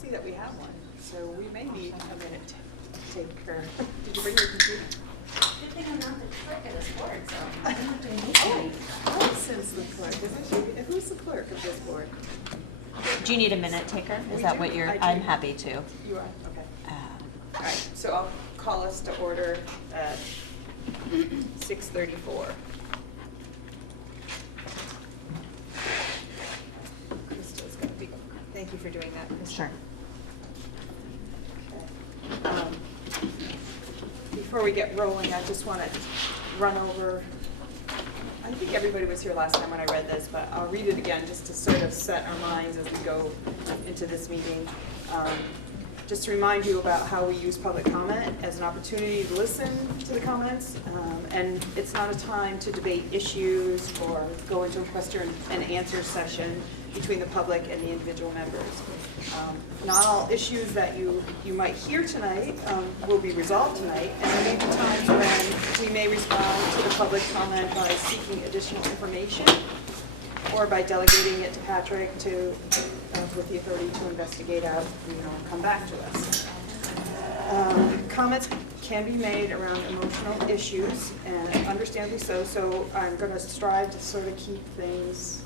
see that we have one, so we may need a minute to take her. Did you bring your computer? Good thing I'm not the clerk of this board, so I'm not doing anything. Allison's the clerk, isn't she? Who's the clerk of this board? Do you need a minute taker? Is We that do. what you're, I do. I'm happy to. You are, okay. All right, so I'll call us to order at 6:34. Crystal's gonna be, thank you for doing that, Crystal. Sure. Okay. Before we get rolling, I just want to run over, I think everybody was here last time when I read this, but I'll read it again just to sort of set our minds as we go into this meeting. Just to remind you about how we use public comment as an opportunity to listen to the comments, and it's not a time to debate issues or go into a question and answer session between the public and the individual members. Not all issues that you might hear tonight will be resolved tonight, and there may be times when we may respond to the public comment by seeking additional information or by delegating it to Patrick to, with the authority to investigate out, and come back to us. Comments can be made around emotional issues, and understandably so, so I'm going to strive to sort of keep things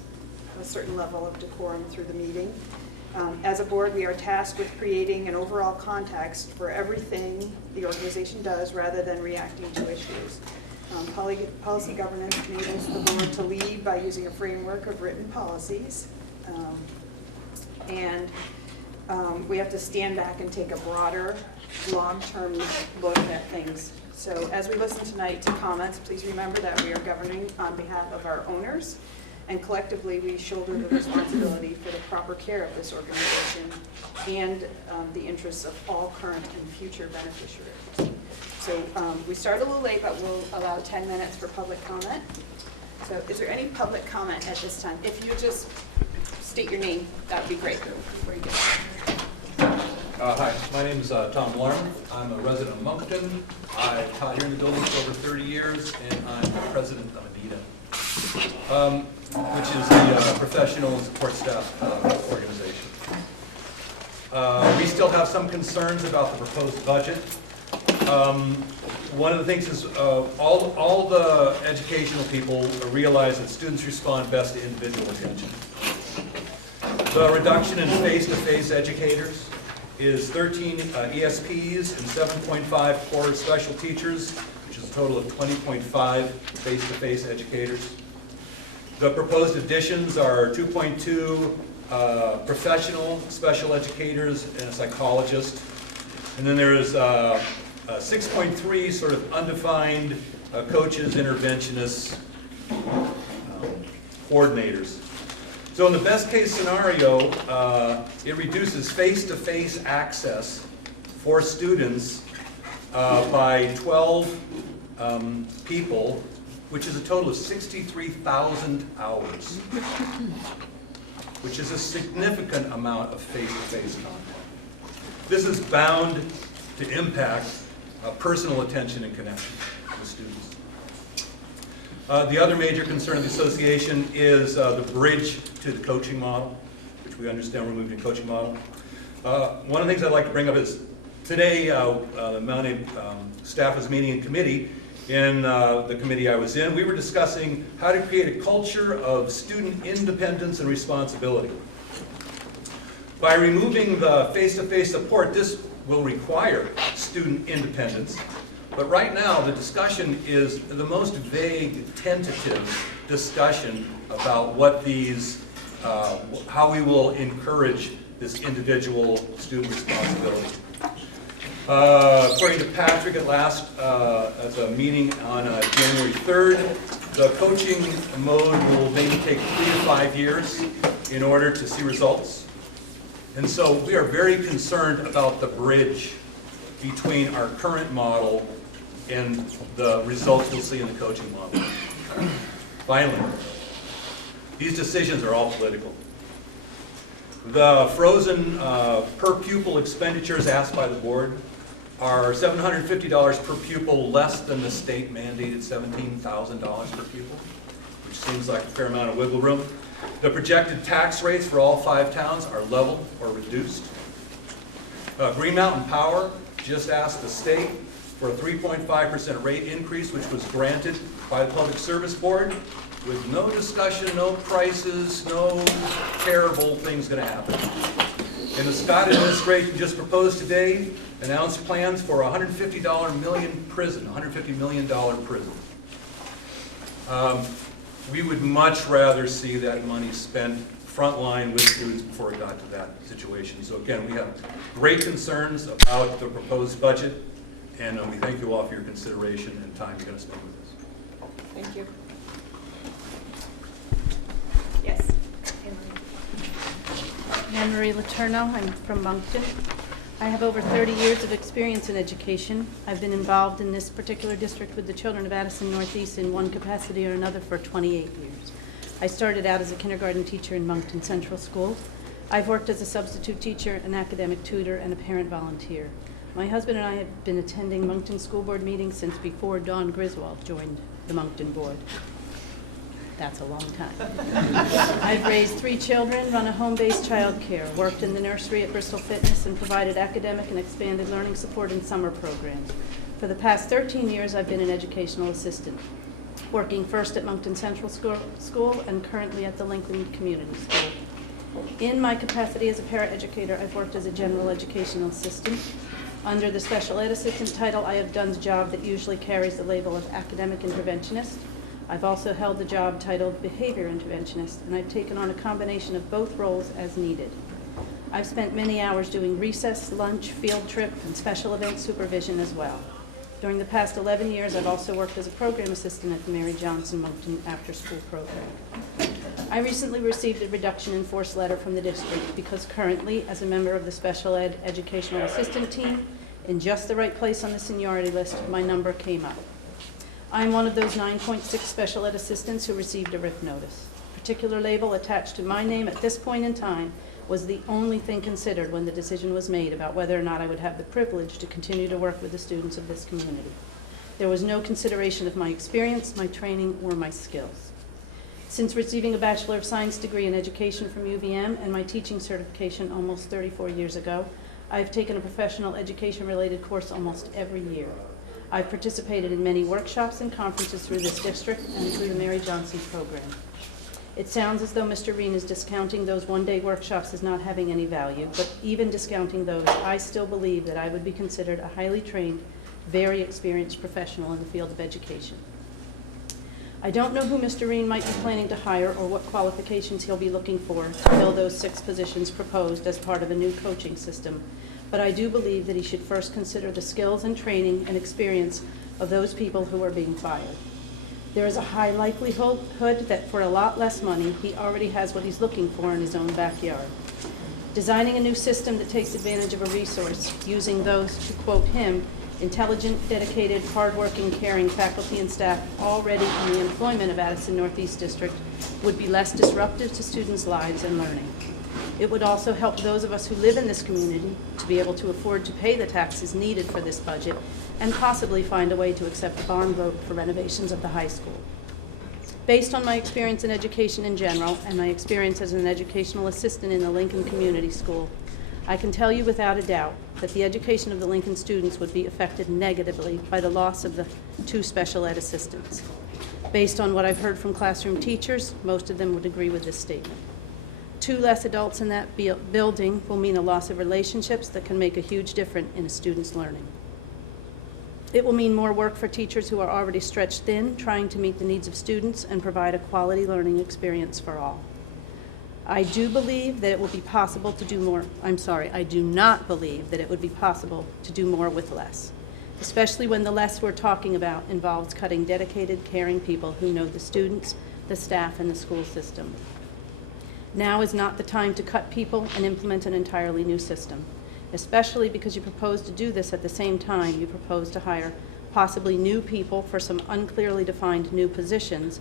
a certain level of decorum through the meeting. As a board, we are tasked with creating an overall context for everything the organization does rather than reacting to issues. Policy governance enables the board to lead by using a framework of written policies. We have to stand back and take a broader, long-term look at things. So as we listen tonight to comments, please remember that we are governing on behalf of our owners, and collectively we shoulder the responsibility for the proper care of this organization and the interests of all current and future beneficiaries. So we started a little late, but we'll allow 10 minutes for public comment. So is there any public comment at this time? If you just state your name, that would be great before you get started. Hi, my name is Tom Larm. I'm a resident of Moncton. I've taught here in the building for over 30 years, and I'm the president of ADITA, which is the Professional Support Staff Organization. We still have some concerns about the proposed budget. One of the things is all the educational people realize that students respond best to individual attention. The reduction in face-to-face educators is 13 ESPs and 7.5 core special teachers, which is a total of 20.5 face-to-face educators. The proposed additions are 2.2 professional special educators and a psychologist. And then there is 6.3 sort of undefined coaches, interventionists, coordinators. So in the best case scenario, it reduces face-to-face access for students by 12 people, which is a total of 63,000 hours, which is a significant amount of face-to-face contact. This is bound to impact personal attention and connection with students. The other major concern of the association is the bridge to the coaching model, which we understand we're moving to coaching model. One of the things I'd like to bring up is today the Mountain staff was meeting in committee. In the committee I was in, we were discussing how to create a culture of student independence and responsibility. By removing the face-to-face support, this will require student independence. But right now, the discussion is the most vague, tentative discussion about what these, how we will encourage this individual student responsibility. According to Patrick at the meeting on January 3rd, the coaching mode will maybe take 3 to 5 years in order to see results. And so we are very concerned about the bridge between our current model and the results we'll see in the coaching model. Finally, these decisions are all political. The frozen per pupil expenditures asked by the board are $750 per pupil, less than the state mandated $17,000 per pupil, which seems like a fair amount of wiggle room. The projected tax rates for all 5 towns are level or reduced. Green Mountain Power just asked the state for a 3.5% rate increase, which was granted by the Public Service Board, with no discussion, no prices, no terrible things going to happen. And the Scott administration just proposed today, announced plans for a $150 million prison, $150 million prison. We would much rather see that money spent frontline with students before it got to that situation. So again, we have great concerns about the proposed budget, and we thank you all for your consideration and time you're going to spend with us. Thank you. Yes. Anne-Marie Letourneau, I'm from Moncton. I have over 30 years of experience in education. I've been involved in this particular district with the children of Addison Northeast in one capacity or another for 28 years. I started out as a kindergarten teacher in Moncton Central School. I've worked as a substitute teacher, an academic tutor, and a parent volunteer. My husband and I have been attending Moncton School Board meetings since before Dawn Griswold joined the Moncton Board. That's a long time. I've raised 3 children, run a home-based child care, worked in the nursery at Bristol Fitness, and provided academic and expanded learning support in summer programs. For the past 13 years, I've been an educational assistant, working first at Moncton Central School and currently at the Lincoln Community School. In my capacity as a paraeducator, I've worked as a general educational assistant. Under the special ed assistant title, I have done the job that usually carries the label of academic interventionist. I've also held the job titled behavior interventionist, and I've taken on a combination of both roles as needed. I've spent many hours doing recess, lunch, field trip, and special event supervision as well. During the past 11 years, I've also worked as a program assistant at the Mary Johnson Moncton after-school program. I recently received a reduction in force letter from the district because currently, as a member of the special ed educational assistant team, in just the right place on the seniority list, my number came up. I'm one of those 9.6 special ed assistants who received a RIF notice. A particular label attached to my name at this point in time was the only thing considered when the decision was made about whether or not I would have the privilege to continue to work with the students of this community. There was no consideration of my experience, my training, or my skills. Since receiving a Bachelor of Science degree in education from UVM and my teaching certification almost 34 years ago, I've taken a professional education-related course almost every year. I've participated in many workshops and conferences through this district and through the Mary Johnson program. It sounds as though Mr. Reen is discounting those one-day workshops as not having any value, but even discounting those, I still believe that I would be considered a highly trained, very experienced professional in the field of education. I don't know who Mr. Reen might be planning to hire or what qualifications he'll be looking for to fill those 6 positions proposed as part of a new coaching system, but I do believe that he should first consider the skills and training and experience of those people who are being fired. There is a high likelihood that for a lot less money, he already has what he's looking for in his own backyard. Designing a new system that takes advantage of a resource, using those, to quote him, intelligent, dedicated, hardworking, caring faculty and staff already in the employment of Addison Northeast District would be less disruptive to students' lives and learning. It would also help those of us who live in this community to be able to afford to pay the taxes needed for this budget and possibly find a way to accept a bond vote for renovations of the high school. Based on my experience in education in general and my experience as an educational assistant in the Lincoln Community School, I can tell you without a doubt that the education of the Lincoln students would be affected negatively by the loss of the 2 special ed assistants. Based on what I've heard from classroom teachers, most of them would agree with this statement. 2 less adults in that building will mean a loss of relationships that can make a huge difference in a student's learning. It will mean more work for teachers who are already stretched thin, trying to meet the needs of students and provide a quality learning experience for all. I do believe that it will be possible to do more. I do not believe that it would be possible to do more with less, especially when the less we're talking about involves cutting dedicated, caring people who know the students, the staff, and the school system. Now is not the time to cut people and implement an entirely new system, especially because you propose to do this at the same time you propose to hire possibly new people for some unclearly defined new positions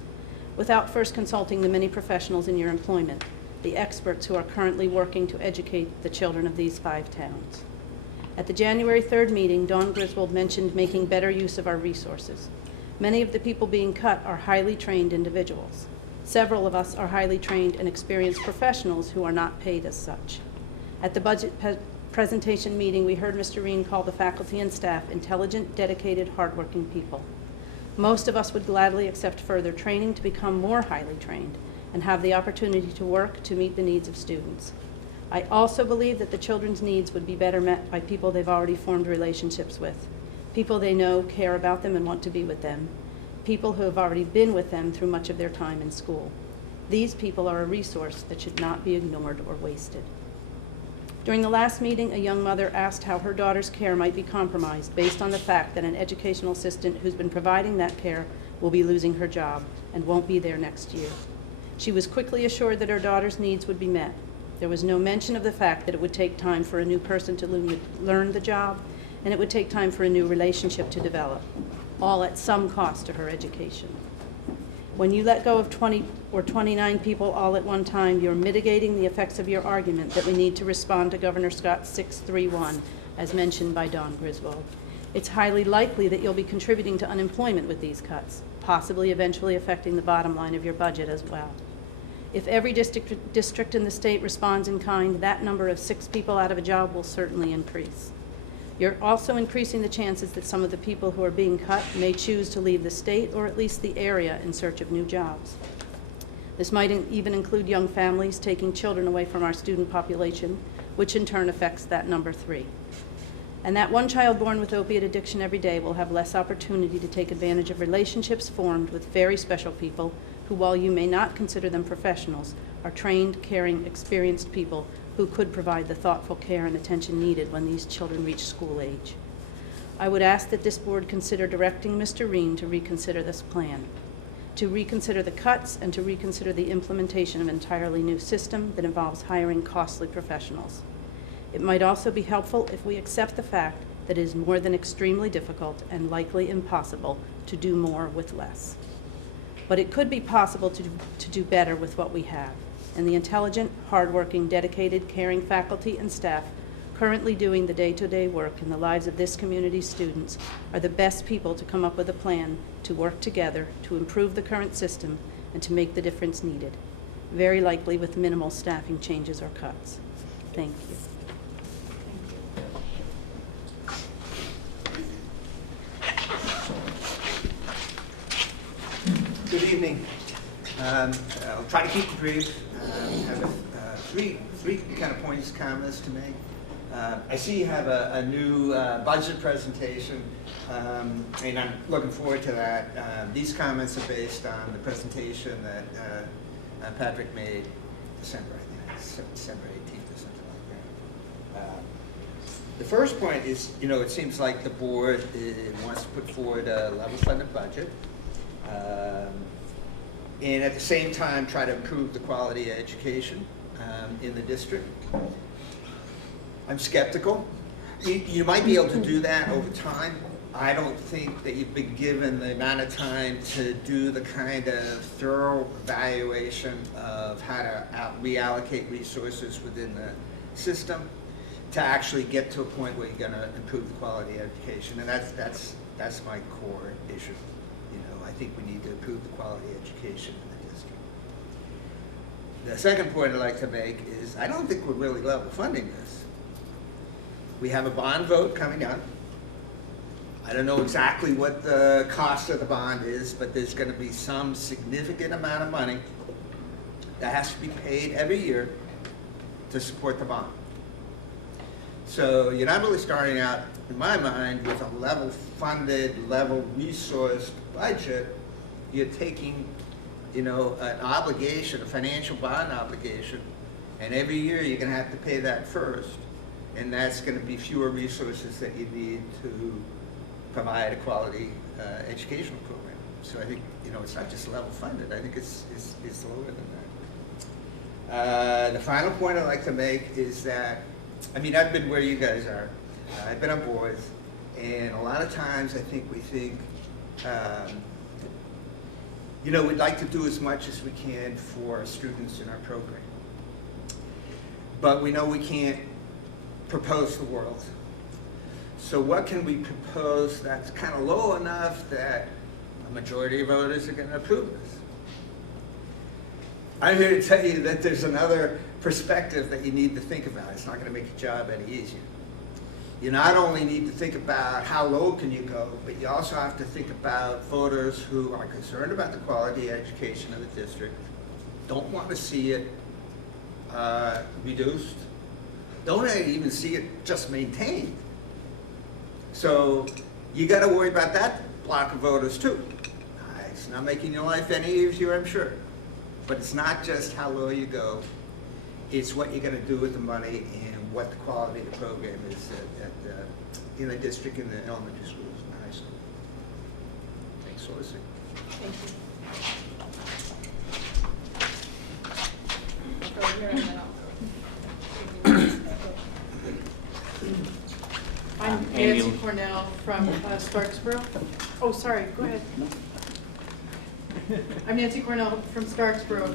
without first consulting the many professionals in your employment, the experts who are currently working to educate the children of these 5 towns. At the January 3rd meeting, Dawn Griswold mentioned making better use of our resources. Many of the people being cut are highly trained individuals. Several of us are highly trained and experienced professionals who are not paid as such. At the budget presentation meeting, we heard Mr. Reen call the faculty and staff intelligent, dedicated, hardworking people. Most of us would gladly accept further training to become more highly trained and have the opportunity to work to meet the needs of students. I also believe that the children's needs would be better met by people they've already formed relationships with, people they know care about them and want to be with them, people who have already been with them through much of their time in school. These people are a resource that should not be ignored or wasted. During the last meeting, a young mother asked how her daughter's care might be compromised based on the fact that an educational assistant who's been providing that care will be losing her job and won't be there next year. She was quickly assured that her daughter's needs would be met. There was no mention of the fact that it would take time for a new person to learn the job, and it would take time for a new relationship to develop, all at some cost to her education. When you let go of 20 or 29 people all at one time, you're mitigating the effects of your argument that we need to respond to Governor Scott's 631, as mentioned by Don Griswold. It's highly likely that you'll be contributing to unemployment with these cuts, possibly eventually affecting the bottom line of your budget as well. If every district in the state responds in kind, that number of 6 people out of a job will certainly increase. You're also increasing the chances that some of the people who are being cut may choose to leave the state or at least the area in search of new jobs. This might even include young families taking children away from our student population, which in turn affects that number 3. And that one child born with opiate addiction every day will have less opportunity to take advantage of relationships formed with very special people who, while you may not consider them professionals, are trained, caring, experienced people who could provide the thoughtful care and attention needed when these children reach school age. I would ask that this board consider directing Mr. Reen to reconsider this plan, to reconsider the cuts, and to reconsider the implementation of an entirely new system that involves hiring costly professionals. It might also be helpful if we accept the fact that it is more than extremely difficult and likely impossible to do more with less. But it could be possible to do better with what we have. And the intelligent, hardworking, dedicated, caring faculty and staff currently doing the day-to-day work in the lives of this community's students are the best people to come up with a plan to work together to improve the current system and to make the difference needed, very likely with minimal staffing changes or cuts. Thank you. Good evening. I'll try to keep it brief. I have three kind of points, comments to make. I see you have a new budget presentation, and I'm looking forward to that. These comments are based on the presentation that Patrick made December 18th or something like that. The first point is, it seems like the board wants to put forward a level-funded budget. And at the same time try to improve the quality of education in the district. I'm skeptical. You might be able to do that over time. I don't think that you've been given the amount of time to do the kind of thorough evaluation of how to reallocate resources within the system to actually get to a point where you're going to improve the quality of education. And that's my core issue. I think we need to improve the quality of education in the district. The second point I'd like to make is I don't think we're really level funding this. We have a bond vote coming up. I don't know exactly what the cost of the bond is, but there's going to be some significant amount of money that has to be paid every year to support the bond. So you're not really starting out, in my mind, with a level-funded, level-resourced budget. You're taking, an obligation, a financial bond obligation, and every year you're going to have to pay that first, and that's going to be fewer resources that you need to provide a quality educational program. So I think, it's not just level-funded. I think it's lower than that. The final point I'd like to make is that I've been where you guys are. I've been on boards, and a lot of times I think we think, we'd like to do as much as we can for students in our program. But we know we can't propose the world. So what can we propose that's kind of low enough that a majority of voters are going to approve this? I'm here to tell you that there's another perspective that you need to think about. It's not going to make your job any easier. You not only need to think about how low can you go, but you also have to think about voters who are concerned about the quality of education of the district, don't want to see it reduced, don't even see it just maintained. So you got to worry about that block of voters too. It's not making your life any easier, I'm sure. But it's not just how low you go, it's what you're going to do with the money and what the quality of the program is in the district, in the elementary schools and the high school. Thanks for listening. Thank you. Go here and then I'll go. I'm Nancy Cornell from Starksboro. Oh, sorry, go ahead. I'm Nancy Cornell from Starksboro.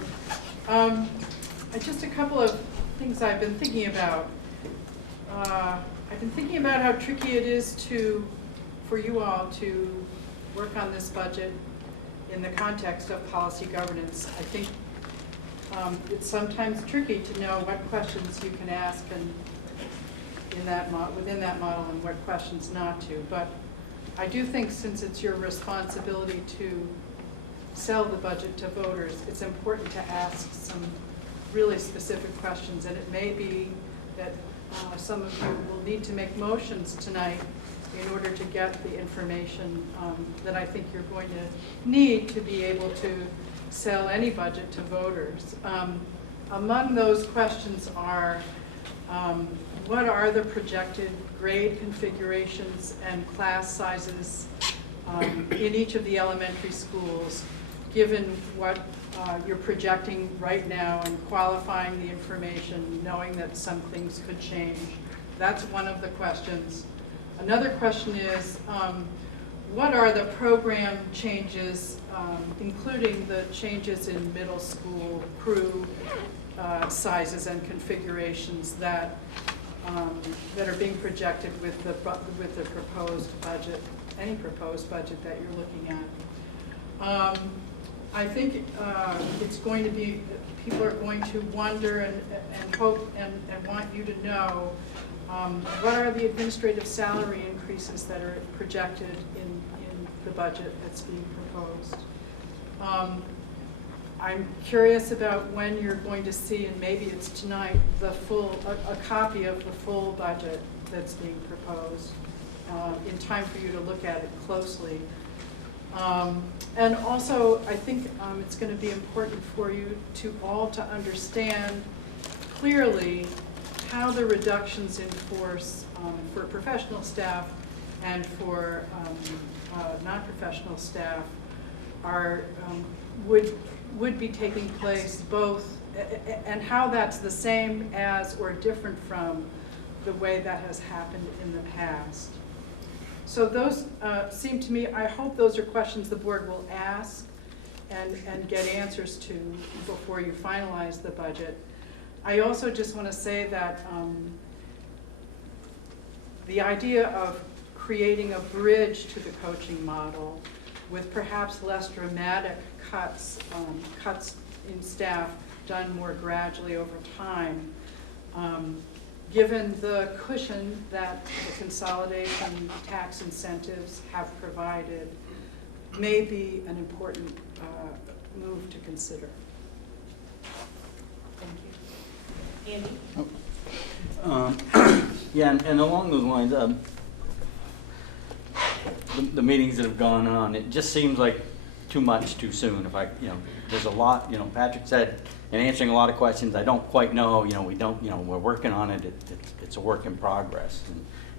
Just a couple of things I've been thinking about. I've been thinking about how tricky it is for you all to work on this budget in the context of policy governance. I think it's sometimes tricky to know what questions you can ask and within that model and what questions not to. But I do think since it's your responsibility to sell the budget to voters, it's important to ask some really specific questions. And it may be that some of you will need to make motions tonight in order to get the information that I think you're going to need to be able to sell any budget to voters. Among those questions are, what are the projected grade configurations and class sizes in each of the elementary schools, given what you're projecting right now and qualifying the information, knowing that some things could change? That's one of the questions. Another question is, what are the program changes, including the changes in middle school crew sizes and configurations that are being projected with the proposed budget, any proposed budget that you're looking at? I think it's going to be, people are going to wonder and hope and want you to know what are the administrative salary increases that are projected in the budget that's being proposed. I'm curious about when you're going to see, and maybe it's tonight, the full, a copy of the full budget that's being proposed in time for you to look at it closely. And also, I think it's going to be important for you to all to understand clearly how the reductions in force for professional staff and for non-professional staff are would be taking place both, and how that's the same as or different from the way that has happened in the past. So those seem to me, I hope those are questions the board will ask and get answers to before you finalize the budget. I also just want to say that the idea of creating a bridge to the coaching model with perhaps less dramatic cuts in staff done more gradually over time, given the cushion that the consolidation tax incentives have provided, may be an important move to consider. Thank you. Andy? Yeah, and along those lines, the meetings that have gone on, it just seems like too much too soon. If there's a lot, Patrick said, in answering a lot of questions, I don't quite know, we don't, we're working on it, it's a work in progress.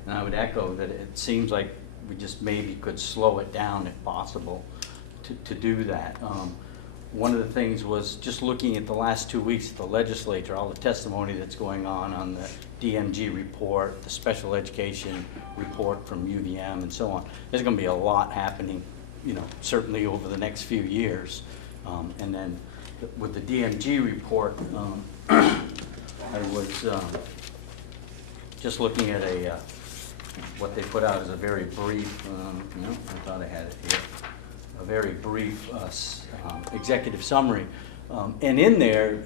And I would echo that it seems like we just maybe could slow it down if possible to do that. One of the things was just looking at the last 2 weeks at the legislature, all the testimony that's going on the DMG report, the special education report from UVM and so on. There's going to be a lot happening, certainly over the next few years. And then with the DMG report, I was just looking at what they put out as a very brief, I thought I had it here, a very brief executive summary And in there,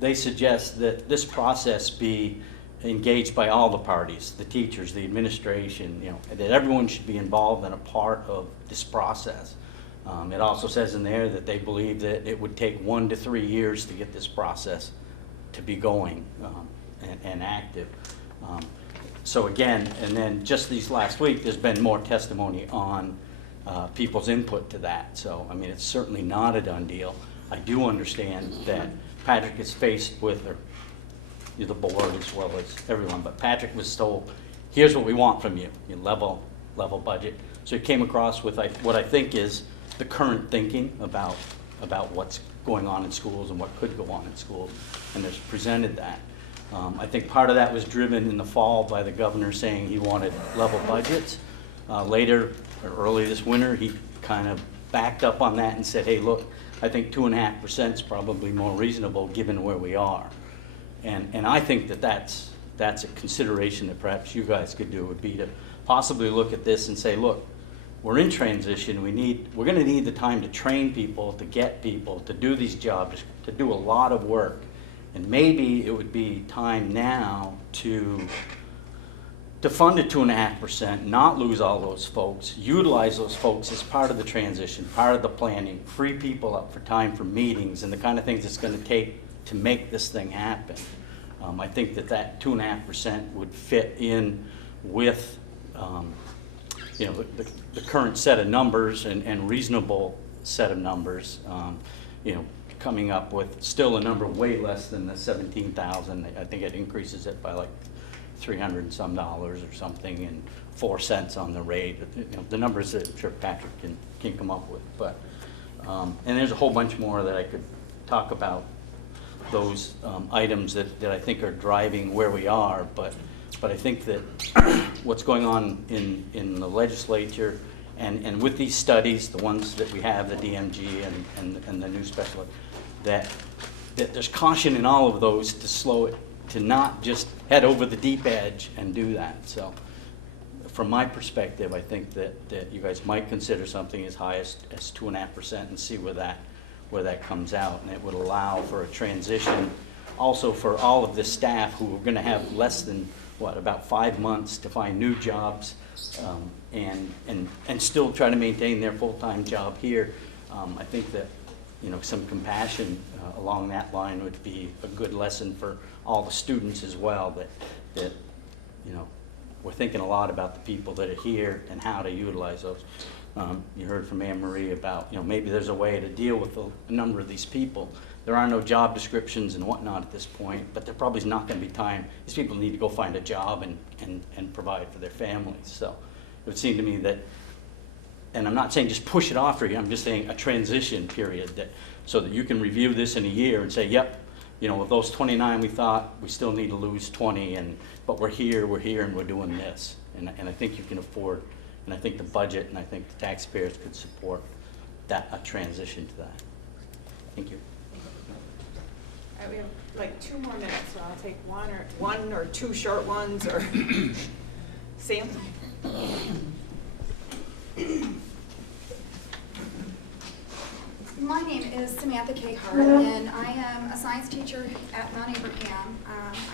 they suggest that this process be engaged by all the parties, the teachers, the administration, you know, that everyone should be involved and a part of this process. It also says in there that they believe that it would take 1 to 3 years to get this process to be going and active. So again, and then just these last week, there's been more testimony on people's input to that. So, I mean, it's certainly not a done deal. I do understand that Patrick is faced with, or the board as well as everyone, but Patrick was told, here's what we want from you, your level budget. So he came across with what I think is the current thinking about what's going on in schools and what could go on in schools, and has presented that. I think part of that was driven in the fall by the governor saying he wanted level budgets. Later, or early this winter, he kind of backed up on that and said, hey, look, I think 2.5% is probably more reasonable given where we are. And I think that's a consideration that perhaps you guys could do, would be to possibly look at this and say, look, we're in transition. We're going to need the time to train people, to get people, to do these jobs, to do a lot of work. And maybe it would be time now to fund it 2.5%, not lose all those folks, utilize those folks as part of the transition, part of the planning, free people up for time for meetings and the kind of things it's going to take to make this thing happen. I think that 2.5% would fit in with you know, the current set of numbers and reasonable set of numbers, you know, coming up with still a number way less than the 17,000. I think it increases it by like $300 and some or something, and 4 cents on the rate. You know, the numbers that I'm sure Patrick can come up with. But and there's a whole bunch more that I could talk about, those items that I think are driving where we are. But I think that what's going on in the legislature and with these studies, the ones that we have, the DMG and the new special, that there's caution in all of those to slow it, to not just head over the deep edge and do that. So from my perspective, I think that you guys might consider something as high as 2.5% and see where that comes out. And it would allow for a transition also for all of the staff who are going to have less than, about 5 months to find new jobs and still try to maintain their full-time job here. I think that, you know, some compassion along that line would be a good lesson for all the students as well, that you know, we're thinking a lot about the people that are here and how to utilize those. You heard from Anne Marie about, you know, maybe there's a way to deal with a number of these people. There are no job descriptions and whatnot at this point, but there probably is not going to be time. These people need to go find a job and provide for their families. So it would seem to me that, and I'm not saying just push it off for you, I'm just saying a transition period, so that you can review this in a year and say, yep, you know, with those 29 we thought we still need to lose 20, but we're here and we're doing this. And I think you can afford, and I think the budget and I think the taxpayers could support a transition to that. Thank you. All right, we have like 2 more minutes, so I'll take one or two short ones, or Sam? My name is Samantha K. Hart, and I am a science teacher at Mount Abraham.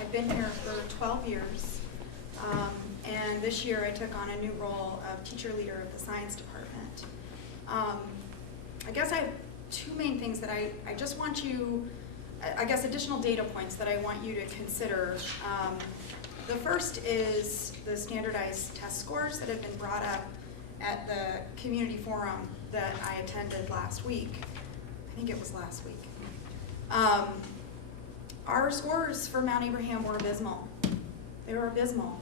I've been here for 12 years, and this year I took on a new role of teacher leader of the science department. I guess I have 2 main things that I just want you, I guess additional data points that I want you to consider. The first is the standardized test scores that have been brought up at the community forum that I attended last week. I think it was last week. Our scores for Mount Abraham were abysmal. They were abysmal.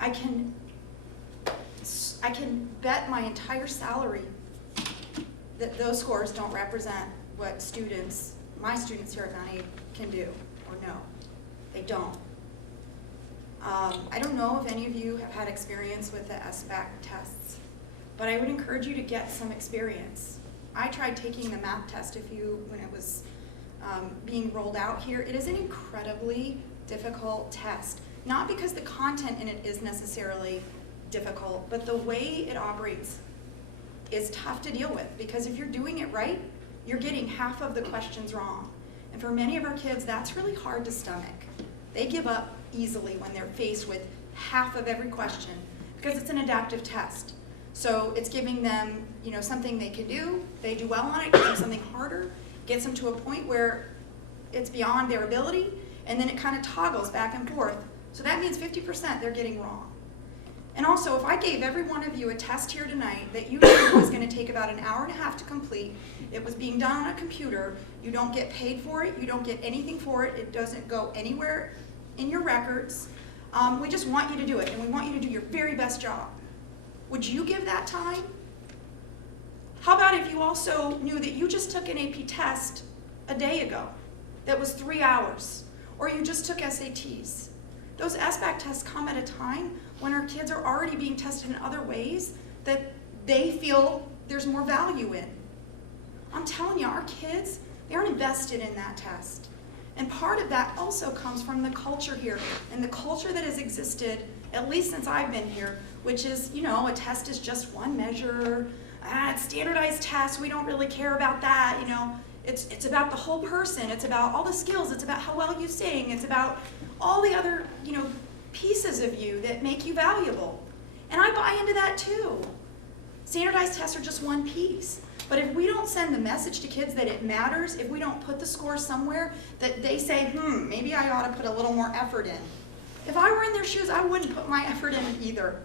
I can bet my entire salary that those scores don't represent what my students here at Mount Abraham can do or know. They don't. I don't know if any of you have had experience with the SBAC tests, but I would encourage you to get some experience. I tried taking the math test when it was being rolled out here. It is an incredibly difficult test, not because the content in it is necessarily difficult, but the way it operates is tough to deal with, because if you're doing it right, you're getting half of the questions wrong. And for many of our kids, that's really hard to stomach. They give up easily when they're faced with half of every question because it's an adaptive test. So it's giving them, something they can do, they do well on it, gives them something harder, gets them to a point where it's beyond their ability, and then it kind of toggles back and forth. So that means 50% they're getting wrong. And also, if I gave every one of you a test here tonight that you knew was going to take about an hour and a half to complete, it was being done on a computer, you don't get paid for it, you don't get anything for it, it doesn't go anywhere in your records, we just want you to do it, and we want you to do your very best job. Would you give that time? How about if you also knew that you just took an AP test a day ago that was 3 hours, or you just took SATs? Those SBAC tests come at a time when our kids are already being tested in other ways that they feel there's more value in. I'm telling you, our kids, they aren't invested in that test. And part of that also comes from the culture here, and the culture that has existed, at least since I've been here, which is, a test is just one measure, it's standardized tests, we don't really care about that, It's about the whole person, it's about all the skills, it's about how well you sing, it's about all the other, pieces of you that make you valuable. And I buy into that too. Standardized tests are just one piece. But if we don't send the message to kids that it matters, if we don't put the score somewhere that they say, maybe I ought to put a little more effort in. If I were in their shoes, I wouldn't put my effort in either.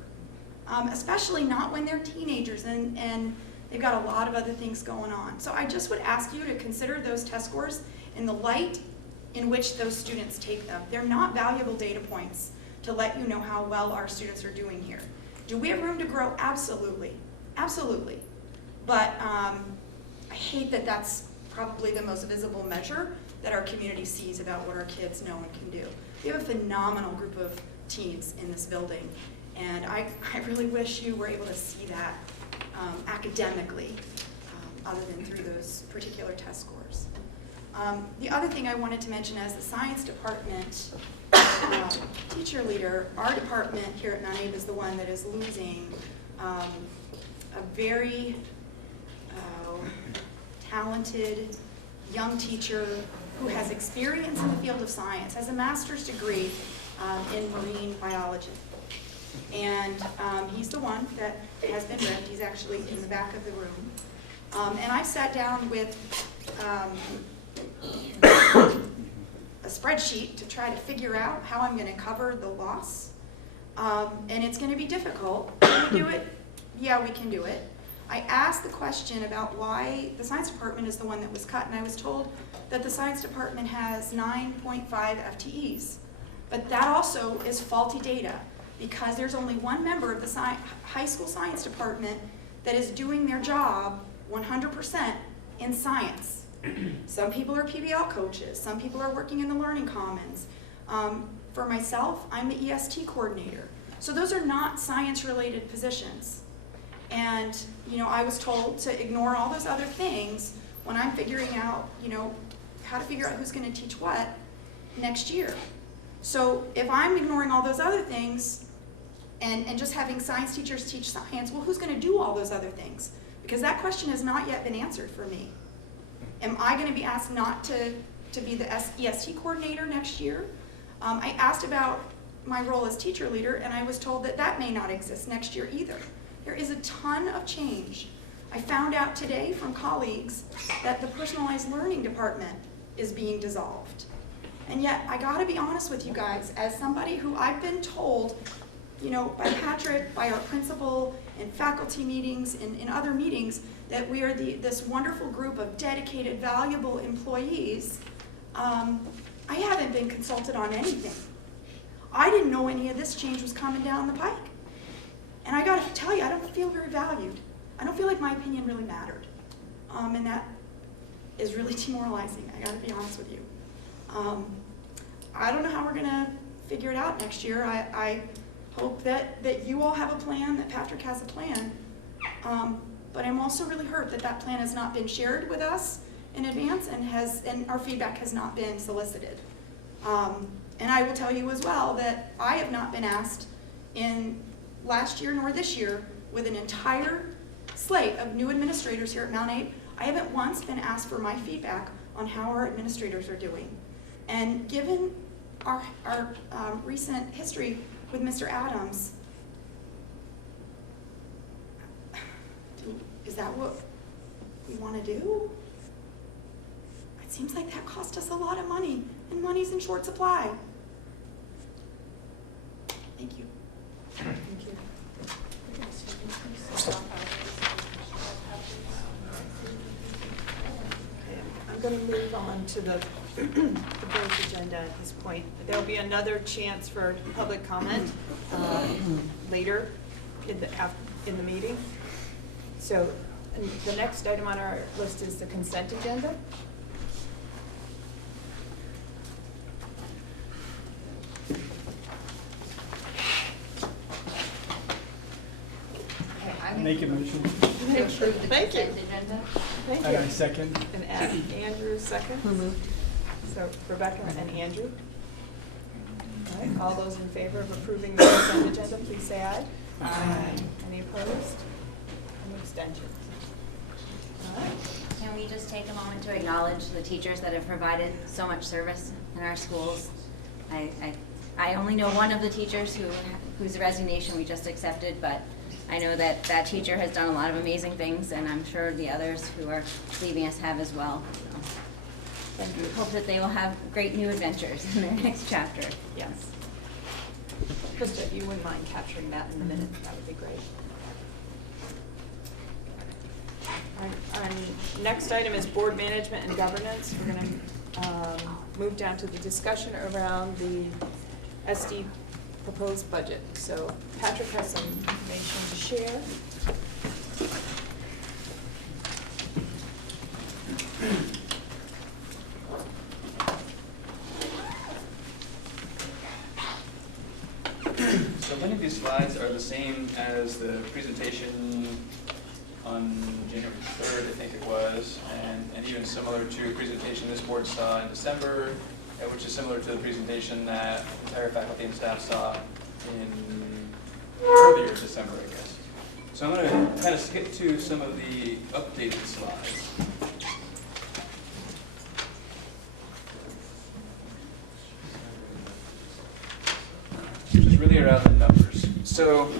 Especially not when they're teenagers and they've got a lot of other things going on. So I just would ask you to consider those test scores in the light in which those students take them. They're not valuable data points to let you know how well our students are doing here. Do we have room to grow? Absolutely. Absolutely. But I hate that that's probably the most visible measure that our community sees about what our kids know and can do. We have a phenomenal group of teens in this building, and I really wish you were able to see that academically, other than through those particular test scores. The other thing I wanted to mention, as the science department teacher leader, our department here at Mount Abe is the one that is losing a very talented young teacher who has experience in the field of science, has a master's degree in marine biology. And he's the one that has been ripped. He's actually in the back of the room. And I sat down with a spreadsheet to try to figure out how I'm going to cover the loss. And it's going to be difficult. Can we do it? Yeah, we can do it. I asked the question about why the science department is the one that was cut, and I was told that the science department has 9.5 FTEs. But that also is faulty data, because there's only one member of the high school science department that is doing their job 100% in science. Some people are PBL coaches, some people are working in the Learning Commons. For myself, I'm the EST coordinator. So those are not science-related positions. And I was told to ignore all those other things when I'm figuring out, how to figure out who's going to teach what next year. So if I'm ignoring all those other things and just having science teachers teach science, well, who's going to do all those other things? Because that question has not yet been answered for me. Am I going to be asked not to be the EST coordinator next year? I asked about my role as teacher leader, and I was told that that may not exist next year either. There is a ton of change. I found out today from colleagues that the personalized learning department is being dissolved. And yet, I gotta be honest with you guys, as somebody who I've been told, by Patrick, by our principal, in faculty meetings, in other meetings, that we are this wonderful group of dedicated, valuable employees, I haven't been consulted on anything. I didn't know any of this change was coming down the pike. And I gotta tell you, I don't feel very valued. I don't feel like my opinion really mattered. And that is really demoralizing, I gotta be honest with you. I don't know how we're gonna figure it out next year. I hope that you all have a plan, that Patrick has a plan. But I'm also really hurt that that plan has not been shared with us in advance and our feedback has not been solicited. And I will tell you as well that I have not been asked in last year nor this year, with an entire slate of new administrators here at Mount Abe, I haven't once been asked for my feedback on how our administrators are doing. And given our recent history with Mr. Adams, is that what we want to do? It seems like that cost us a lot of money, and money's in short supply. Thank you. Thank you. I'm going to move on to the board's agenda at this point. There'll be another chance for public comment later in the meeting. So the next item on our list is the consent agenda. Make a motion. To approve the Thank you. consent agenda. Thank I you. second. And Andrew second. So Rebecca and Andrew. All right, all those in favor of approving the consent agenda, please say aye. Aye. Any opposed? Any abstentions? All right. Can we just take a moment to acknowledge the teachers that have provided so much service in our schools? I only know one of the teachers whose resignation we just accepted, but I know that that teacher has done a lot of amazing things, and I'm sure the others who are leaving us have as well. So, I hope that they will have great new adventures in their next chapter. Yes. Krista, if you wouldn't mind capturing that in a minute, that would be great. All right, our next item is board management and governance. We're going to move down to the discussion around the SD proposed budget. So Patrick has some information to share. So many of these slides are the same as the presentation on January 3rd, I think it was, and even similar to a presentation this board saw in December, which is similar to the presentation that the entire faculty and staff saw in earlier December, I guess. So I'm going to kind of skip to some of the updated slides. Which is really around the numbers. So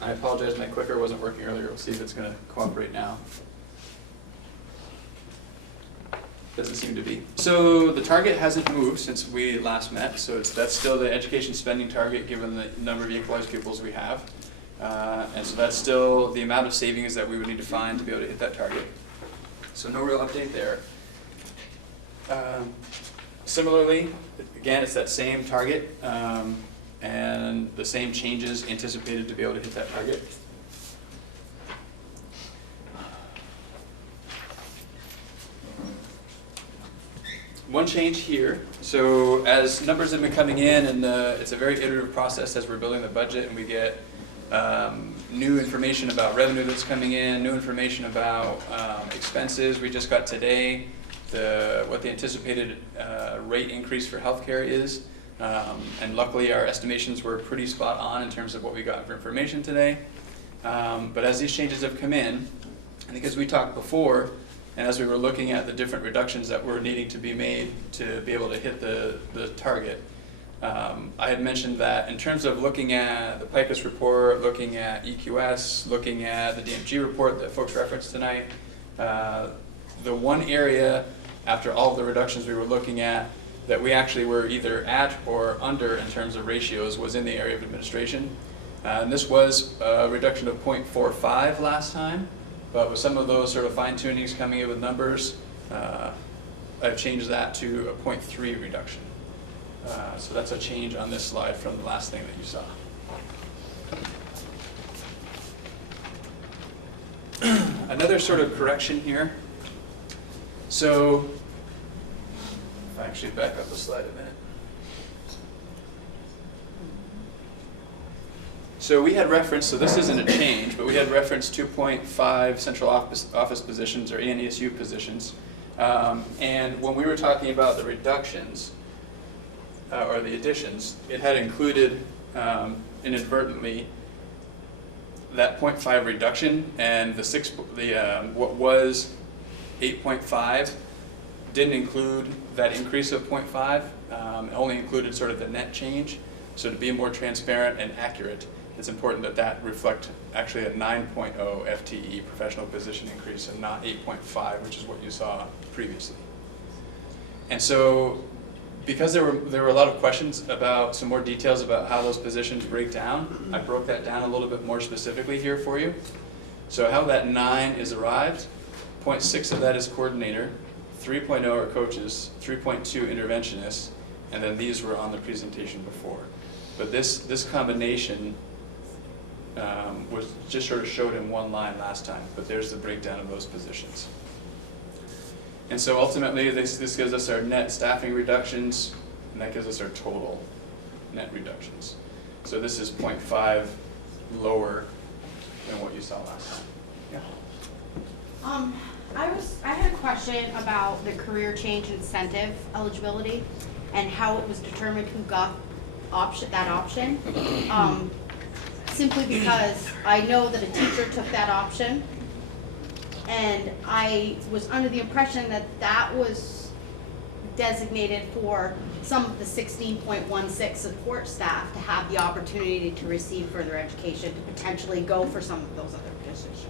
I apologize, my clicker wasn't working earlier. We'll see if it's going to cooperate now. Doesn't seem to be. So the target hasn't moved since we last met, so that's still the education spending target given the number of equalized pupils we have. And so that's still the amount of savings that we would need to find to be able to hit that target. So no real update there. Similarly, again, it's that same target and the same changes anticipated to be able to hit that target. One change here, so as numbers have been coming in, and it's a very iterative process as we're building the budget, and we get new information about revenue that's coming in, new information about expenses. We just got today what the anticipated rate increase for healthcare is, and luckily our estimations were pretty spot on in terms of what we got for information today. But as these changes have come in, I think as we talked before, and as we were looking at the different reductions that were needing to be made to be able to hit the target, I had mentioned that in terms of looking at the PICUS report, looking at EQS, looking at the DMG report that folks referenced tonight, the one area after all of the reductions we were looking at that we actually were either at or under in terms of ratios was in the area of administration. And this was a reduction of 0.45 last time. But with some of those sort of fine-tunings coming in with numbers, I've changed that to a 0.3 reduction. So that's a change on this slide from the last thing that you saw. Another sort of correction here. So if I actually back up the slide a minute. So we had referenced, so this isn't a change, but we had referenced 2.5 central office positions or ENESU positions. And when we were talking about the reductions or the additions, it had included inadvertently that 0.5 reduction and what was 8.5 didn't include that increase of 0.5. It only included sort of the net change. So to be more transparent and accurate, it's important that that reflect actually a 9.0 FTE professional position increase and not 8.5, which is what you saw previously. And so because there were a lot of questions about some more details about how those positions break down, I broke that down a little bit more specifically here for you. So how that 9 is arrived, 0.6 of that is coordinator, 3.0 are coaches, 3.2 interventionists, and then these were on the presentation before. But this combination was just sort of showed in one line last time, but there's the breakdown of those positions. And so ultimately, this gives us our net staffing reductions, and that gives us our total net reductions. So this is 0.5 lower than what you saw last time. Yeah. I had a question about the career change incentive eligibility and how it was determined who got that option. Simply because I know that a teacher took that option, and I was under the impression that that was designated for some of the 16.16 support staff to have the opportunity to receive further education, to potentially go for some of those other positions.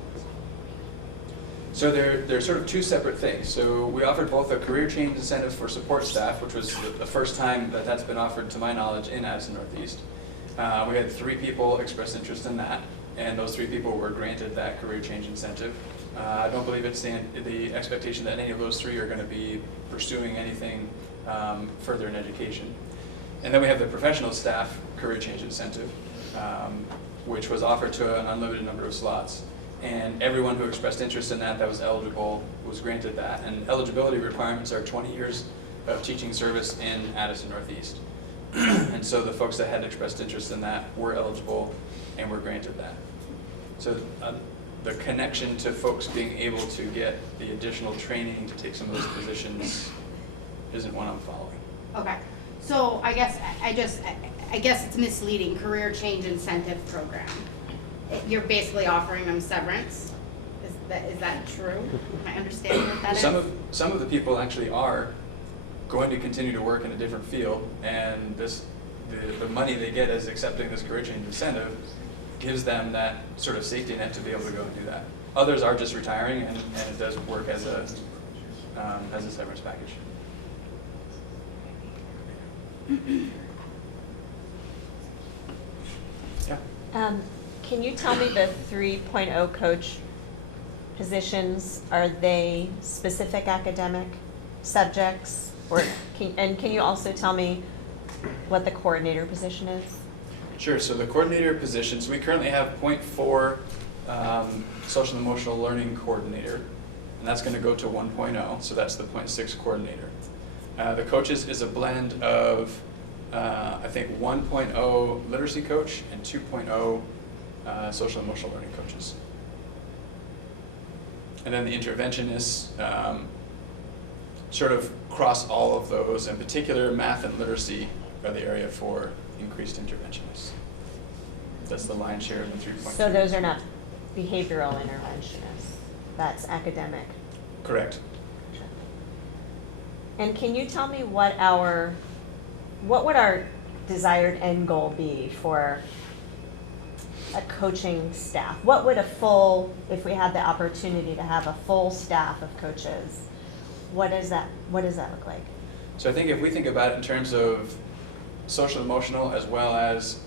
So they're sort of two separate things. So we offered both a career change incentive for support staff, which was the first time that that's been offered to my knowledge in Addison Northeast. We had 3 people express interest in that, and those 3 people were granted that career change incentive. I don't believe it's the expectation that any of those 3 are going to be pursuing anything further in education. And then we have the professional staff career change incentive, which was offered to an unlimited number of slots. And everyone who expressed interest in that was eligible was granted that. And eligibility requirements are 20 years of teaching service in Addison Northeast. And so the folks that had expressed interest in that were eligible and were granted that. So the connection to folks being able to get the additional training to take some of those positions isn't one I'm following. Okay, so I guess it's misleading, career change incentive program. You're basically offering them severance. Is that true? Am I understanding what that is? Some of the people actually are going to continue to work in a different field, and the money they get as accepting this career change incentive gives them that sort of safety net to be able to go and do that. Others are just retiring, and it does work as a severance package. Yeah. Can you tell me the 3.0 coach positions, are they specific academic subjects? Or can you also tell me what the coordinator position is? Sure, so the coordinator positions, we currently have 0.4 social and emotional learning coordinator, and that's going to go to 1.0, so that's the 0.6 coordinator. The coaches is a blend of, I think, 1.0 literacy coach and 2.0 social and emotional learning coaches. And then the interventionists sort of cross all of those. In particular, math and literacy are the area for increased interventionists. That's the lion's share of the 3.2. So those are not behavioral interventionists, that's academic. Correct. And can you tell me what would our desired end goal be for a coaching staff? What would if we had the opportunity to have a full staff of coaches, what does that look like? So I think if we think about it in terms of social emotional as well as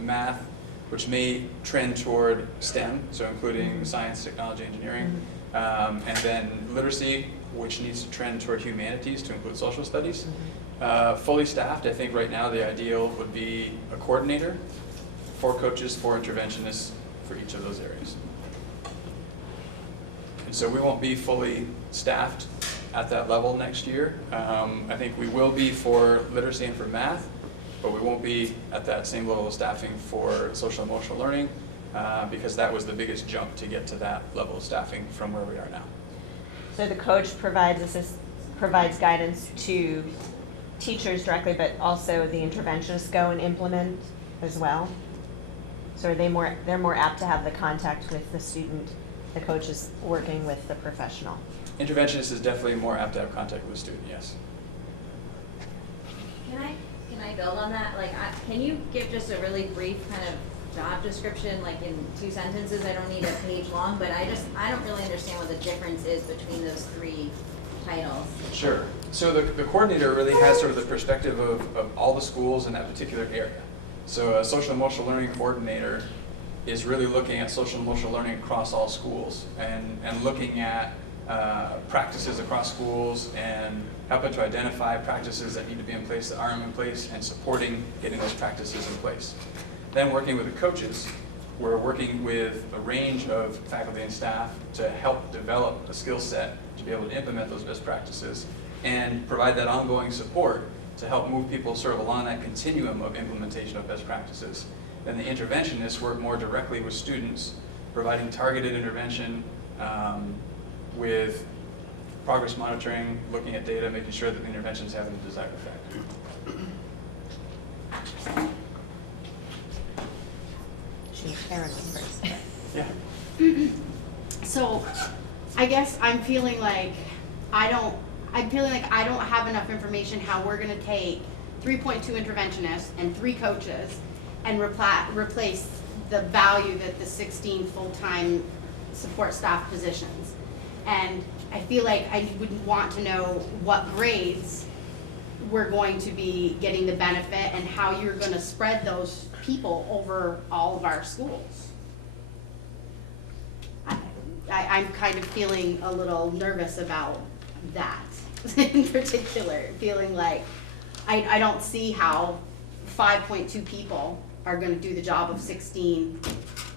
math, which may trend toward STEM, so including science, technology, engineering, and then literacy, which needs to trend toward humanities to include social studies. Fully staffed, I think right now the ideal would be a coordinator, 4 coaches, 4 interventionists for each of those areas. And so we won't be fully staffed at that level next year. I think we will be for literacy and for math, but we won't be at that same level of staffing for social and emotional learning because that was the biggest jump to get to that level of staffing from where we are now. So the coach provides guidance to teachers directly, but also the interventionists go and implement as well? So So are they're more apt to have the contact with the student, the coach is working with the professional? Interventionist is definitely more apt to have contact with the student, yes. Can I build on that? Like, can you give just a really brief kind of job description, like in 2 sentences? I don't need a page long, but I don't really understand what the difference is between those 3 titles. Sure. So the coordinator really has sort of the perspective of all the schools in that particular area. So a social emotional learning coordinator is really looking at social emotional learning across all schools and looking at practices across schools and helping to identify practices that need to be in place that aren't in place and supporting getting those practices in place. Then working with the coaches, we're working with a range of faculty and staff to help develop a skill set to be able to implement those best practices and provide that ongoing support to help move people sort of along that continuum of implementation of best practices. Then the interventionists work more directly with students, providing targeted intervention with progress monitoring, looking at data, making sure that the interventions have the desired effect. Aaron was first. Yeah. So, I guess I'm feeling like I don't have enough information how we're gonna take 3.2 interventionists and 3 coaches and replace the value that the 16 full-time support staff positions. And I feel like I would want to know what grades we're going to be getting the benefit and how you're gonna spread those people over all of our schools. I'm kind of feeling a little nervous about that in particular, feeling like I don't see how 5.2 people are gonna do the job of 16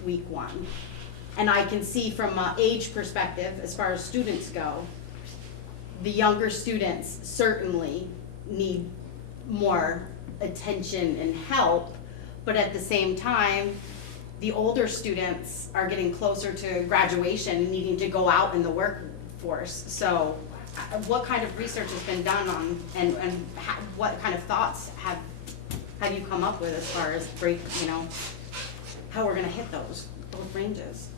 week 1. And I can see from an age perspective, as far as students go, the younger students certainly need more attention and help, but at the same time, the older students are getting closer to graduation, needing to go out in the workforce. So what kind of research has been done on, and what kind of thoughts have you come up with as far as how we're gonna hit those ranges?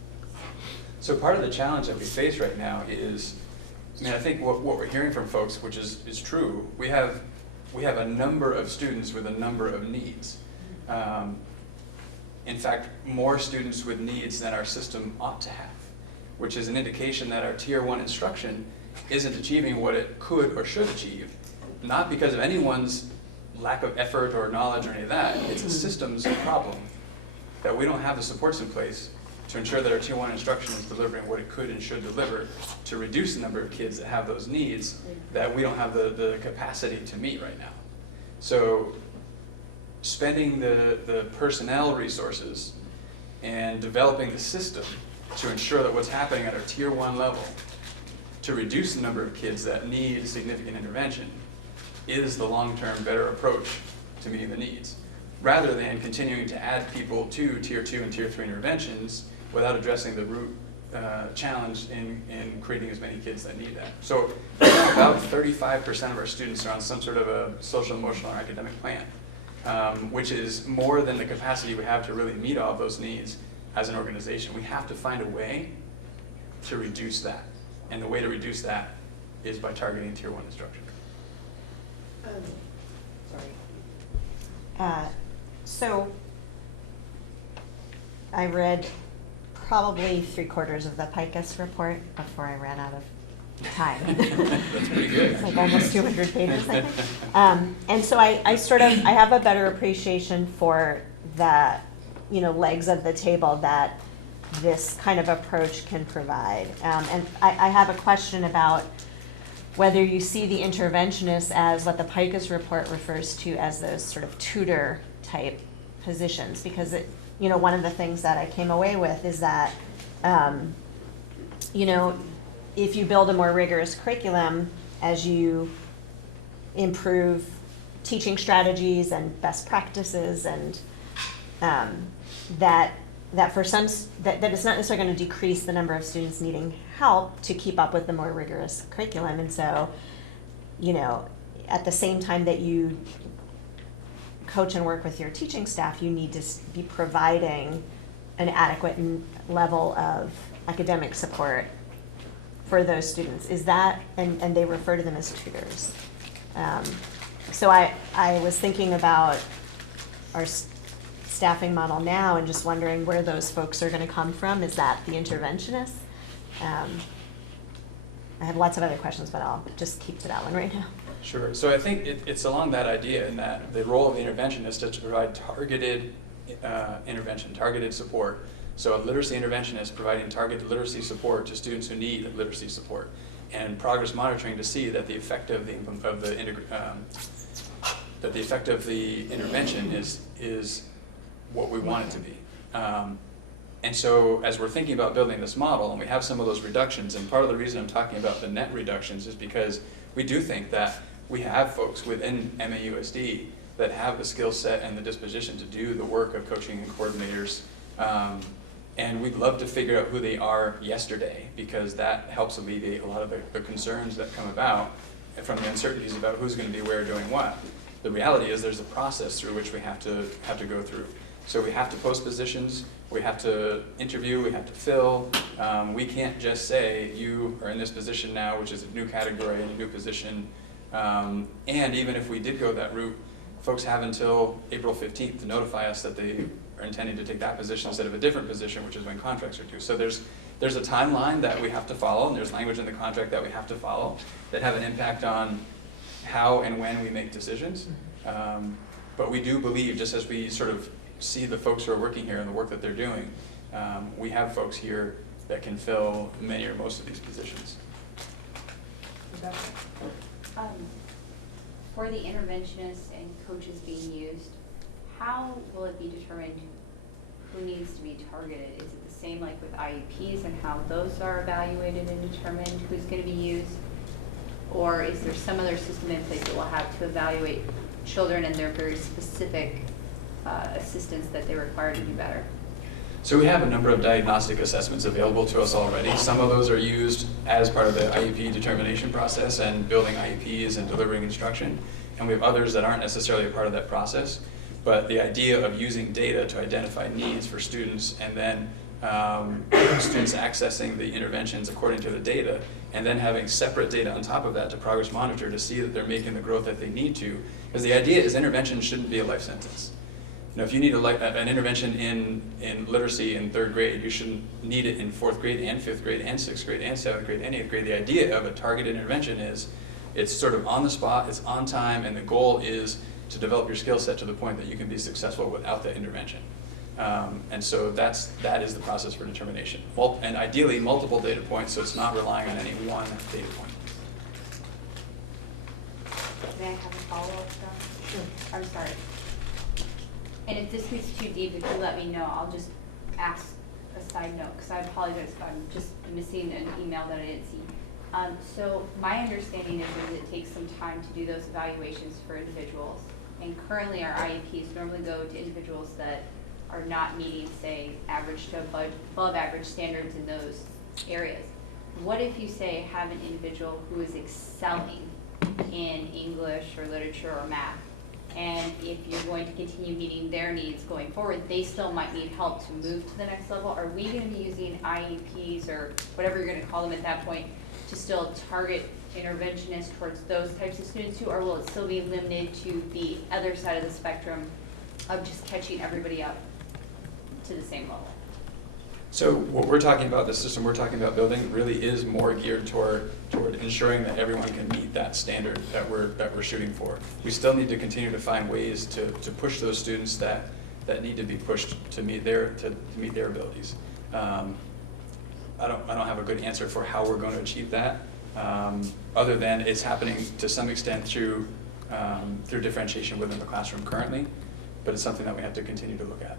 So part of the challenge that we face right now is, I think what we're hearing from folks, which is true, we have a number of students with a number of needs. In fact, more students with needs than our system ought to have, which is an indication that our Tier 1 instruction isn't achieving what it could or should achieve, not because of anyone's lack of effort or knowledge or any of that. It's a systems problem that we don't have the supports in place to ensure that our Tier 1 instruction is delivering what it could and should deliver to reduce the number of kids that have those needs that we don't have the capacity to meet right now. So spending the personnel resources and developing the system to ensure that what's happening at our Tier 1 level to reduce the number of kids that need significant intervention is the long-term better approach to meeting the needs, rather than continuing to add people to Tier 2 and Tier 3 interventions without addressing the root challenge in creating as many kids that need that. So about 35% of our students are on some sort of a social, emotional, or academic plan, which is more than the capacity we have to really meet all of those needs as an organization. We have to find a way to reduce that. And the way to reduce that is by targeting Tier 1 instruction. So I read probably 3/4 of the PICUS report before I ran out of time. That's pretty good. Like almost 200 pages, I think. And so I have a better appreciation for the, legs of the table that this kind of approach can provide. And I have a question about whether you see the interventionists as what the PICUS report refers to as those sort of tutor type positions, because one of the things that I came away with is that, if you build a more rigorous curriculum, as you improve teaching strategies and best practices, and that for some, that it's not necessarily going to decrease the number of students needing help to keep up with the more rigorous curriculum. And so, at the same time that you coach and work with your teaching staff, you need to be providing an adequate level of academic support for those students. Is that, and they refer to them as tutors. So I was thinking about our staffing model now and just wondering where those folks are going to come from. Is that the interventionists? I have lots of other questions, but I'll just keep to that one right now. Sure. So I think it's along that idea in that the role of the interventionist is to provide targeted intervention, targeted support. So a literacy interventionist providing targeted literacy support to students who need literacy support, and progress monitoring to see that the effect of the intervention is what we want it to be. And so as we're thinking about building this model, and we have some of those reductions, and part of the reason I'm talking about the net reductions is because we do think that we have folks within MAUSD that have the skill set and the disposition to do the work of coaching and coordinators. And we'd love to figure out who they are yesterday, because that helps alleviate a lot of the concerns that come about from the uncertainties about who's going to be where doing what. The reality is there's a process through which we have to go through. So we have to post positions, we have to interview, we have to fill. We can't just say, you are in this position now, which is a new category and a new position. And even if we did go that route, folks have until April 15th to notify us that they are intending to take that position instead of a different position, which is when contracts are due. So there's a timeline that we have to follow, and there's language in the contract that we have to follow that have an impact on how and when we make decisions. But we do believe, just as we sort of see the folks who are working here and the work that they're doing, we have folks here that can fill many or most of these positions. For the interventionists and coaches being used, how will it be determined who needs to be targeted? Is it the same like with IEPs and how those are evaluated and determined who's going to be used? Or is there some other system in place that will have to evaluate children and their very specific assistance that they require to do better? So we have a number of diagnostic assessments available to us already. Some of those are used as part of the IEP determination process and building IEPs and delivering instruction. And we have others that aren't necessarily a part of that process. But the idea of using data to identify needs for students, and then students accessing the interventions according to the data, and then having separate data on top of that to progress monitor to see that they're making the growth that they need to. Because the idea is intervention shouldn't be a life sentence. You know, if you need an intervention in literacy in 3rd grade, you shouldn't need it in 4th grade and 5th grade and 6th grade and 7th grade and 8th grade. The idea of a targeted intervention is it's sort of on the spot, it's on time, and the goal is to develop your skill set to the point that you can be successful without the intervention. And so that is the process for determination. And ideally multiple data points, so it's not relying on any one data point. May I have a follow-up, John? Sure. I'm sorry. And if this gets too deep, if you let me know, I'll just ask a side note, because I apologize if I'm just missing an email that I didn't see. So my understanding is that it takes some time to do those evaluations for individuals. And currently our IEPs normally go to individuals that are not meeting, say, average to above average standards in those areas. What if you say have an individual who is excelling in English or literature or math, and if you're going to continue meeting their needs going forward, they still might need help to move to the next level? Are we going to be using IEPs or whatever you're going to call them at that point to still target interventionists towards those types of students too, or will it still be limited to the other side of the spectrum of just catching everybody up to the same level? So what we're talking about, the system we're talking about building, really is more geared toward ensuring that everyone can meet that standard that we're shooting for. We still need to continue to find ways to push those students that need to be pushed to meet their abilities. I don't have a good answer for how we're going to achieve that, other than it's happening to some extent through differentiation within the classroom currently, but it's something that we have to continue to look at.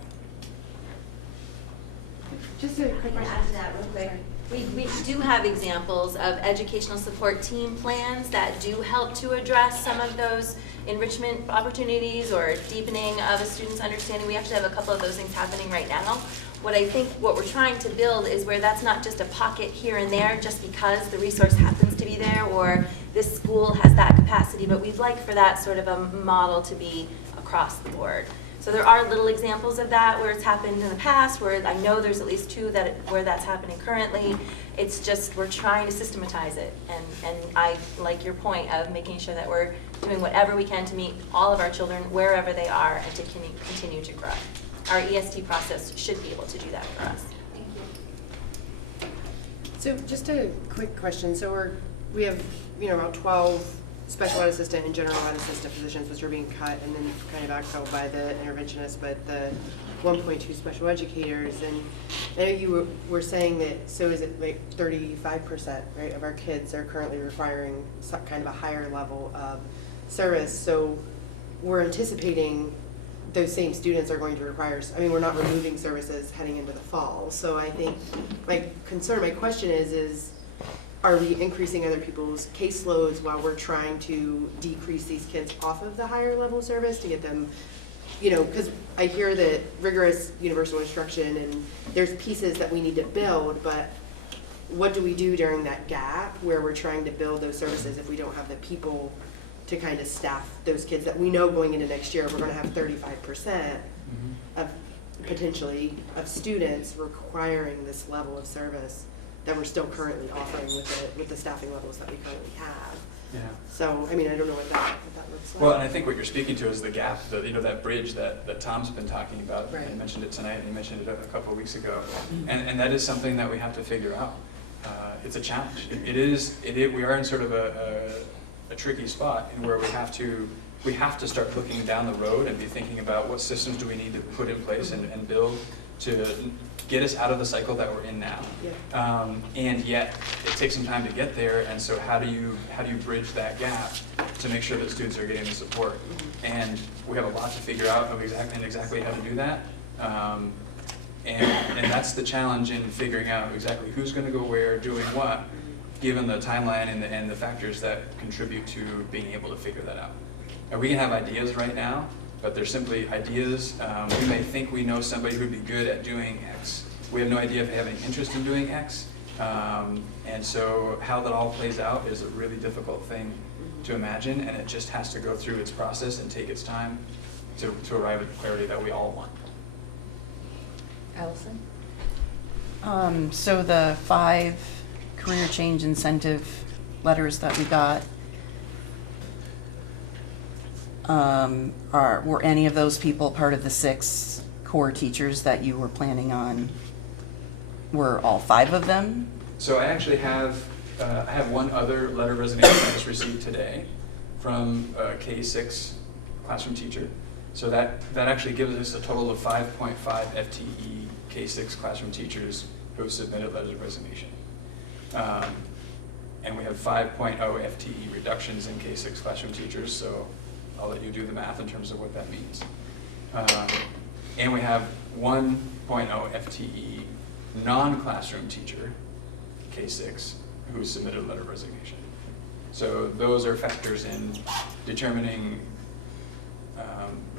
Just a quick I can add to that real quick. We do have examples of educational support team plans that do help to address some of those enrichment opportunities or deepening of a student's understanding. We actually have a couple of those things happening right now. What we're trying to build is where that's not just a pocket here and there just because the resource happens to be there or this school has that capacity, but we'd like for that sort of a model to be across the board. So there are little examples of that where it's happened in the past, where I know there's at least two where that's happening currently. It's just we're trying to systematize it, and I like your point of making sure that we're doing whatever we can to meet all of our children wherever they are and to continue to grow. Our EST process should be able to do that for us. Thank you. So just a quick question. So we have, about 12 special ed assistant and general ed assistant positions which are being cut and then kind of backfilled by the interventionists, but the 1.2 special educators. And I know you were saying that, so is it like 35%, right, of our kids are currently requiring some kind of a higher level of service. So we're anticipating those same students are going to require, we're not removing services heading into the fall. So I think my question is, are we increasing other people's caseloads while we're trying to decrease these kids off of the higher level service to get them, because I hear that rigorous universal instruction and there's pieces that we need to build, but what do we do during that gap where we're trying to build those services if we don't have the people to kind of staff those kids that we know going into next year we're going to have 35% of potentially of students requiring this level of service that we're still currently offering with the staffing levels that we currently have. Yeah. So, I don't know what that looks like. Well, and I think what you're speaking to is the gap, that bridge that Tom's been talking about. Right. He mentioned it tonight, and he mentioned it a couple of weeks ago. And that is something that we have to figure out. It's a challenge. We are in sort of a tricky spot in where we have to start looking down the road and be thinking about what systems do we need to put in place and build to get us out of the cycle that we're in now. Yeah. And yet it takes some time to get there, and so how do you bridge that gap to make sure that students are getting the support? And we have a lot to figure out of exactly how to do that. And that's the challenge in figuring out exactly who's going to go where, doing what, given the timeline and the factors that contribute to being able to figure that out. And we can have ideas right now, but they're simply ideas. We may think we know somebody who'd be good at doing X. We have no idea if they have any interest in doing X. And so how that all plays out is a really difficult thing to imagine, and it just has to go through its process and take its time to arrive at the clarity that we all want. Allison? So the 5 career change incentive letters that we got, were any of those people part of the 6 core teachers that you were planning on? Were all 5 of them? So I actually have I have one other letter of resignation I just received today from a K-6 classroom teacher. So that actually gives us a total of 5.5 FTE K-6 classroom teachers who have submitted letters of resignation. And we have 5.0 FTE reductions in K-6 classroom teachers, so I'll let you do the math in terms of what that means. And we have 1.0 FTE non-classroom teacher, K-6, who submitted a letter of resignation. So those are factors in determining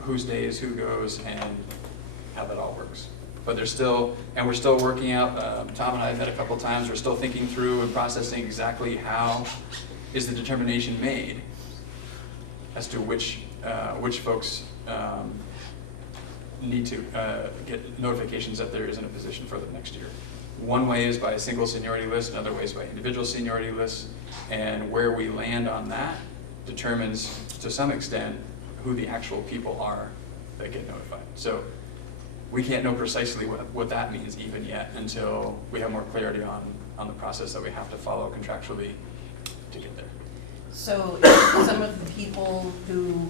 whose days who goes and how that all works. But we're still working out, Tom and I have met a couple times, we're still thinking through and processing exactly how is the determination made as to which folks need to get notifications that there isn't a position for them next year. One way is by a single seniority list, another way is by individual seniority lists, and where we land on that determines, to some extent, who the actual people are that get notified. So we can't know precisely what that means even yet until we have more clarity on the process that we have to follow contractually to get there. So some of the people who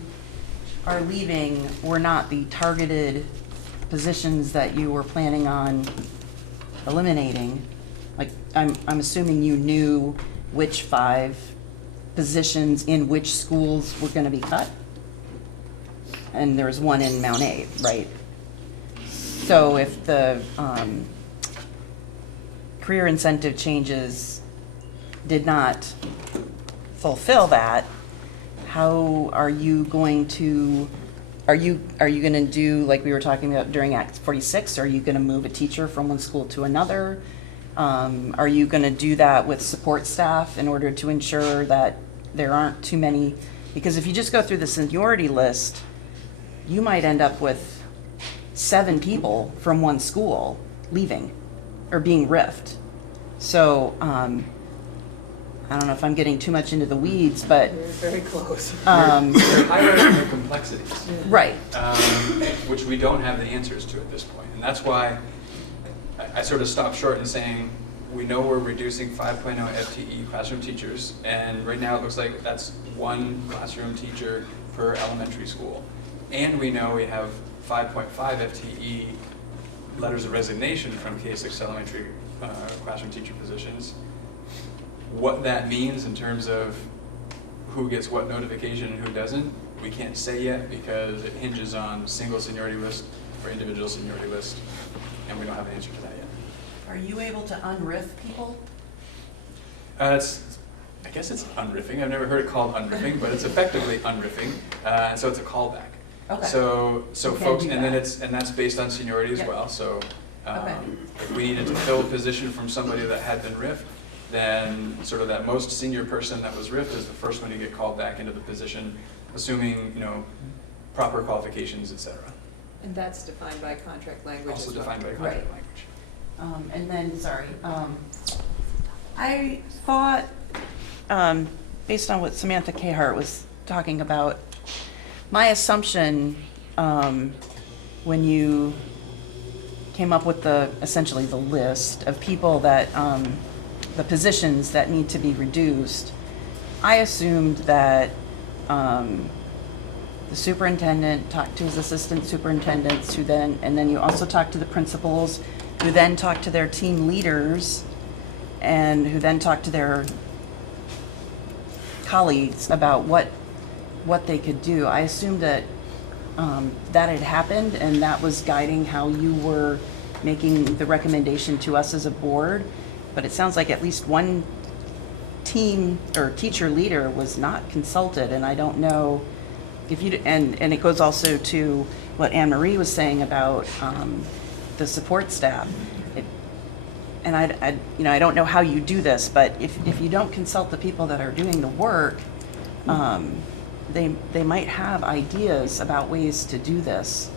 are leaving were not the targeted positions that you were planning on eliminating. Like, I'm assuming you knew which 5 positions in which schools were going to be cut? And there was one in Mount A, right? So if the career incentive changes did not fulfill that, how are you going to, are you going to do, like we were talking about during Act 46, are you going to move a teacher from one school to another? Are you going to do that with support staff in order to ensure that there aren't too many? Because if you just go through the seniority list, you might end up with 7 people from one school leaving or being riffed. So, I don't know if I'm getting too much into the weeds, but. Very close. They're highlighting the complexities. Right. Which we don't have the answers to at this point. And that's why I sort of stopped short in saying, we know we're reducing 5.0 FTE classroom teachers, and right now it looks like that's 1 classroom teacher per elementary school. And we know we have 5.5 FTE letters of resignation from K-6 elementary classroom teacher positions. What that means in terms of who gets what notification and who doesn't, we can't say yet because it hinges on single seniority list or individual seniority list, and we don't have an answer to that yet. Are you able to unriff people? I guess it's unriffing. I've never heard it called unriffing, but it's effectively unriffing, and so it's a callback. Okay. So You can folks, do and then that. that's based on seniority as Yep. well. So Okay. if we needed to fill a position from somebody that had been riffed, then sort of that most senior person that was riffed is the first one to get called back into the position, assuming proper qualifications, et cetera. And that's defined by contract language Also as well. defined by contract Right. language. And then, sorry, I thought, based on what Samantha Cahart was talking about, my assumption when you came up with essentially the list of people that, the positions that need to be reduced, I assumed that the superintendent talked to his assistant superintendents and then you also talked to the principals, who then talked to their team leaders, and who then talked to their colleagues about what they could do. I assumed that that had happened and that was guiding how you were making the recommendation to us as a board, but it sounds like at least one team or teacher leader was not consulted, and I don't know if you, and it goes also to what Anne Marie was saying about the support staff. And I don't know how you do this, but if you don't consult the people that are doing the work, they might have ideas about ways to do this.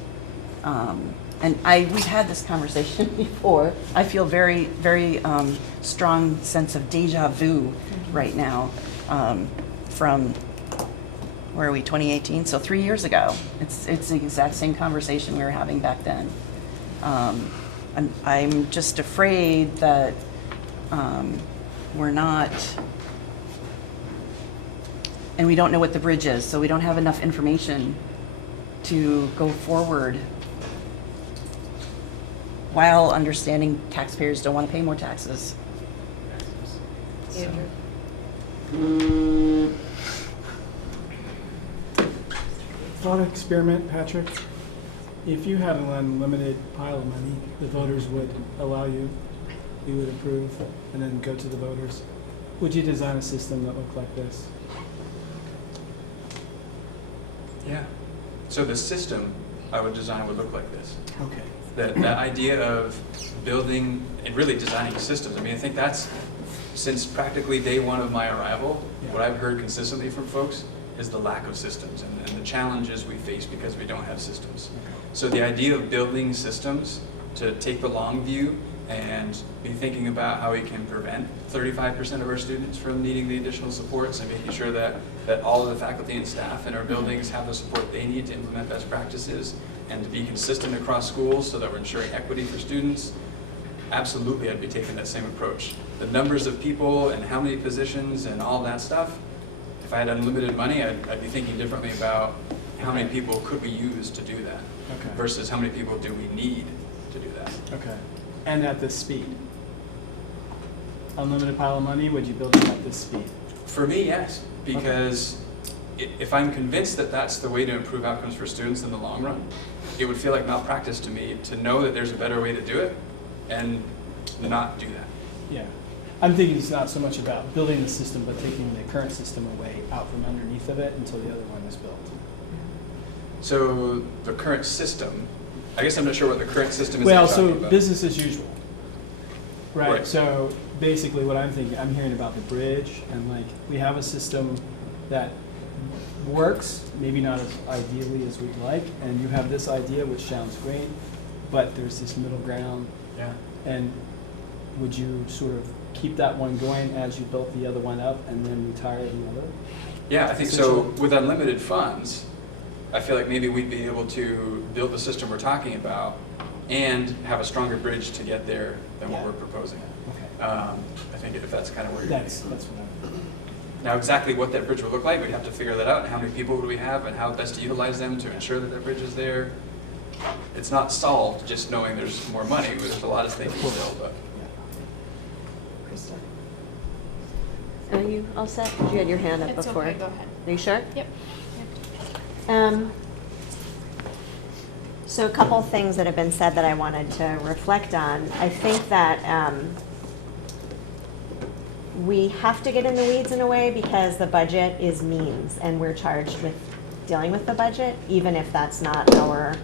And we've had this conversation before. I feel very, very strong sense of deja vu right now from, where are we, 2018? So 3 years ago. It's the exact same conversation we were having back then. I'm just afraid that we're not, and we don't know what the bridge is, so we don't have enough information to go forward while understanding taxpayers don't want to pay more taxes. Andrew? Thought experiment, Patrick. If you had an unlimited pile of money, the voters would allow you, you would approve, and then go to the voters. Would you design a system that looked like this? Yeah. So the system I would design would look like this. Okay. That idea of building and really designing systems. I mean, I think that's, since practically day one of my arrival, what I've heard consistently from folks is the lack of systems and the challenges we face because we don't have systems. Okay. So the idea of building systems to take the long view and be thinking about how we can prevent 35% of our students from needing the additional supports and making sure that all of the faculty and staff in our buildings have the support they need to implement best practices and to be consistent across schools so that we're ensuring equity for students. Absolutely, I'd be taking that same approach. The numbers of people and how many positions and all that stuff, if I had unlimited money, I'd be thinking differently about how many people could we use to do that versus how many people do we need to do that. Okay. And at this speed? Unlimited pile of money, would you build it at this speed? For me, yes, because if I'm convinced that that's the way to improve outcomes for students in the long run, it would feel like malpractice to me to know that there's a better way to do it and not do that. Yeah. I'm thinking it's not so much about building the system, but taking the current system away out from underneath of it until the other one is built. So the current system, I guess I'm not sure what the current system is. Well, that you're so talking about. business as usual. Right. Right. So basically what I'm thinking, I'm hearing about the bridge and like we have a system that works, maybe not as ideally as we'd like, and you have this idea, which sounds great, but there's this middle ground. Yeah. And would you sort of keep that one going as you built the other one up and then retire the other? Yeah, I think so. With unlimited funds, I feel like maybe we'd be able to build the system we're talking about and have a stronger bridge to get there than what we're proposing. Okay. I think if that's kind of where you're That's what I'm. Now, exactly what that bridge would look like, we'd have to figure that out, and how many people would we have, and how best to utilize them to ensure that that bridge is there. It's not solved just knowing there's more money, but there's a lot of things still, but. Krista. Are you all set? You had your hand up It's before. okay, go ahead. Are you sure? Yep. So a couple things that have been said that I wanted to reflect on. I think that we have to get in the weeds in a way because the budget is means and we're charged with dealing with the budget, even if that's not our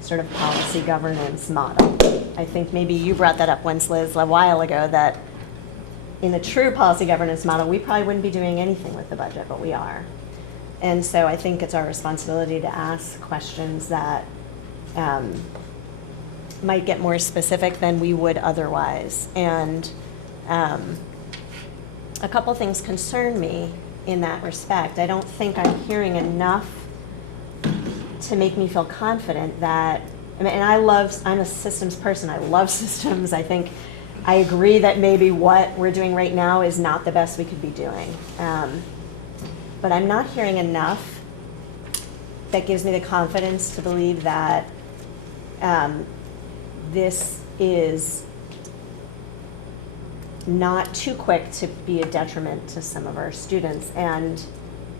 sort of policy governance model. I think maybe you brought that up once, Liz, a while ago, that in a true policy governance model, we probably wouldn't be doing anything with the budget, but we are. And so I think it's our responsibility to ask questions that might get more specific than we would otherwise. And a couple things concern me in that respect. I don't think I'm hearing enough to make me feel confident that, and I'm a systems person, I love systems. I think I agree that maybe what we're doing right now is not the best we could be doing. But I'm not hearing enough that gives me the confidence to believe that this is not too quick to be a detriment to some of our students. And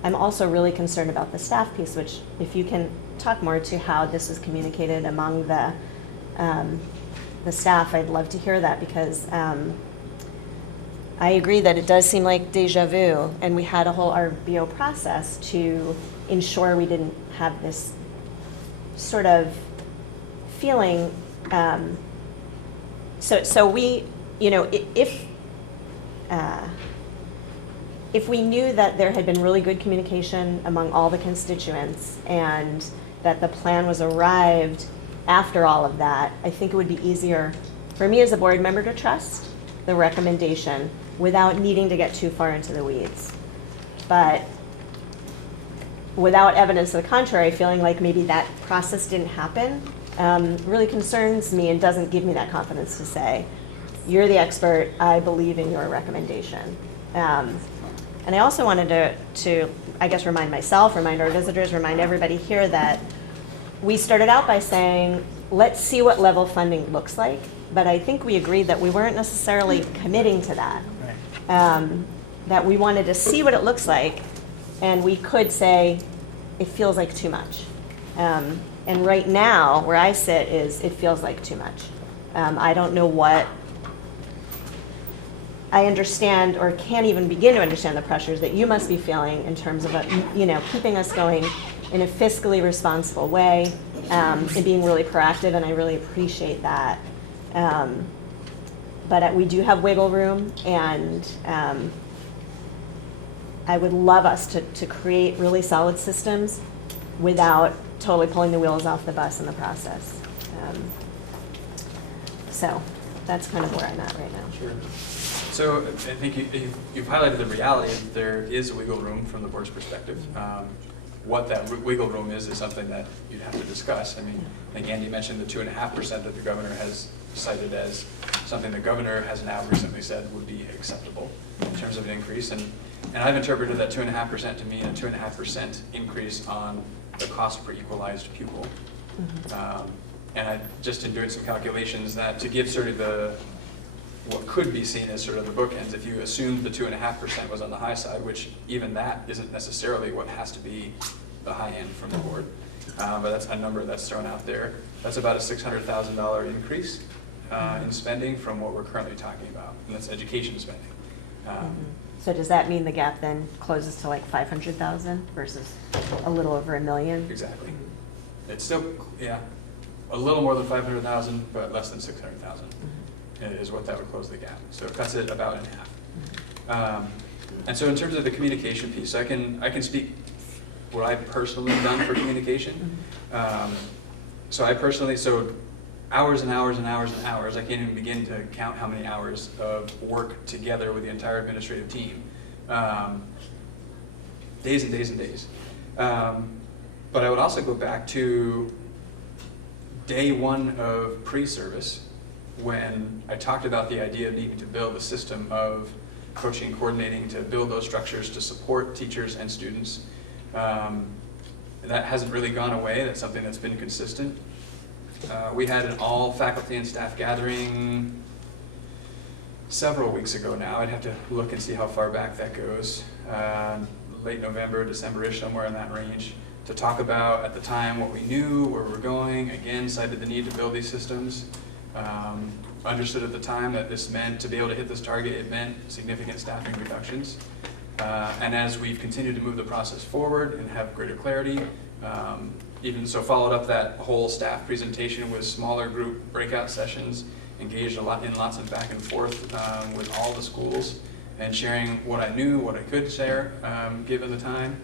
I'm also really concerned about the staff piece, which if you can talk more to how this is communicated among the staff, I'd love to hear that, because I agree that it does seem like deja vu, and we had a whole RBO process to ensure we didn't have this sort of feeling. So we, you know, if we knew that there had been really good communication among all the constituents and that the plan was arrived after all of that, I think it would be easier for me as a board member to trust the recommendation without needing to get too far into the weeds. But without evidence to the contrary, feeling like maybe that process didn't happen really concerns me and doesn't give me that confidence to say, you're the expert, I believe in your recommendation. And I also wanted to, I guess, remind myself, remind our visitors, remind everybody here that we started out by saying, let's see what level funding looks like. But I think we agreed that we weren't necessarily committing to that. That we wanted to see what it looks like, and we could say, it feels like too much. And right now, where I sit is, it feels like too much. I don't know what I understand or can't even begin to understand the pressures that you must be feeling in terms of, keeping us going in a fiscally responsible way and being really proactive, and I really appreciate that. But we do have wiggle room, and I would love us to create really solid systems without totally pulling the wheels off the bus in the process. So that's kind of where I'm at right now. Sure. So I think you've highlighted the reality that there is wiggle room from the board's perspective. What that wiggle room is something that you'd have to discuss. I mean, I think Andy mentioned the 2.5% that the governor has cited as something the governor has now recently said would be acceptable in terms of an increase. And I've interpreted that 2.5% to mean a 2.5% increase on the cost per equalized pupil. And I just in doing some calculations that to give sort of what could be seen as sort of the bookends, if you assumed the 2.5% was on the high side, which even that isn't necessarily what has to be the high end from the board, but that's a number that's thrown out there. That's about a $600,000 increase in spending from what we're currently talking about, and that's education spending. So does that mean the gap then closes to like 500,000 versus a little over $1 million? Exactly. It's still, a little more than 500,000, but less than 600,000 is what that would close the gap. So it cuts it about in half. And so in terms of the communication piece, I can speak what I've personally done for communication. So hours and hours and hours and hours. I can't even begin to count how many hours of work together with the entire administrative team. Days and days and days. But I would also go back to day one of pre-service, when I talked about the idea of needing to build a system of coaching and coordinating to build those structures to support teachers and students. That hasn't really gone away. That's something that's been consistent. We had an all faculty and staff gathering several weeks ago now. I'd have to look and see how far back that goes. Late November, December-ish, somewhere in that range, to talk about, at the time, what we knew, where we're going. Again, cited the need to build these systems. Understood at the time that this meant, to be able to hit this target, it meant significant staffing reductions. And as we've continued to move the process forward and have greater clarity, even so followed up that whole staff presentation with smaller group breakout sessions, engaged in lots of back and forth with all the schools, and sharing what I knew, what I could share, given the time.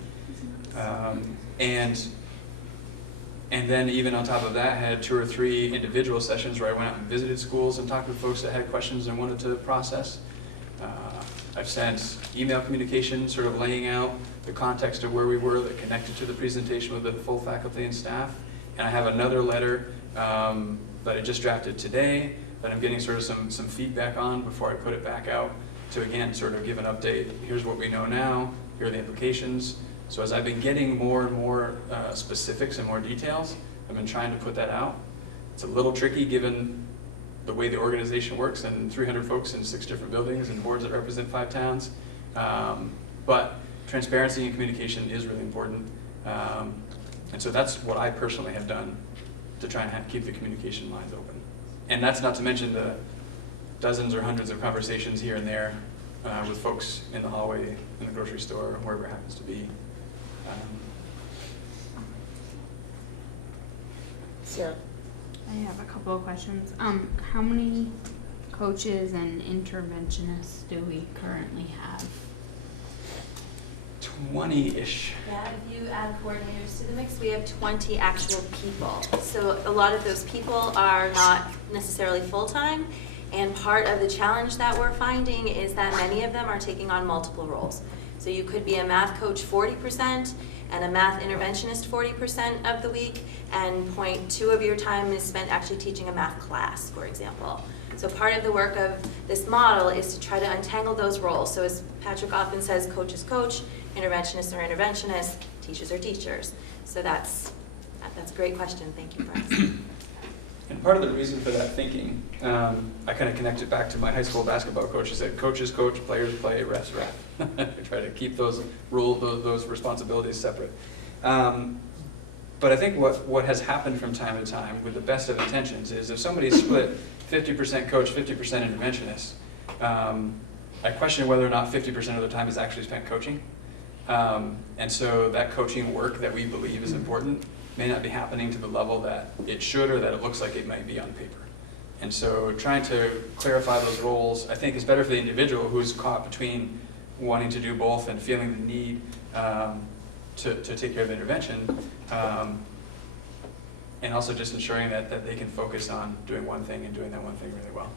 And then even on top of that, had 2 or 3 individual sessions where I went out and visited schools and talked with folks that had questions and wanted to process. I've sent email communication sort of laying out the context of where we were that connected to the presentation with the full faculty and staff. And I have another letter that I just drafted today that I'm getting sort of some feedback on before I put it back out to, again, sort of give an update. Here's what we know now, here are the implications. So as I've been getting more and more specifics and more details, I've been trying to put that out. It's a little tricky given the way the organization works and 300 folks in 6 different buildings and boards that represent 5 towns. But transparency and communication is really important. And so that's what I personally have done to try and keep the communication lines open. And that's not to mention the dozens or hundreds of conversations here and there with folks in the hallway, in the grocery store, wherever it happens to be. Sarah. I have a couple of questions. How many coaches and interventionists do we currently have? 20-ish. Yeah, if you add coordinators to the mix, we have 20 actual people. So a lot of those people are not necessarily full-time, and part of the challenge that we're finding is that many of them are taking on multiple roles. So you could be a math coach 40% and a math interventionist 40% of the week, and 0.2 of your time is spent actually teaching a math class, for example. So part of the work of this model is to try to untangle those roles. So as Patrick often says, coach is coach, interventionists are interventionists, teachers are teachers. So that's a great question. Thank you for asking. And part of the reason for that thinking, I kind of connect it back to my high school basketball coach. He said, coaches coach, players play, refs ref. I try to keep those those responsibilities separate. But I think what has happened from time to time, with the best of intentions, is if somebody's split 50% coach, 50% interventionist, I question whether or not 50% of their time is actually spent coaching. And so that coaching work that we believe is important may not be happening to the level that it should, or that it looks like it might be on paper. And so trying to clarify those roles, I think, is better for the individual who's caught between wanting to do both and feeling the need to take care of intervention, and also just ensuring that they can focus on doing one thing and doing that one thing really well.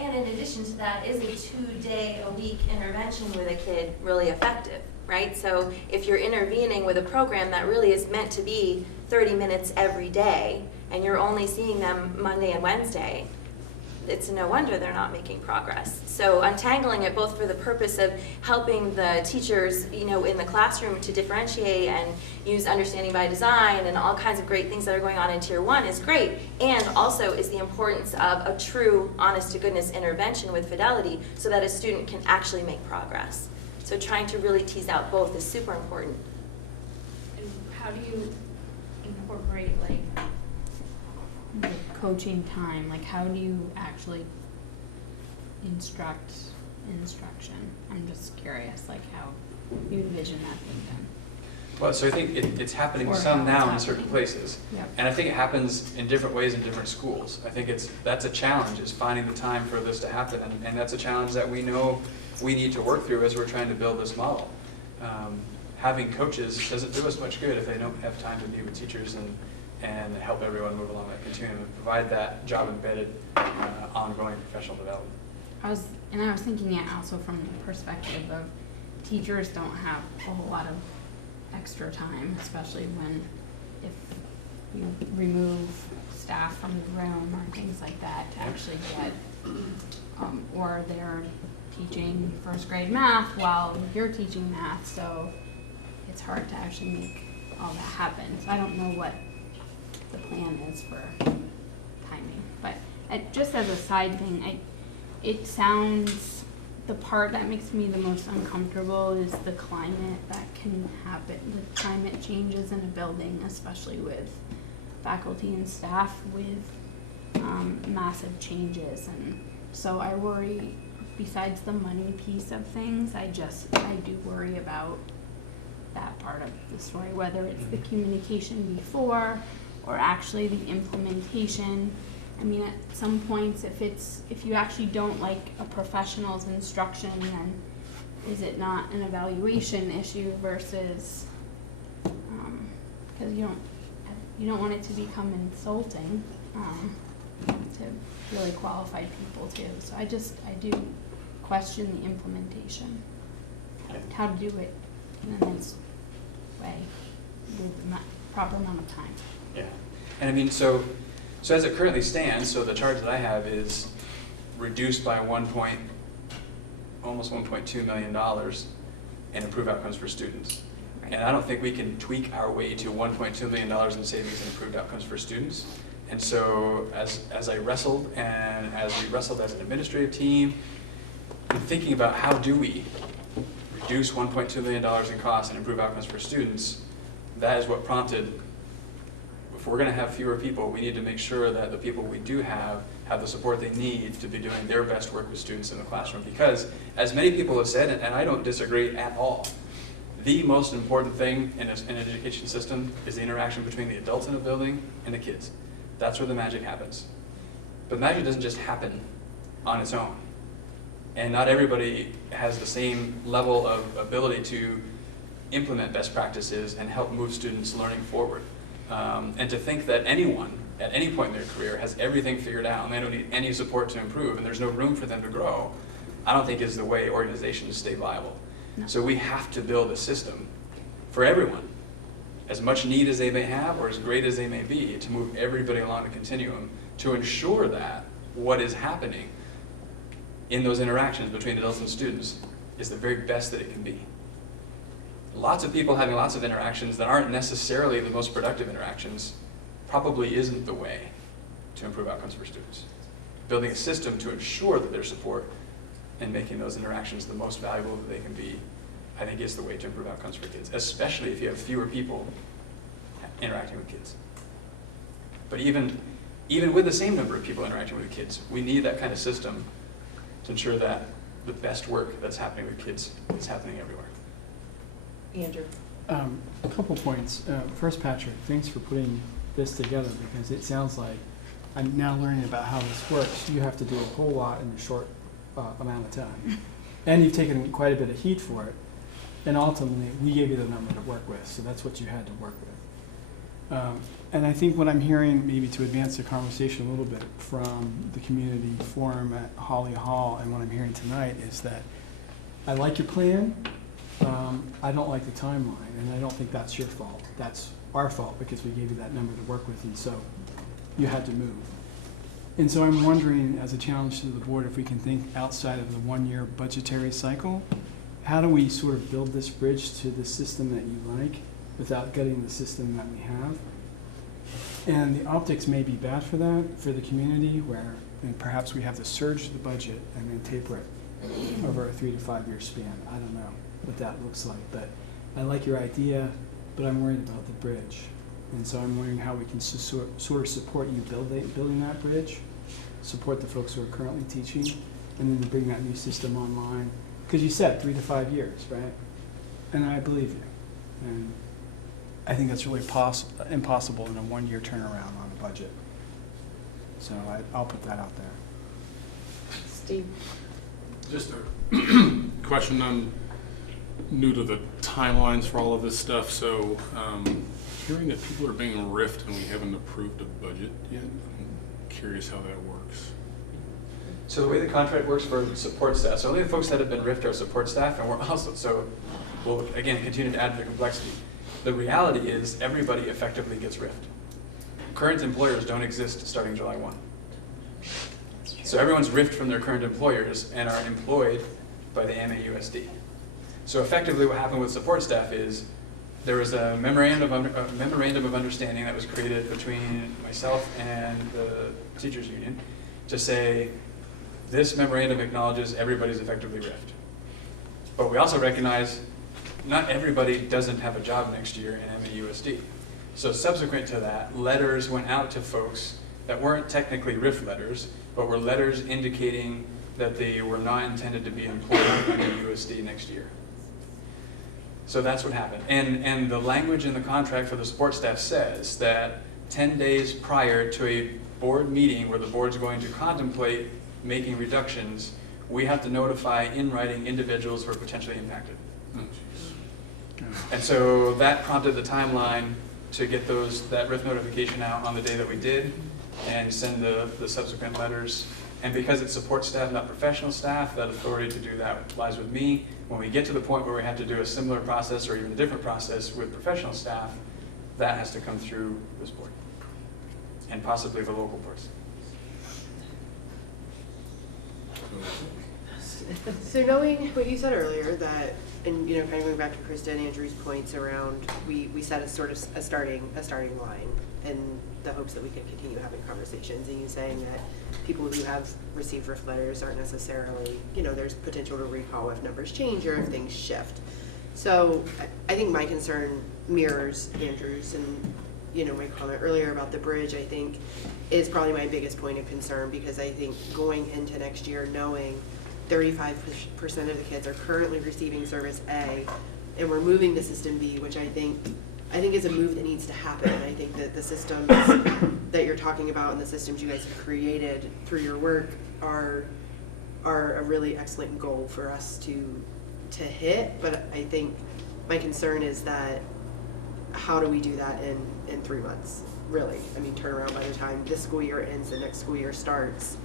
And in addition to that, is a 2-day-a-week intervention with a kid really effective, right? So if you're intervening with a program that really is meant to be 30 minutes every day, and you're only seeing them Monday and Wednesday, it's no wonder they're not making progress. So untangling it both for the purpose of helping the teachers, in the classroom to differentiate and use understanding by design and all kinds of great things that are going on in Tier 1 is great, and also is the importance of a true, honest-to-goodness intervention with fidelity so that a student can actually make progress. So trying to really tease out both is super important. And how do you incorporate the coaching time? How do you actually instruction? I'm just curious, how you envision that being done. Well, so I think it's happening Or some how now in it's certain happening. places. Yep. And I think it happens in different ways in different schools. I think that's a challenge, is finding the time for this to happen. And that's a challenge that we know we need to work through as we're trying to build this model. having coaches doesn't do us much good if they don't have time to meet with teachers and help everyone move along that continuum and provide that job embedded ongoing professional development. I was thinking it also from the perspective of teachers don't have a whole lot of extra time, especially when if you remove staff from the room or things like that to actually get, or they're teaching first grade math while you're teaching math, so it's hard to actually make all that happen. So I don't know what the plan is for timing, but just as a side thing, it sounds, the part that makes me the most uncomfortable is the climate that can happen, the climate changes in a building, especially with faculty and staff with massive changes. And so I worry, besides the money piece of things, I do worry about that part of the story, whether it's the communication before or actually the implementation. I mean, at some points, if you actually don't like a professional's instruction, then is it not an evaluation issue versus, because you don't want it to become insulting to really qualified people too. So I do question the implementation, how to do it in a nice way with the proper amount of time. Yeah, and I mean, so as it currently stands, so the charge that I have is reduced by almost $1.2 million and improve outcomes for students. And I don't think we can tweak our way to $1.2 million in savings and improved outcomes for students. And so as I wrestled, and as we wrestled as an administrative team, and thinking about how do we reduce $1.2 million in costs and improve outcomes for students, that is what prompted, if we're going to have fewer people, we need to make sure that the people we do have the support they need to be doing their best work with students in the classroom. Because as many people have said, and I don't disagree at all, the most important thing in an education system is the interaction between the adults in a building and the kids. That's where the magic happens. But magic doesn't just happen on its own. And not everybody has the same level of ability to implement best practices and help move students' learning forward. And to think that anyone, at any point in their career, has everything figured out and they don't need any support to improve and there's no room for them to grow, I don't think is the way organizations stay viable. No. So we have to build a system for everyone, as much need as they may have or as great as they may be, to move everybody along the continuum to ensure that what is happening in those interactions between adults and students is the very best that it can be. Lots of people having lots of interactions that aren't necessarily the most productive interactions probably isn't the way to improve outcomes for students. Building a system to ensure that there's support and making those interactions the most valuable that they can be, I think is the way to improve outcomes for kids, especially if you have fewer people interacting with kids. But even with the same number of people interacting with kids, we need that kind of system to ensure that the best work that's happening with kids is happening everywhere. Andrew. A couple points. First, Patrick, thanks for putting this together, because it sounds like I'm now learning about how this works. You have to do a whole lot in a short amount of time. And you've taken quite a bit of heat for it. And ultimately, we gave you the number to work with, so that's what you had to work with. And I think what I'm hearing, maybe to advance the conversation a little bit from the community forum at Holly Hall, and what I'm hearing tonight is that I like your plan. I don't like the timeline, and I don't think that's your fault. That's our fault, because we gave you that number to work with, and so you had to move. And so I'm wondering, as a challenge to the board, if we can think outside of the one-year budgetary cycle. How do we sort of build this bridge to the system that you like without gutting the system that we have? And the optics may be bad for that, for the community, where perhaps we have to surge the budget and then taper it over a 3 to 5 year span. I don't know what that looks like, but I like your idea, but I'm worried about the bridge. And so I'm wondering how we can sort of support you building that bridge, support the folks who are currently teaching, and then to bring that new system online. Because you said 3 to 5 years, right? And I believe you. And I think that's really impossible in a 1 year turnaround on a budget. So I'll put that out there. Steve. Just a question on new to the timelines for all of this stuff, so hearing that people are being riffed and we haven't approved a budget yet, I'm curious how that works. So the way the contract works for support staff, so only the folks that have been riffed are support staff, and we're also, so we'll again continue to add to the complexity. The reality is everybody effectively gets riffed. Current employers don't exist starting July 1. So everyone's riffed from their current employers and are employed by the MAUSD. So effectively what happened with support staff is there was a memorandum of understanding that was created between myself and the teachers union to say this memorandum acknowledges everybody's effectively riffed. But we also recognize not everybody doesn't have a job next year in MAUSD. So subsequent to that, letters went out to folks that weren't technically RIF letters, but were letters indicating that they were not intended to be employed under USD next year. So that's what happened. And the language in the contract for the support staff says that 10 days prior to a board meeting where the board's going to contemplate making reductions, we have to notify in writing individuals who are potentially impacted. And so that prompted the timeline to get that RIF notification out on the day that we did and send the subsequent letters. And because it's support staff, not professional staff, that authority to do that lies with me. When we get to the point where we have to do a similar process or even a different process with professional staff, that has to come through this board and possibly the local boards. So knowing what you said earlier, that, and kind of going back to Krista and Andrew's points around, we set a sort of a starting line in the hopes that we could continue having conversations, and you saying that people who have received RIF letters aren't necessarily, there's potential to recall if numbers change or if things shift. So I think my concern mirrors Andrew's, and my comment earlier about the bridge, I think, is probably my biggest point of concern, because I think going into next year knowing 35% of the kids are currently receiving service A, and we're moving to system B, which I think is a move that needs to happen. And I think that the systems that you're talking about and the systems you guys have created through your work are a really excellent goal for us to hit. But I think my concern is that how do we do that in 3 months, really? I mean, turn around by the time this school year ends, the next school year starts,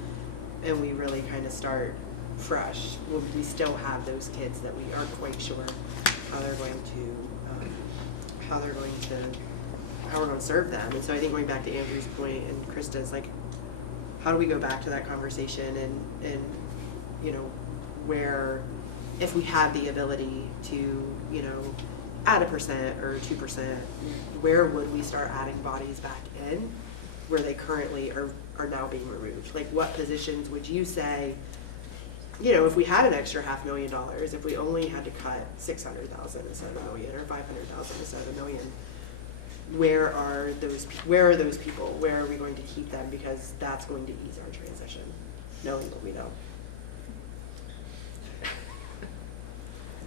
and we really kind of start fresh. Will we still have those kids that we aren't quite sure how we're going to serve them? And so I think going back to Andrew's point and Krista's, like, how do we go back to that conversation and where, if we have the ability to add 1% or 2%, where would we start adding bodies back in where they currently are now being removed? Like, what positions would you say, if we had an extra $500,000, if we only had to cut $600,000 instead of $1 million, or $500,000 instead of $1 million, where are those people? Where are we going to keep them? Because that's going to ease our transition, knowing what we know.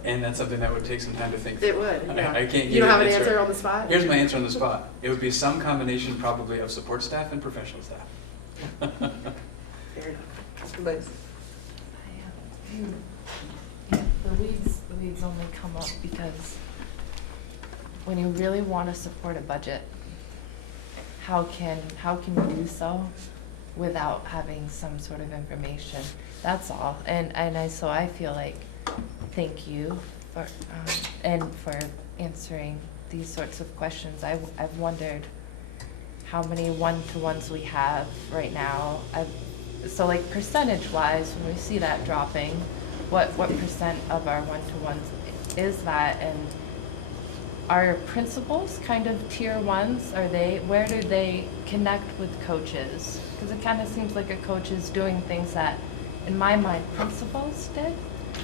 And that's something that would take some time to think through. It would, yeah. I can't give you don't have an answer on the spot? Here's my answer on the spot. It would be some combination probably of support staff and professional staff. Fair enough. Liz. The weeds only come up because when you really want to support a budget, how can you do so without having some sort of information? That's all. So I feel like, thank you for answering these sorts of questions. I've wondered how many one-to-ones we have right now. So like percentage-wise, when we see that dropping, what percent of our one-to-ones is that? And are principals kind of tier ones? Where do they connect with coaches? Because it kind of seems like a coach is doing things that, in my mind, principals did,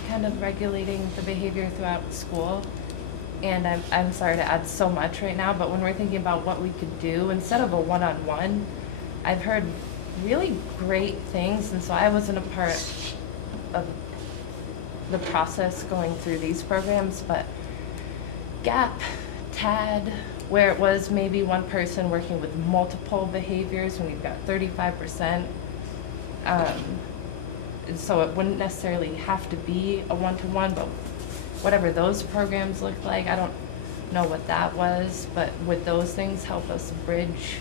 kind of regulating the behavior throughout school. And I'm sorry to add so much right now, but when we're thinking about what we could do, instead of a one-on-one, I've heard really great things, and so I wasn't a part of the process going through these programs, but GAP, TAD, where it was maybe one person working with multiple behaviors, and we've got 35%. So it wouldn't necessarily have to be a one-to-one, but whatever those programs look like. I don't know what that was, but would those things help us bridge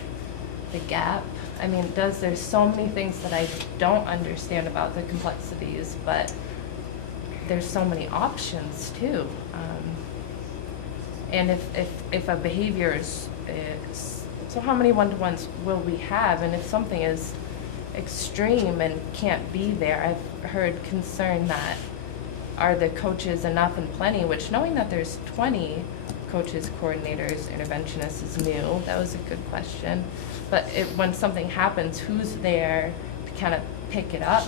the gap? I mean, there's so many things that I don't understand about the complexities, but there's so many options too. And if a behavior is, so how many one-to-ones will we have? And if something is extreme and can't be there, I've heard concern that are the coaches enough and plenty, which knowing that there's 20 coaches, coordinators, interventionists is new. That was a good question. But when something happens, who's there to kind of pick it up?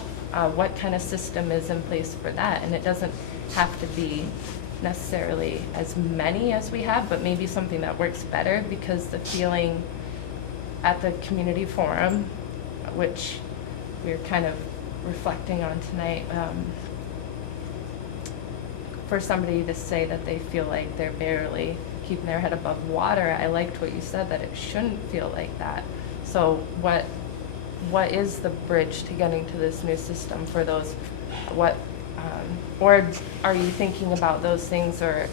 What kind of system is in place for that? And it doesn't have to be necessarily as many as we have, but maybe something that works better, because the feeling at the community forum, which we're kind of reflecting on tonight, for somebody to say that they feel like they're barely keeping their head above water, I liked what you said, that it shouldn't feel like that. So what is the bridge to getting to this new system for those, or are you thinking about those things, or,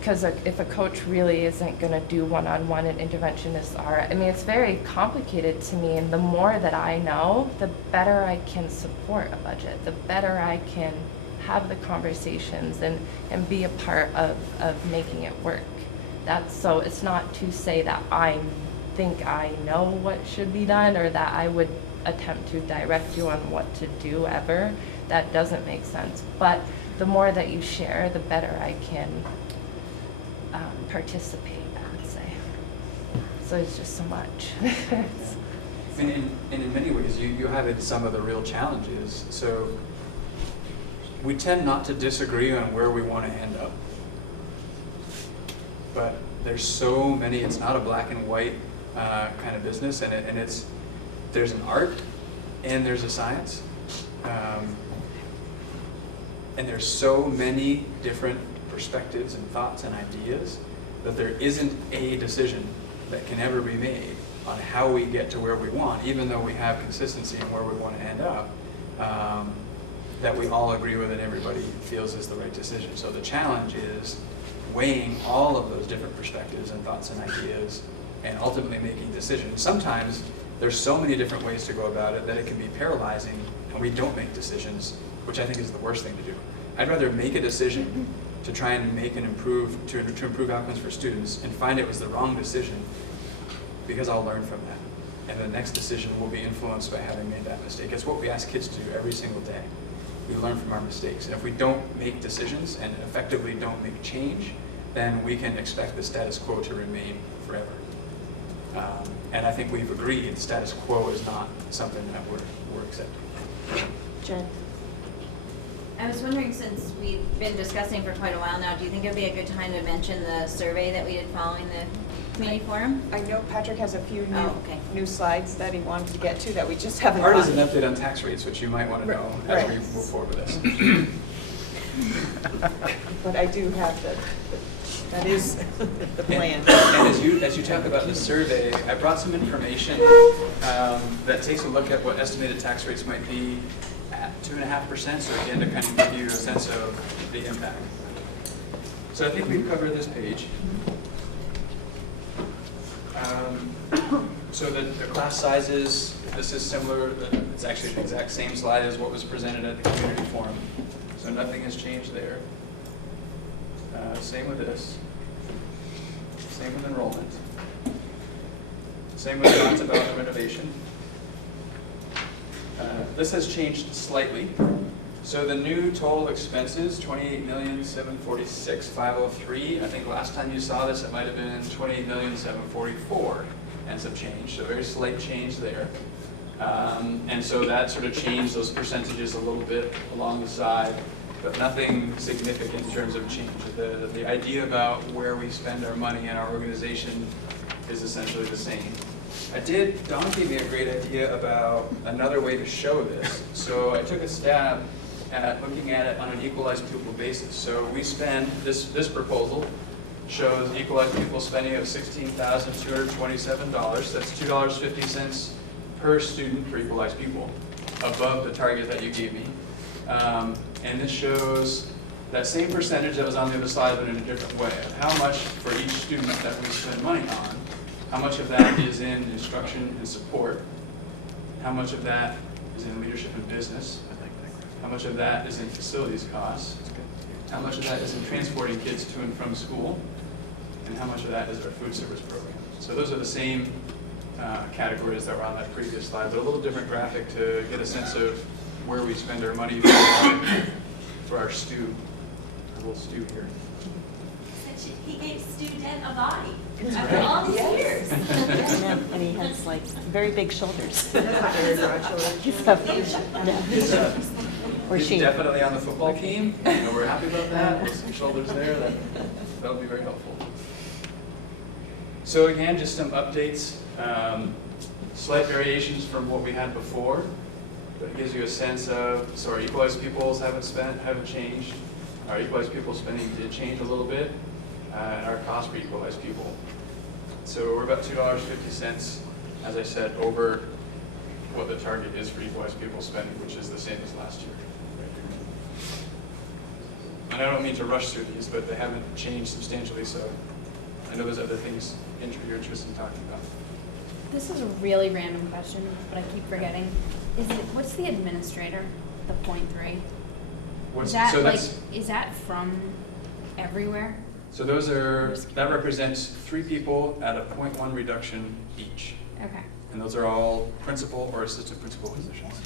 because if a coach really isn't going to do one-on-one and interventionists are, I mean, it's very complicated to me, and the more that I know, the better I can support a budget, the better I can have the conversations and be a part of making it work. So it's not to say that I think I know what should be done, or that I would attempt to direct you on what to do ever. That doesn't make sense. But the more that you share, the better I can participate, I would say. So it's just so much. And in many ways, you highlighted some of the real challenges. So we tend not to disagree on where we want to end up. But there's so many, it's not a black and white kind of business, and there's an art and there's a science. And there's so many different perspectives and thoughts and ideas that there isn't a decision that can ever be made on how we get to where we want, even though we have consistency in where we want to end up, that we all agree with and everybody feels is the right decision. So the challenge is weighing all of those different perspectives and thoughts and ideas and ultimately making decisions. Sometimes there's so many different ways to go about it that it can be paralyzing and we don't make decisions, which I think is the worst thing to do. I'd rather make a decision to try and make an improve outcomes for students and find it was the wrong decision, because I'll learn from that. And the next decision will be influenced by having made that mistake. It's what we ask kids to do every single day. We learn from our mistakes. And if we don't make decisions and effectively don't make change, then we can expect the status quo to remain forever. And I think we've agreed the status quo is not something that we're accepting. Jen? I was wondering, since we've been discussing for quite a while now, do you think it would be a good time to mention the survey that we did following the community forum? I know Patrick has a few okay. new slides that he wanted to get to that we just haven't Part is gotten. an update on tax rates, which you might want to know as we move forward with this. But I do have that is the plan. And as you talk about the survey, I brought some information that takes a look at what estimated tax rates might be at 2.5%, so again, to kind of give you a sense of the impact. So I think we've covered this page. So the class sizes, this is similar, it's actually the exact same slide as what was presented at the community forum. So nothing has changed there. Same with this. Same with enrollment. Same with thoughts about the renovation. This has changed slightly. So the new total expenses, $28,746,503. I think last time you saw this, it might have been $28,744,000 and some change. So very slight change there. And so that sort of changed those percentages a little bit along the side, but nothing significant in terms of change. The idea about where we spend our money in our organization is essentially the same. Dawn gave me a great idea about another way to show this. So I took a stab at looking at it on an equalized pupil basis. So we spend, this proposal shows equalized pupil spending of $16,227. That's $2.50 per student per equalized pupil, above the target that you gave me. And this shows that same percentage that was on the other slide, but in a different way, of how much for each student that we spend money on, how much of that is in instruction and support, how much of that is in leadership and business, how much of that is in facilities costs, how much of that is in transporting kids to and from school, and how much of that is our food service program. So those are the same categories that were on that previous slide, but a little different graphic to get a sense of where we spend our money for our stew, our little stew here. He gave Stu Dent a body That's after right. all these Yes. years. And he has like very big shoulders. That's not very broad shoulders. He's, Or he's she. definitely on the football team. We're happy about that. With some shoulders there, that'll be very helpful. So again, just some updates, slight variations from what we had before, but it gives you a sense of, so our equalized pupils haven't changed. Our equalized pupil spending did change a little bit, and our cost per equalized pupil. So we're about $2.50, as I said, over what the target is for equalized pupil spending, which is the same as last year. And I don't mean to rush through these, but they haven't changed substantially, so I know there's other things you're interested in talking about. This is a really random question, but I keep forgetting. What's the administrator, the 0.3? Is that from everywhere? So that represents 3 people at a 0.1 reduction each. Okay. And those are all principal or assistant principal positions.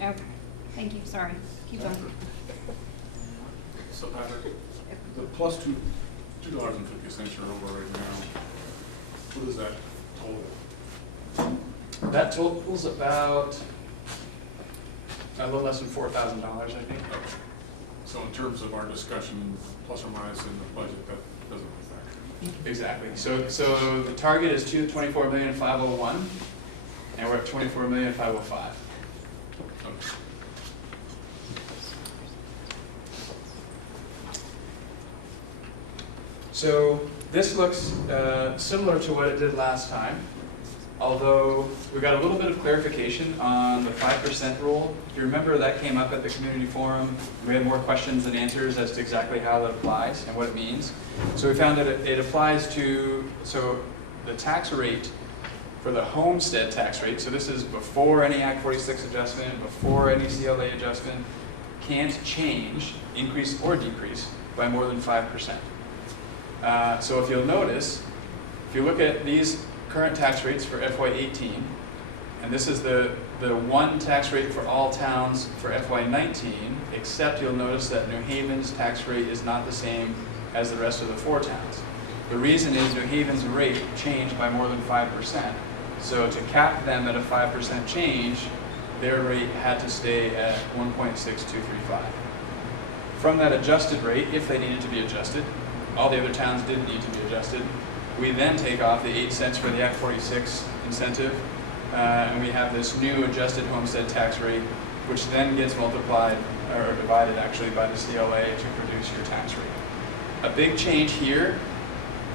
Okay. Thank you. Sorry. Keep going. So Patrick, the plus $2.50 you're over right now, what is that total? That totals about a little less than $4,000, I think. Okay. So in terms of our discussion, plus or minus in the budget, that doesn't affect. Exactly. So the target is $24,501,000, and we're at $24,505,000. Okay. So this looks similar to what it did last time, although we got a little bit of clarification on the 5% rule. If you remember, that came up at the community forum. We had more questions than answers as to exactly how that applies and what it means. So we found that it applies to, so the tax rate for the homestead tax rate, so this is before any Act 46 adjustment, before any CLA adjustment, can't change, increase or decrease by more than 5%. So if you'll notice, if you look at these current tax rates for FY18, and this is the one tax rate for all towns for FY19, except you'll notice that New Haven's tax rate is not the same as the rest of the 4 towns. The reason is New Haven's rate changed by more than 5%. So to cap them at a 5% change, their rate had to stay at 1.6235. From that adjusted rate, if they needed to be adjusted, all the other towns didn't need to be adjusted. We then take off the 8 cents for the Act 46 incentive, and we have this new adjusted homestead tax rate, which then gets multiplied, or divided actually, by the CLA to produce your tax rate. A big change here,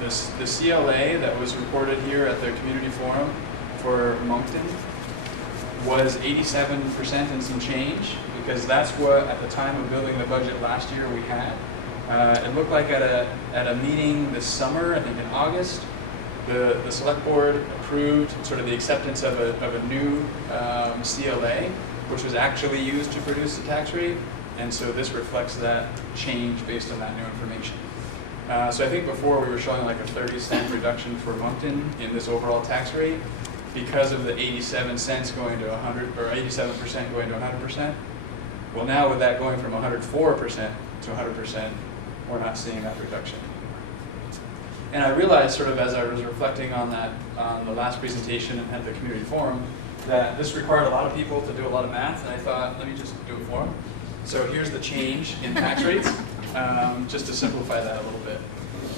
the CLA that was reported here at the community forum for Moncton was 87% and some change, because that's what, at the time of building the budget last year, we had. It looked like at a meeting this summer, I think in August, the select board approved sort of the acceptance of a new CLA, which was actually used to produce the tax rate, and so this reflects that change based on that new information. So I think before we were showing like a 30-cent reduction for Moncton in this overall tax rate because of the 87 cents going to 100, or 87% going to 100%. Well, now with that going from 104% to 100%, we're not seeing that reduction. And I realized sort of as I was reflecting on that, on the last presentation and at the community forum, that this required a lot of people to do a lot of math, and I thought, let me just do it for them. So here's the change in tax rates, just to simplify that a little bit.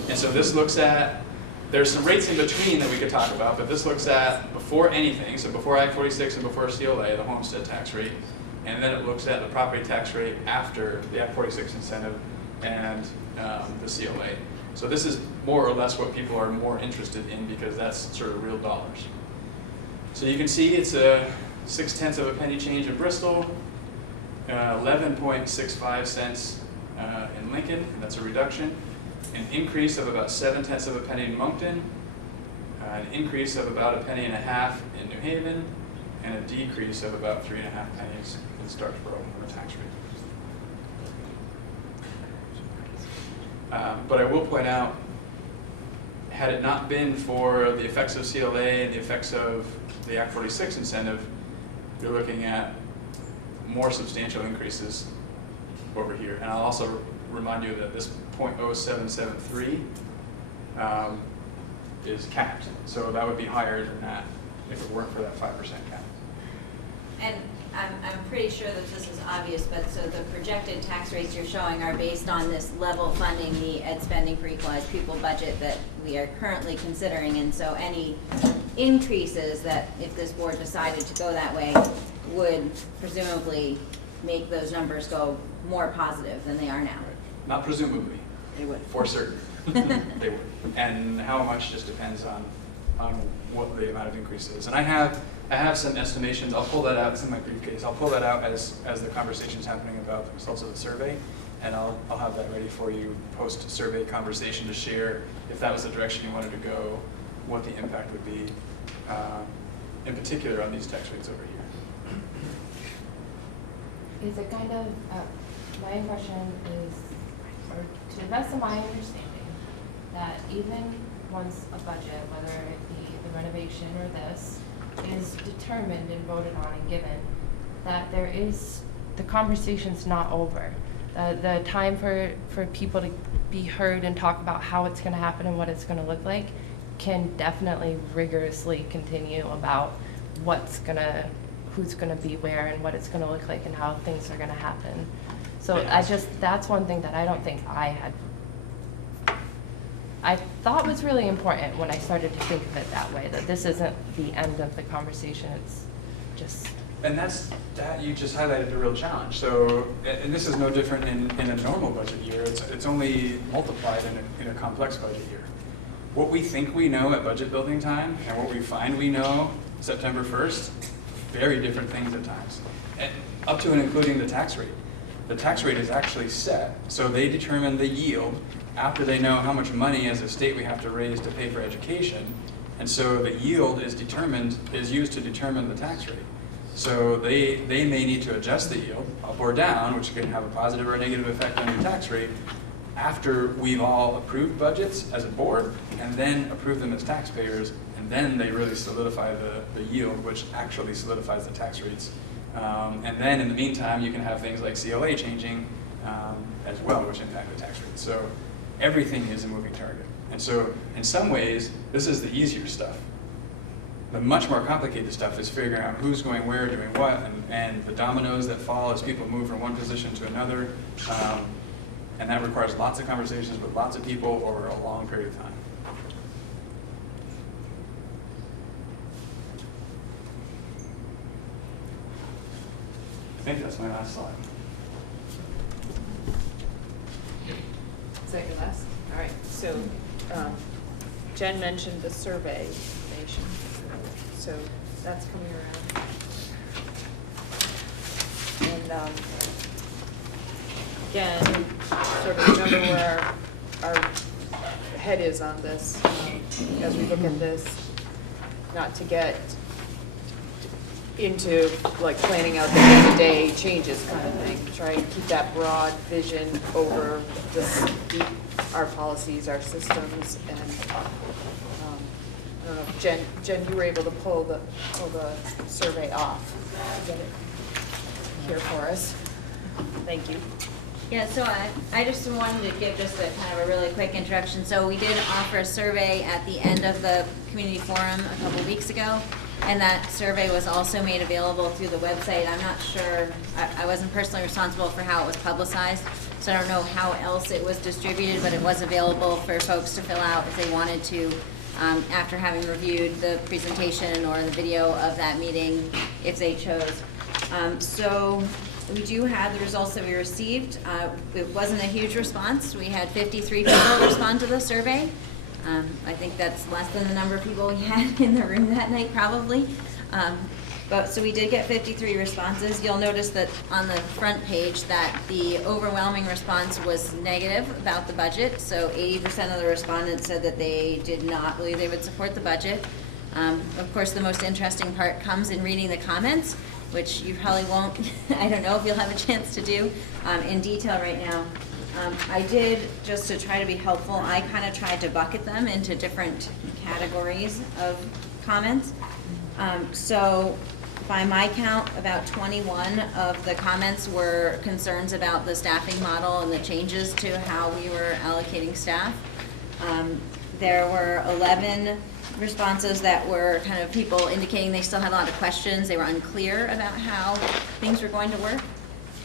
And so this looks at, there's some rates in between that we could talk about, but this looks at before anything, so before Act 46 and before CLA, the homestead tax rate, and then it looks at the property tax rate after the Act 46 incentive and the CLA. So this is more or less what people are more interested in because that's sort of real dollars. So you can see it's a 0.6 of a penny change in Bristol, 11.65 cents in Lincoln, and that's a reduction. An increase of about 0.7 of a penny in Moncton, an increase of about 1.5 pennies in New Haven, and a decrease of about 3.5 pennies in Starksboro on the tax rate. But I will point out, had it not been for the effects of CLA and the effects of the Act 46 incentive, you're looking at more substantial increases over here. And I'll also remind you that this 0.0773 is capped. So that would be higher than that if it weren't for that 5% cap. And I'm pretty sure that this is obvious, but so the projected tax rates you're showing are based on this level funding, the ed spending for equalized pupil budget that we are currently considering. And so any increases that, if this board decided to go that way, would presumably make those numbers go more positive than they are now. Not presumably. They would. For certain. They would. And how much just depends on what the amount of increase is. And I have some estimations. I'll pull that out. It's in my briefcase. I'll pull that out as the conversation's happening about the results of the survey, and I'll have that ready for you post-survey conversation to share if that was the direction you wanted to go, what the impact would be, in particular on these tax rates over here. Is it kind of, my impression is, or to the best of my understanding, that even once a budget, whether it be the renovation or this, is determined and voted on and given, that the conversation's not over. The time for people to be heard and talk about how it's going to happen and what it's going to look like can definitely rigorously continue about who's going to be where and what it's going to look like and how things are going to happen. So that's one thing that I don't think I thought was really important when I started to think of it that way, that this isn't the end of the conversation, it's just... And you just highlighted a real challenge. So, and this is no different in a normal budget year. It's only multiplied in a complex budget year. What we think we know at budget building time and what we find we know September 1st, very different things at times. And up to and including the tax rate. The tax rate is actually set, so they determine the yield after they know how much money as a state we have to raise to pay for education. And so the yield is used to determine the tax rate. So they may need to adjust the yield up or down, which can have a positive or a negative effect on your tax rate, after we've all approved budgets as a board and then approved them as taxpayers, and then they really solidify the yield, which actually solidifies the tax rates. And then in the meantime, you can have things like CLA changing as well, which impact the tax rate. So everything is a moving target. And so in some ways, this is the easier stuff. The much more complicated stuff is figuring out who's going where, doing what, and the dominoes that fall as people move from one position to another. And that requires lots of conversations with lots of people over a long period of time. I think that's my last slide. Is that your last? All right, so Jen mentioned the survey information, so that's coming around. And again, sort of remember where our head is on this as we look at this, not to get into like planning out the day-to-day changes kind of thing. Try and keep that broad vision over our policies, our systems, and I don't know if Jen, you were able to pull the survey off. Get it here for us. Thank you. Yeah, so I just wanted to give just a kind of a really quick introduction. So we did offer a survey at the end of the community forum a couple weeks ago, and that survey was also made available through the website. I'm not sure, I wasn't personally responsible for how it was publicized, so I don't know how else it was distributed, but it was available for folks to fill out if they wanted to, after having reviewed the presentation or the video of that meeting, if they chose. So we do have the results that we received. It wasn't a huge response. We had 53 people respond to the survey. I think that's less than the number of people we had in the room that night, probably. But, so we did get 53 responses. You'll notice that on the front page that the overwhelming response was negative about the budget. So 80% of the respondents said that they did not believe they would support the budget. Of course, the most interesting part comes in reading the comments, which you probably won't, I don't know if you'll have a chance to do in detail right now. I did, just to try to be helpful, I kind of tried to bucket them into different categories of comments. So by my count, about 21 of the comments were concerns about the staffing model and the changes to how we were allocating staff. There were 11 responses that were kind of people indicating they still had a lot of questions. They were unclear about how things were going to work.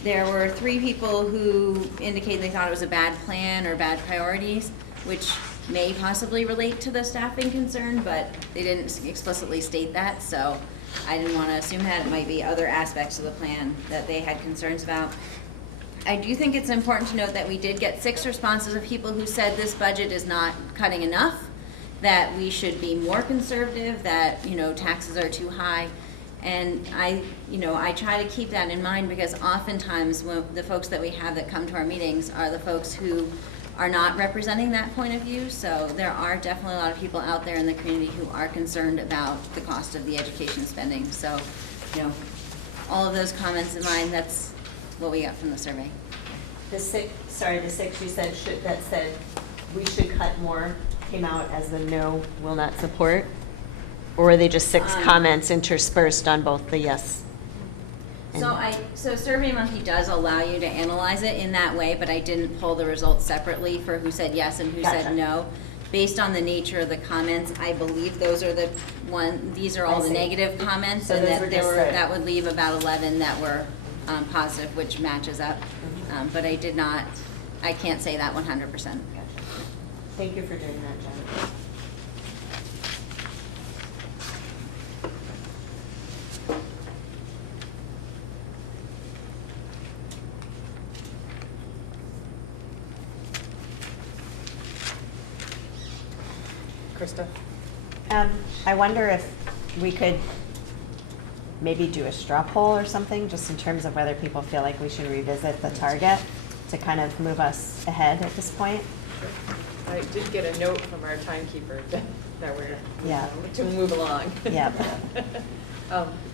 There were 3 people who indicated they thought it was a bad plan or bad priorities, which may possibly relate to the staffing concern, but they didn't explicitly state that, so I didn't want to assume that. It might be other aspects of the plan that they had concerns about. I do think it's important to note that we did get 6 responses of people who said this budget is not cutting enough, that we should be more conservative, that, you know, taxes are too high. And I try to keep that in mind because oftentimes when the folks that we have that come to our meetings are the folks who are not representing that point of view. So there are definitely a lot of people out there in the community who are concerned about the cost of the education spending. So, you know, all of those comments in mind, that's what we got from the survey. The 6 you said that said we should cut more came out as the no, will not support? Or were they just 6 comments interspersed on both the yes? So SurveyMonkey does allow you to analyze it in that way, but I didn't pull the results separately for who said yes and who said no. Based on the nature of the comments, I believe those are these are all the negative comments, So and those were just that would leave about 11 that were positive, which matches up. But I can't say that 100%. Thank you for doing that, Jen. Krista? I wonder if we could maybe do a straw poll or something, just in terms of whether people feel like we should revisit the target to kind of move us ahead at this point. I did get a note from our timekeeper that we're to move along. Yeah.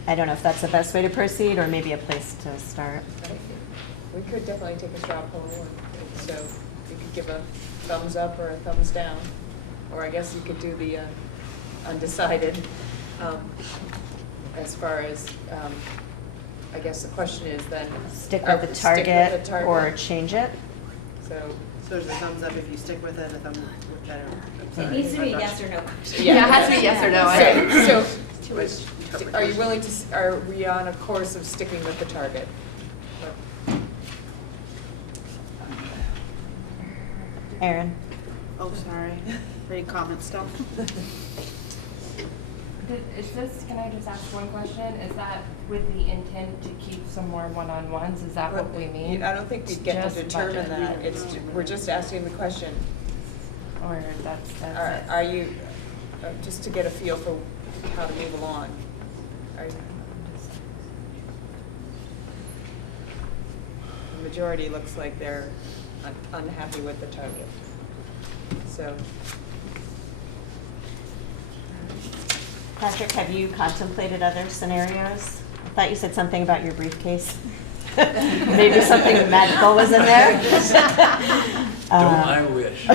I don't know if that's the best way to proceed or maybe a place to start. We could definitely take a straw poll, so you could give a thumbs up or a thumbs down, or I guess you could do the undecided. As far as, I guess the question is then. Stick with the target or change it? So there's a thumbs up if you stick with it, a thumbs down. It needs to be a yes or no question. Yeah, it has to be yes or no. So are you willing to, are we on a course of sticking with the target? Erin? Oh, sorry. Ready comment stuff? Can I just ask one question? Is that with the intent to keep some more one-on-ones? Is that what we mean? I don't think we'd get to Just determine budget. that. We're just asking the question. Or that's it? Are you, just to get a feel for how to move along? The majority looks like they're unhappy with the target. So. Patrick, have you contemplated other scenarios? I thought you said something about your briefcase. Maybe something magical was in there? Don't I wish.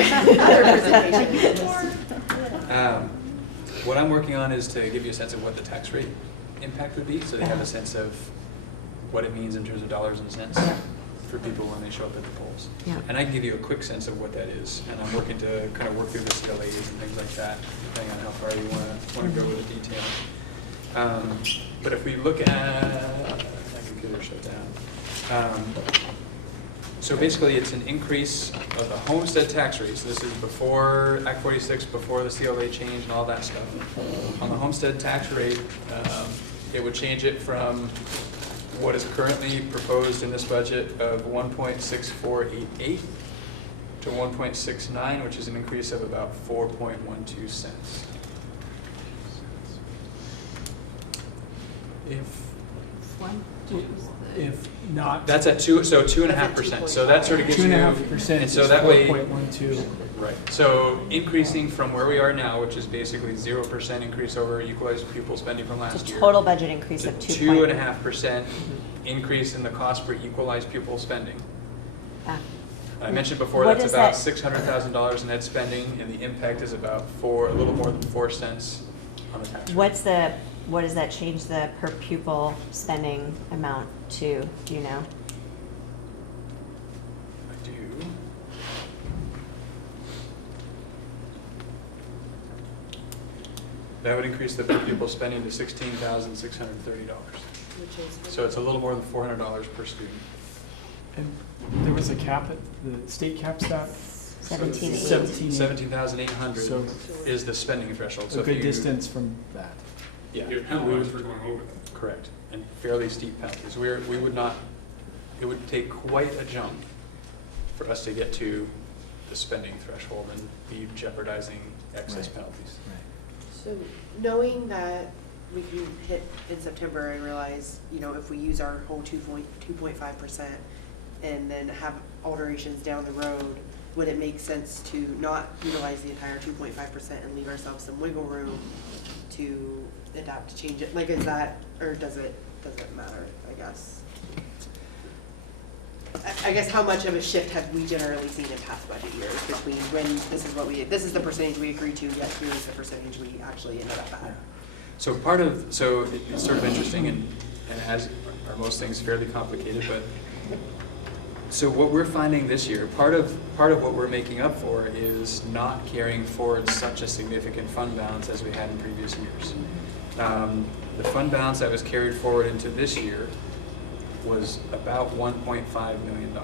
What I'm working on is to give you a sense of what the tax rate impact would be, so they have a sense of what it means in terms of dollars and cents for people when they show up at the polls. Yeah. And I can give you a quick sense of what that is, and I'm working to kind of work through the CLAs and things like that, depending on how far you want to go with the detail. But if we look at, my computer shut down. So basically, it's an increase of the homestead tax rate. So this is before Act 46, before the CLA change and all that stuff. On the homestead tax rate, it would change it from what is currently proposed in this budget of 1.6488 to 1.69, which is an increase of about 4.12 cents. if not. That's at 2.5%. So that sort of gives you. 2.5%. And so that way. 4.12. Right. So increasing from where we are now, which is basically 0% increase over equalized pupil spending from last It's a year. total budget increase of 2.5% increase in the cost per equalized pupil spending. I mentioned before What that's is about that? $600,000 in net spending, and the impact is about a little more than 4 cents on the tax rate. What does that change the per pupil spending amount to? Do you know? I do. That would increase the per pupil spending to $16,630. Which is. So it's a little more than $400 per student. And there was a cap, the state caps that? 17,800. 17,800 So is the spending threshold. So a if good you- distance from that. Yeah. You're penalized for going over that. Correct, and fairly steep penalties. We would not, it would take quite a jump for us to get to the spending threshold and be jeopardizing excess Right. penalties. So knowing that we can hit in September and realize, you know, if we use our whole 2.5% and then have alterations down the road, would it make sense to not utilize the entire 2.5% and leave ourselves some wiggle room to adapt, to change it? Like, is that, or does it matter, I guess? I guess how much of a shift have we generally seen in past budget years between when this is the percentage we agreed to, yet here's the percentage we actually ended up at? So it's sort of interesting, and as are most things, fairly complicated, but so what we're finding this year, part of what we're making up for is not carrying forward such a significant fund balance as we had in previous years. The fund balance that was carried forward into this year was about $1.5 million.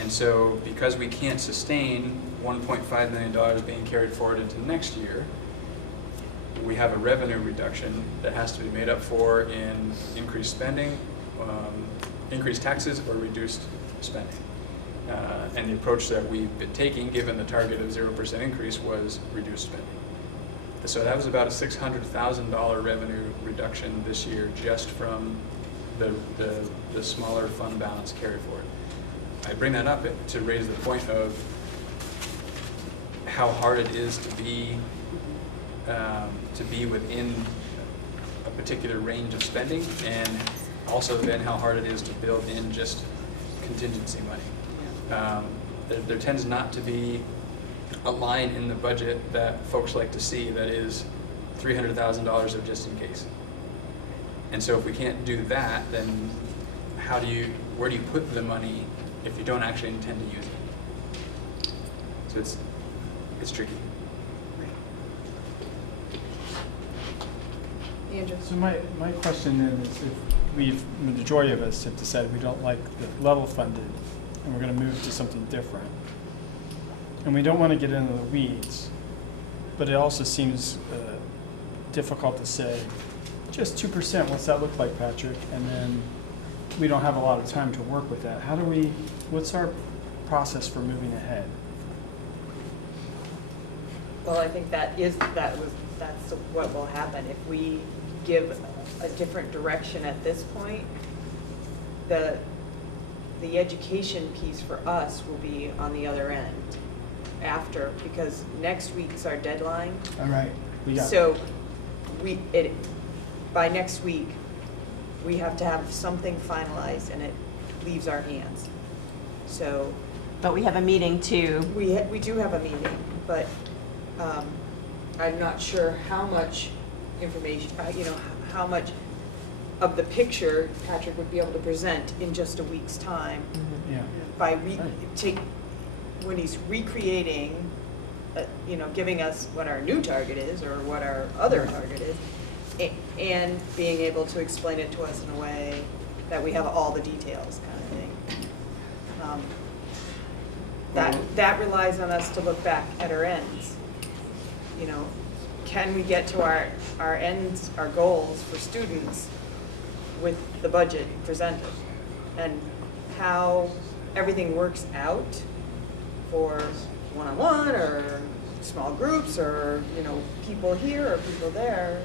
And so because we can't sustain $1.5 million being carried forward into next year, we have a revenue reduction that has to be made up for in increased spending, increased taxes, or reduced spending. And the approach that we've been taking, given the target of 0% increase, was reduced spending. So that was about a $600,000 revenue reduction this year just from the smaller fund balance carry forward. I bring that up to raise the point of how hard it is to be within a particular range of spending, and also then how hard it is to build in just contingency money. There tends not to be a line in the budget that folks like to see that is $300,000 of just in case. And so if we can't do that, then where do you put the money if you don't actually intend to use it? So it's tricky. Andrew? So my question then is, if the majority of us have decided we don't like the level funded and we're going to move to something different, and we don't want to get into the weeds, but it also seems difficult to say, just 2%, what's that look like, Patrick? And then we don't have a lot of time to work with that. What's our process for moving ahead? Well, I think that's what will happen. If we give a different direction at this point, the education piece for us will be on the other end after, because next week's our deadline. All right, we got So by next week, we have to have something finalized, and it leaves our hands. So. But we have a meeting too. We do have a meeting, but I'm not sure how much information, how much of the picture Patrick would be able to present in just a week's time. Yeah. By when he's recreating, giving us what our new target is or what our other target is, and being able to explain it to us in a way that we have all the details, kind of thing. That relies on us to look back at our ends. Can we get to our ends, our goals for students with the budget presented? And how everything works out for one-on-one or small groups or, people here or people there,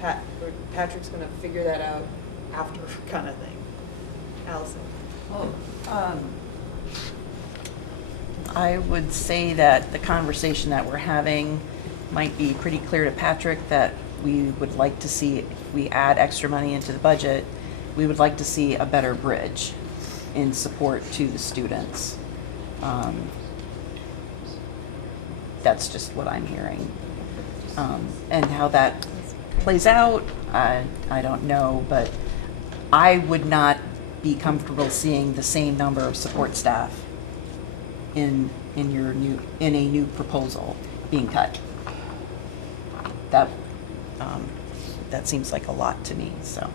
Patrick's gonna figure that out after kind of thing. Allison? I would say that the conversation that we're having might be pretty clear to Patrick that we would like to see, if we add extra money into the budget, we would like to see a better bridge in support to the students. That's just what I'm hearing. And how that plays out, I don't know, but I would not be comfortable seeing the same number of support staff in a new proposal being cut. That seems like a lot to me, so.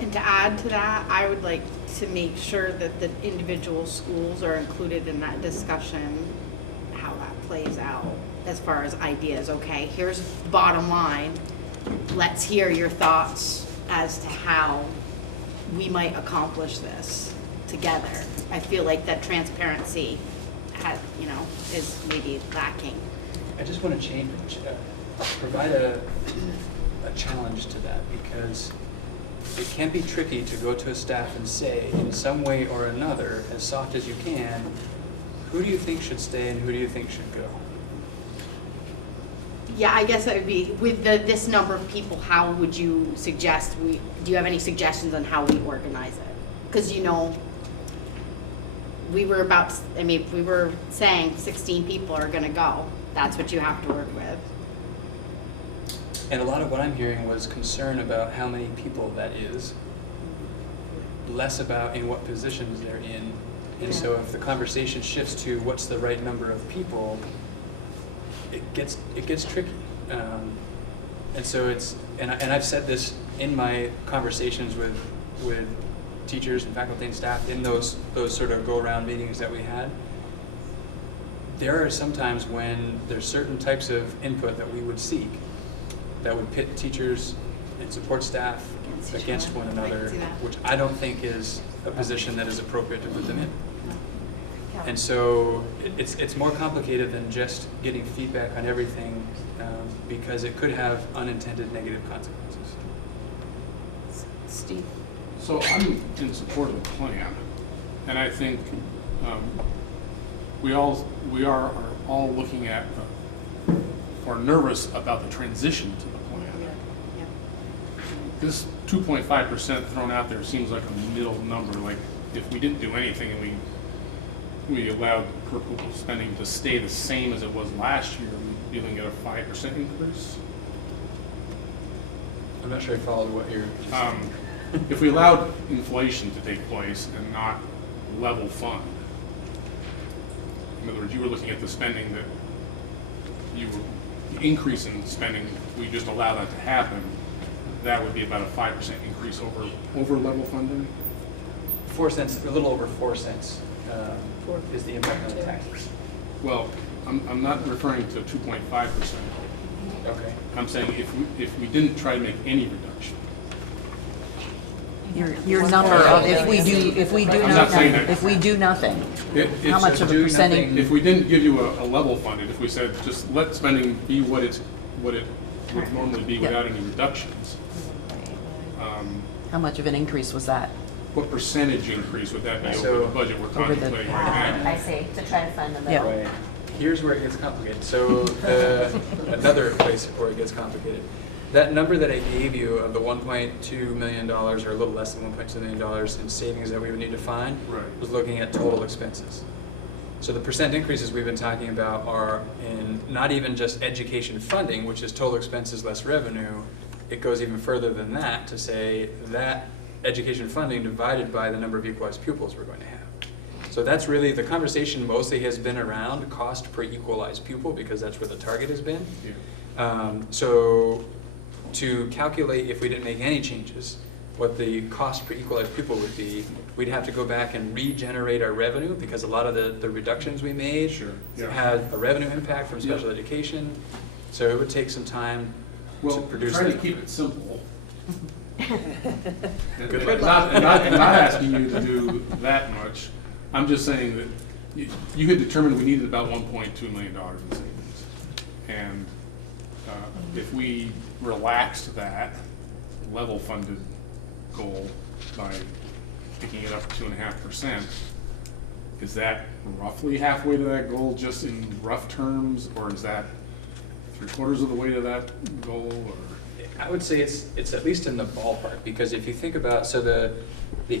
And to add to that, I would like to make sure that the individual schools are included in that discussion, how that plays out as far as ideas. Okay, here's the bottom line. Let's hear your thoughts as to how we might accomplish this together. I feel like that transparency is maybe lacking. I just want to provide a challenge to that, because it can be tricky to go to a staff and say, in some way or another, as soft as you can, who do you think should stay and who do you think should go? Yeah, I guess it would be, with this number of people, how would you suggest do you have any suggestions on how we organize it? Because, we were saying 16 people are gonna go. That's what you have to work with. And a lot of what I'm hearing was concern about how many people that is, less about in what positions they're in. And so if the conversation shifts to what's the right number of people, it gets tricky. And so and I've said this in my conversations with teachers and faculty and staff in those sort of go-around meetings that we had. There are some times when there's certain types of input that we would seek that would pit teachers and support staff against one another, which I don't think is a position that is appropriate to put them in. And so it's more complicated than just getting feedback on everything, because it could have unintended negative consequences. Steve? So I'm in support of the plan, and I think we are all looking at or nervous about the transition to the plan. This 2.5% thrown out there seems like a middle number. Like if we didn't do anything and we allowed per pupil spending to stay the same as it was last year, we'd be looking at a 5% increase. I'm not sure I followed what you're saying. If we allowed inflation to take place and not level fund, in other words, you were looking at the spending that the increase in spending, if we just allow that to happen, that would be about a 5% increase over level funding. 4 cents, a little over 4 cents is the impact on the taxes. Well, I'm not referring to 2.5%. Okay. I'm saying if we didn't try to make any reduction. Your number of if we do nothing, how much of a percentage? If we didn't give you a level funded, if we said just let spending be what it would normally be without any reductions. How much of an increase was that? What percentage increase would that be over the budget we're contemplating right now? I see, to try to find the middle. Right. Here's where it gets complicated. So another place where it gets complicated. That number that I gave you of the $1.2 million, or a little less than $1.2 million in savings that we would need to find, was looking at total expenses. So the percent increases we've been talking about are in not even just education funding, which is total expenses less revenue. It goes even further than that to say that education funding divided by the number of equalized pupils we're going to have. So that's really, the conversation mostly has been around cost per equalized pupil, because that's where the target has been. Yeah. So to calculate, if we didn't make any changes, what the cost per equalized pupil would be, we'd have to go back and regenerate our revenue, because a lot of the reductions we made had a revenue impact from special education. So it would take some time to produce try that. to keep it simple. and not asking you to do that much. I'm just saying that you had determined we needed about $1.2 million in savings. And If we relaxed that level funded goal by picking it up 2.5%, is that roughly halfway to that goal just in rough terms, or is that 3/4 of the way to that goal, or? I would say it's at least in the ballpark, because if you think about, so the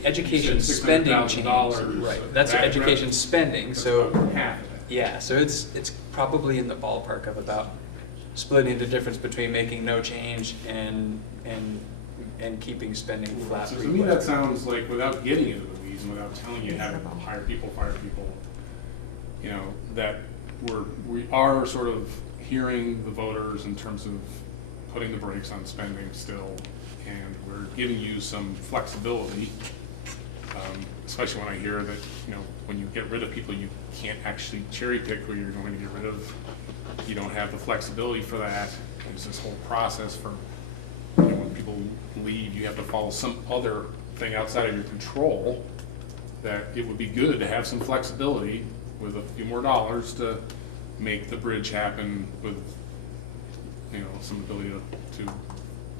education You said spending change, $600,000, right, that's that- education spending, so. That's about half of it. Yeah, so it's probably in the ballpark of about splitting the difference between making no change and keeping spending flat. So to me, that sounds like, without getting into the weeds and without telling you how to hire people, fire people, you know, that we are sort of hearing the voters in terms of putting the brakes on spending still, and we're giving you some flexibility, especially when I hear that, you know, when you get rid of people, you can't actually cherry pick who you're going to get rid of. You don't have the flexibility for that. There's this whole process for, you know, when people leave, you have to follow some other thing outside of your control, that it would be good to have some flexibility with a few more dollars to make the bridge happen with, you know, some ability to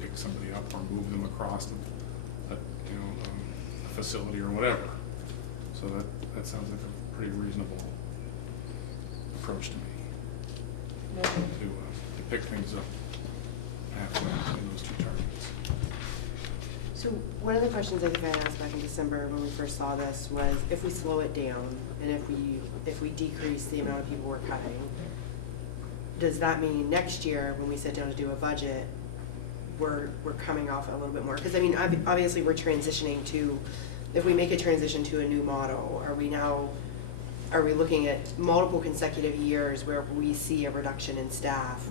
pick somebody up or move them across a facility or whatever. So that sounds like a pretty reasonable approach to me, to pick things up halfway between those two targets. So one of the questions I think I asked back in December when we first saw this was, if we slow it down and if we decrease the amount of people we're cutting, does that mean next year when we sit down to do a budget, we're coming off a little bit more? Because I mean, obviously we're transitioning to, if we make a transition to a new model, are we looking at multiple consecutive years where we see a reduction in staff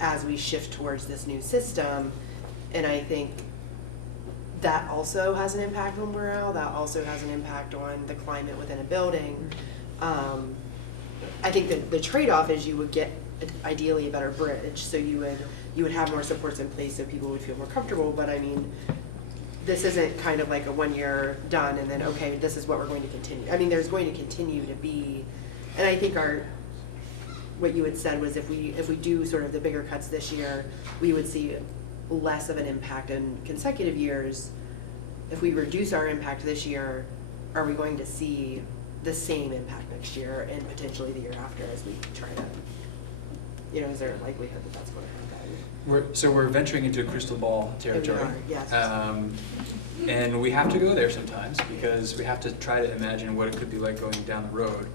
as we shift towards this new system? And I think that also has an impact on morale, that also has an impact on the climate within a building. I think that the trade-off is you would get ideally a better bridge, so you would have more supports in place so people would feel more comfortable, but I mean, this isn't kind of like a 1 year done and then, okay, this is what we're going to continue. I mean, there's going to continue to be, and I think what you had said was if we do sort of the bigger cuts this year, we would see less of an impact in consecutive years. If we reduce our impact this year, are we going to see the same impact next year and potentially the year after as we try to, you know, is there a likelihood that that's going to happen? So we're venturing into crystal ball territory. We are, yes. And we have to go there sometimes because we have to try to imagine what it could be like going down the road.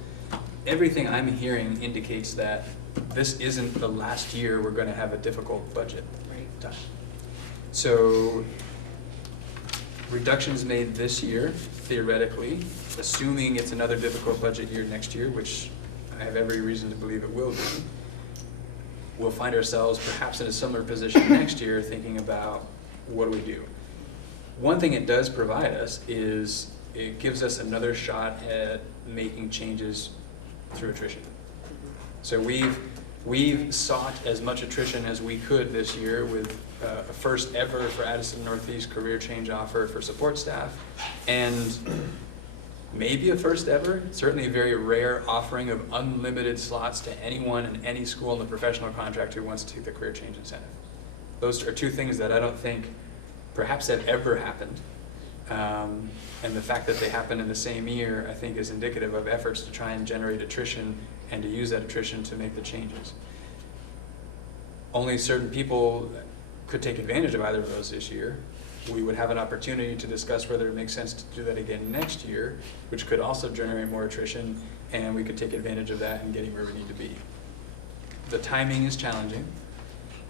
Everything I'm hearing indicates that this isn't the last year we're going to have a difficult budget time. So reductions made this year, theoretically, assuming it's another difficult budget year next year, which I have every reason to believe it will be, we'll find ourselves perhaps in a similar position next year thinking about what do we do. One thing it does provide us is it gives us another shot at making changes through attrition. So we've sought as much attrition as we could this year with a first ever for Addison Northeast career change offer for support staff, and maybe a first ever, certainly a very rare offering of unlimited slots to anyone in any school in the professional contract who wants to take the career change incentive. Those are two things that I don't think perhaps have ever happened. And the fact that they happen in the same year, I think, is indicative of efforts to try and generate attrition and to use that attrition to make the changes. Only certain people could take advantage of either of those this year. We would have an opportunity to discuss whether it makes sense to do that again next year, which could also generate more attrition, and we could take advantage of that in getting where we need to be. The timing is challenging.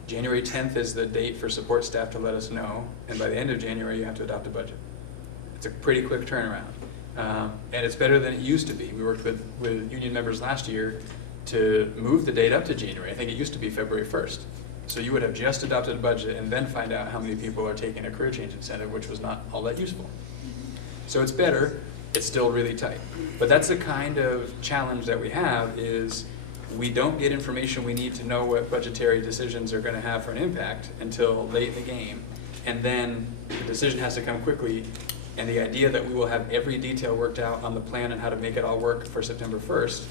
January 10th is the date for support staff to let us know, and by the end of January you have to adopt a budget. It's a pretty quick turnaround, and it's better than it used to be. We worked with union members last year to move the date up to January. I think it used to be February 1st. So you would have just adopted a budget and then find out how many people are taking a career change incentive, which was not all that useful. So it's better, it's still really tight. But that's the kind of challenge that we have, is we don't get information we need to know what budgetary decisions are going to have for an impact until late in the game. And then the decision has to come quickly, and the idea that we will have every detail worked out on the plan and how to make it all work for September 1st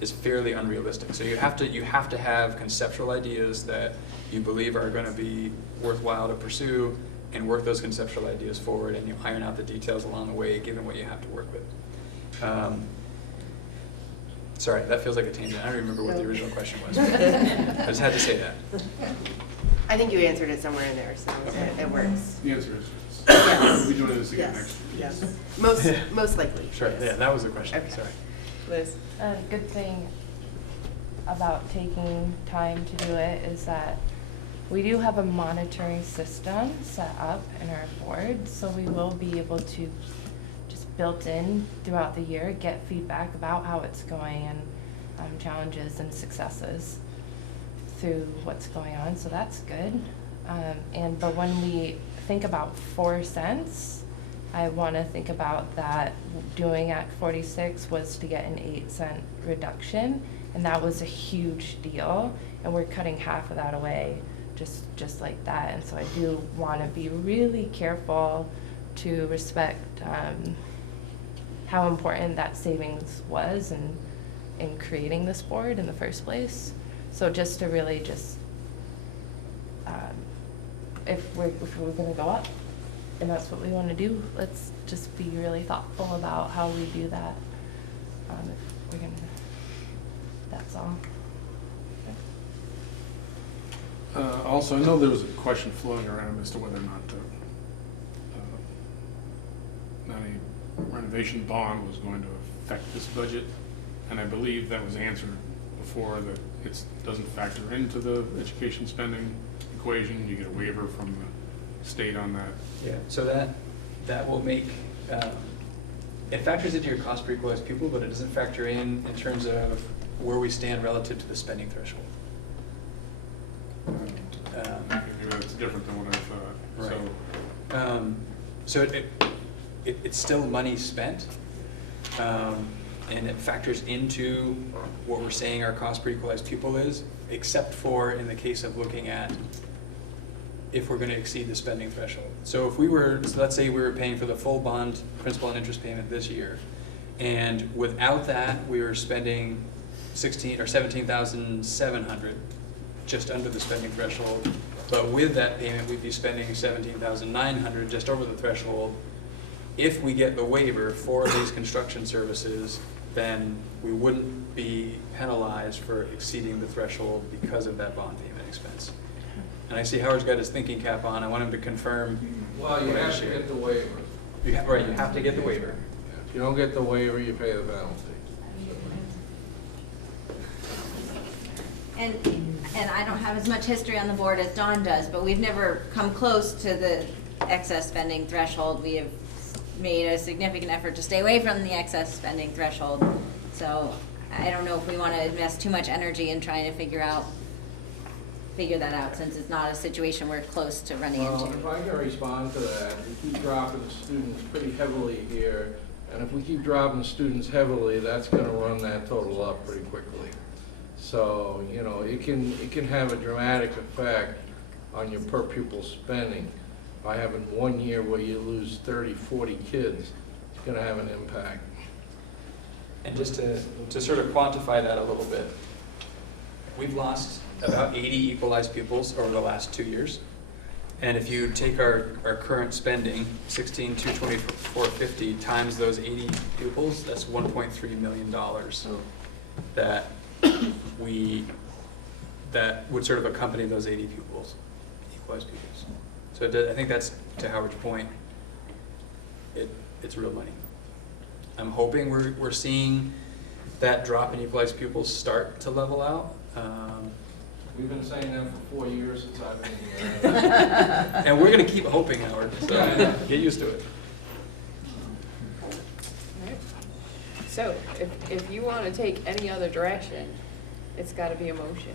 is fairly unrealistic. So you have to have conceptual ideas that you believe are going to be worthwhile to pursue, and work those conceptual ideas forward, and you iron out the details along the way, given what you have to work with. Sorry, that feels like a tangent. I don't remember what the original question was. I just had to say that. I think you answered it somewhere in there, so Okay. it works. The answer is Yes. we'll be doing this again Yes. next year. Yes. Most likely. Sure, yes. yeah, that was the question, Okay. sorry. Liz? A good thing about taking time to do it is that we do have a monitoring system set up in our board, so we will be able to just built in throughout the year get feedback about how it's going and challenges and successes through what's going on, so that's good. But when we think about 4 cents, I want to think about that doing Act 46 was to get an 8-cent reduction, and that was a huge deal, and we're cutting half of that away just like that. And so I do want to be really careful to respect how important that savings was in creating this board in the first place. So just to really if we're going to go up, and that's what we want to do, let's just be really thoughtful about how we do that. If we're going to, that's all. Also, I know there was a question floating around as to whether or not a renovation bond was going to affect this budget, and I believe that was answered before, that it doesn't factor into the education spending equation. You get a waiver from the state on that. Yeah, so that will make, it factors into your cost per equalized pupil, but it doesn't factor in terms of where we stand relative to the spending threshold. Maybe that's different than what I thought. Right. So it's still money spent, and it factors into what we're saying our cost per equalized pupil is, except for in the case of looking at if we're going to exceed the spending threshold. So if we were, so let's say we were paying for the full bond principal and interest payment this year, and without that we were spending 16 or 17,700, just under the spending threshold. But with that payment, we'd be spending 17,900, just over the threshold. If we get the waiver for these construction services, then we wouldn't be penalized for exceeding the threshold because of that bond payment expense. And I see Howard's got his thinking cap on. I want him to confirm. Well, you have to get the waiver. Right, you have to get the waiver. If you don't get the waiver, you pay the penalty. And I don't have as much history on the board as Dawn does, but we've never come close to the excess spending threshold. We have made a significant effort to stay away from the excess spending threshold. So I don't know if we want to invest too much energy in trying to figure that out, since it's not a situation we're close to running into. Well, if I can respond to that, we keep dropping the students pretty heavily here, and if we keep dropping the students heavily, that's going to run that total up pretty quickly. So, you know, it can have a dramatic effect on your per pupil spending. By having 1 year where you lose 30, 40 kids, it's going to have an impact. And just to sort of quantify that a little bit, we've lost about 80 equalized pupils over the last 2 years. And if you take our current spending, 16,224.50 times those 80 pupils, that's $1.3 million that would sort of accompany those 80 pupils, equalized pupils. So I think that's, to Howard's point, it's real money. I'm hoping we're seeing that drop in equalized pupils start to level out. We've been saying that for 4 years since I've been here. And we're going to keep hoping, Howard, so get used to it. So if you want to take any other direction, it's got to be a motion.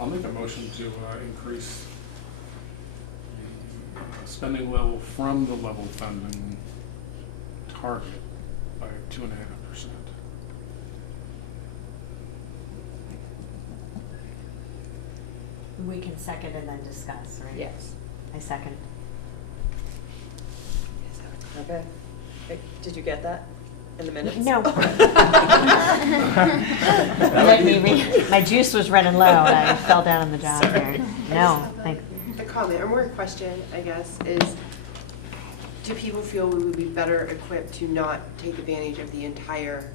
I'll make a motion to increase the spending level from the level funding target by 2.5%. We can second and then discuss, right? Yes. I second. Okay. Did you get that? in the minutes? No. My juice was running low and I fell down on the job here. No, thank A comment, or more a question, I guess, is do people feel we would be better equipped to not take advantage of the entire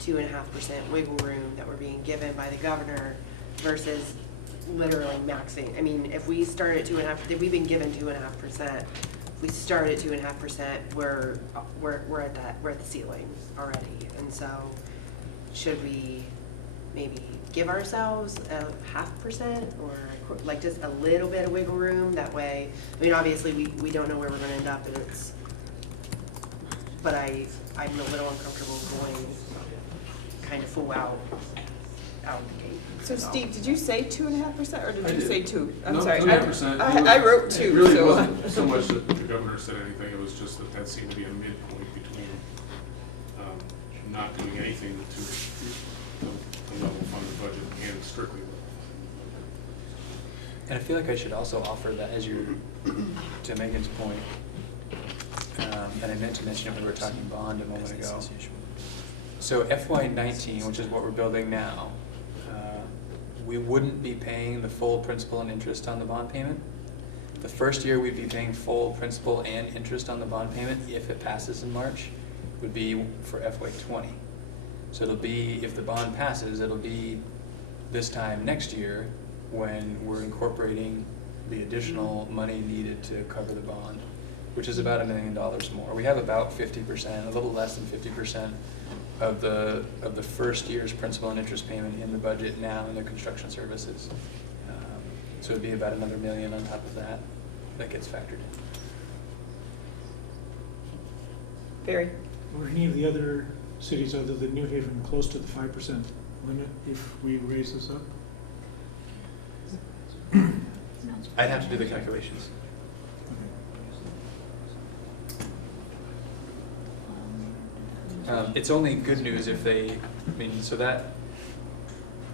2.5% wiggle room that we're being given by the governor versus literally maxing? I mean, if we start at 2.5%, if we've been given 2.5%, if we start at 2.5%, we're at the ceiling already. And so should we maybe give ourselves a 0.5% or like just a little bit of wiggle room? That way, I mean, obviously we don't know where we're gonna end up, and but I'm a little uncomfortable going kind of full out the gate. So Steve, did you say 2.5% or did I you did. say 2? I'm No, sorry. 2.5%. I wrote 2. It really so. wasn't so much that the governor said anything, it was just that that seemed to be a midpoint between not doing anything to the level funded budget and strictly. And I feel like I should also offer that as you, to Megan's point, and I meant to mention it when we were talking bond a moment ago. So FY19, which is what we're building now, we wouldn't be paying the full principal and interest on the bond payment. The first year we'd be paying full principal and interest on the bond payment if it passes in March, would be for FY20. So it'll be, if the bond passes, it'll be this time next year when we're incorporating the additional money needed to cover the bond, which is about $1 million more. We have about 50%, a little less than 50% of the first year's principal and interest payment in the budget now in the construction services. So it'd be about another $1 million on top of that that gets factored in. Barry? Were any of the other cities other than New Haven close to the 5% limit if we raise this up? I'd have to do the calculations. It's only good news if they, I mean, so that.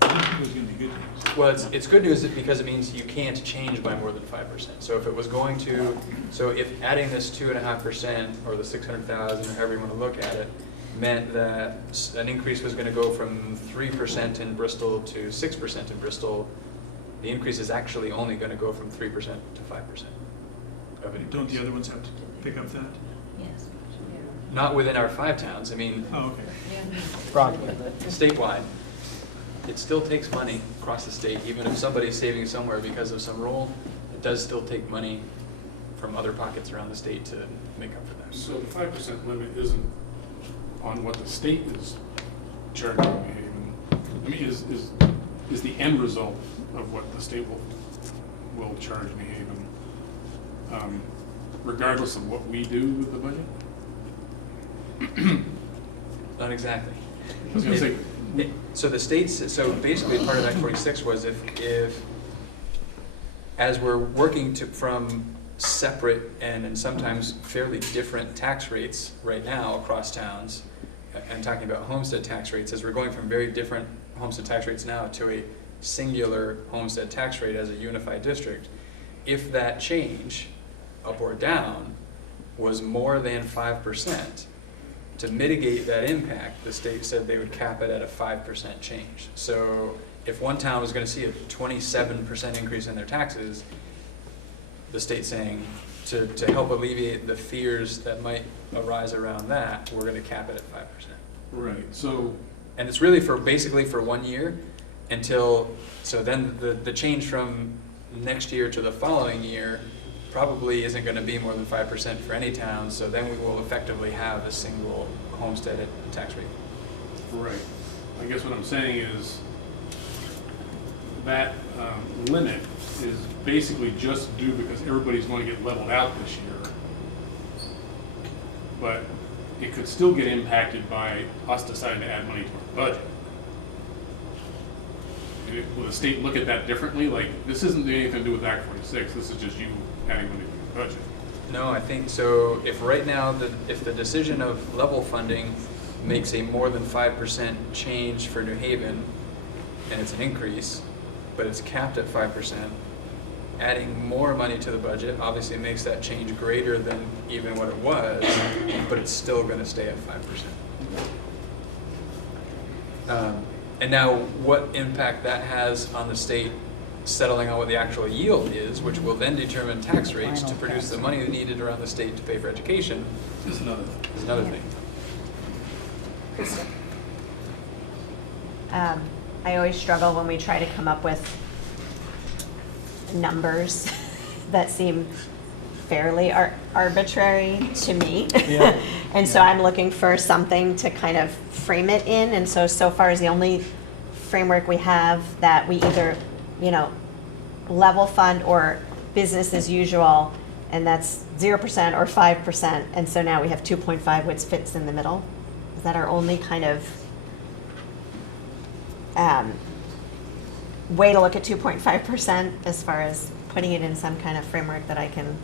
It was going to be good news. Well, it's good news because it means you can't change by more than 5%. So if it was going to, so if adding this 2.5% or the 600,000 or however you want to look at it meant that an increase was going to go from 3% in Bristol to 6% in Bristol, the increase is actually only going to go from 3% to 5% of an increase. Don't the other ones have to pick up that? Yes. Not within our 5 towns. I mean, Oh, okay. statewide, it still takes money across the state. Even if somebody's saving somewhere because of some rule, it does still take money from other pockets around the state to make up for that. So the 5% limit isn't on what the state is charging New Haven. I mean, is the end result of what the state will charge New Haven, regardless of what we do with the budget? Not exactly. I was gonna say, so the states, so basically part of Act 46 was if as we're working from separate and sometimes fairly different tax rates right now across towns, and talking about homestead tax rates, as we're going from very different homestead tax rates now to a singular homestead tax rate as a unified district, if that change, up or down, was more than 5%, to mitigate that impact, the state said they would cap it at a 5% change. So if one town was going to see a 27% increase in their taxes, the state's saying to help alleviate the fears that might arise around that, we're going to cap it at 5%. right, so. And it's really basically for 1 year until, so then the change from next year to the following year probably isn't going to be more than 5% for any town, so then we will effectively have a single homestead tax rate. Right. I guess what I'm saying is that limit is basically just due because everybody's going to get leveled out this year. But it could still get impacted by us deciding to add money to our budget. Will the state look at that differently? Like, this isn't anything to do with Act 46, this is just you adding money to your budget. No, I think so. If right now, if the decision of level funding makes a more than 5% change for New Haven, and it's an increase, but it's capped at 5%, adding more money to the budget obviously makes that change greater than even what it was, but it's still going to stay at 5%. And now what impact that has on the state settling on what the actual yield is, which will then determine tax rates to produce the money needed around the state to pay for education, Is another. is another thing. Krista? I always struggle when we try to come up with numbers that seem fairly arbitrary to me. Yeah. And so I'm looking for something to kind of frame it in. And so far as the only framework we have that we either, level fund or business as usual, and that's 0% or 5%. And so now we have 2.5, which fits in the middle. Is that our only kind of way to look at 2.5% as far as putting it in some kind of framework that I can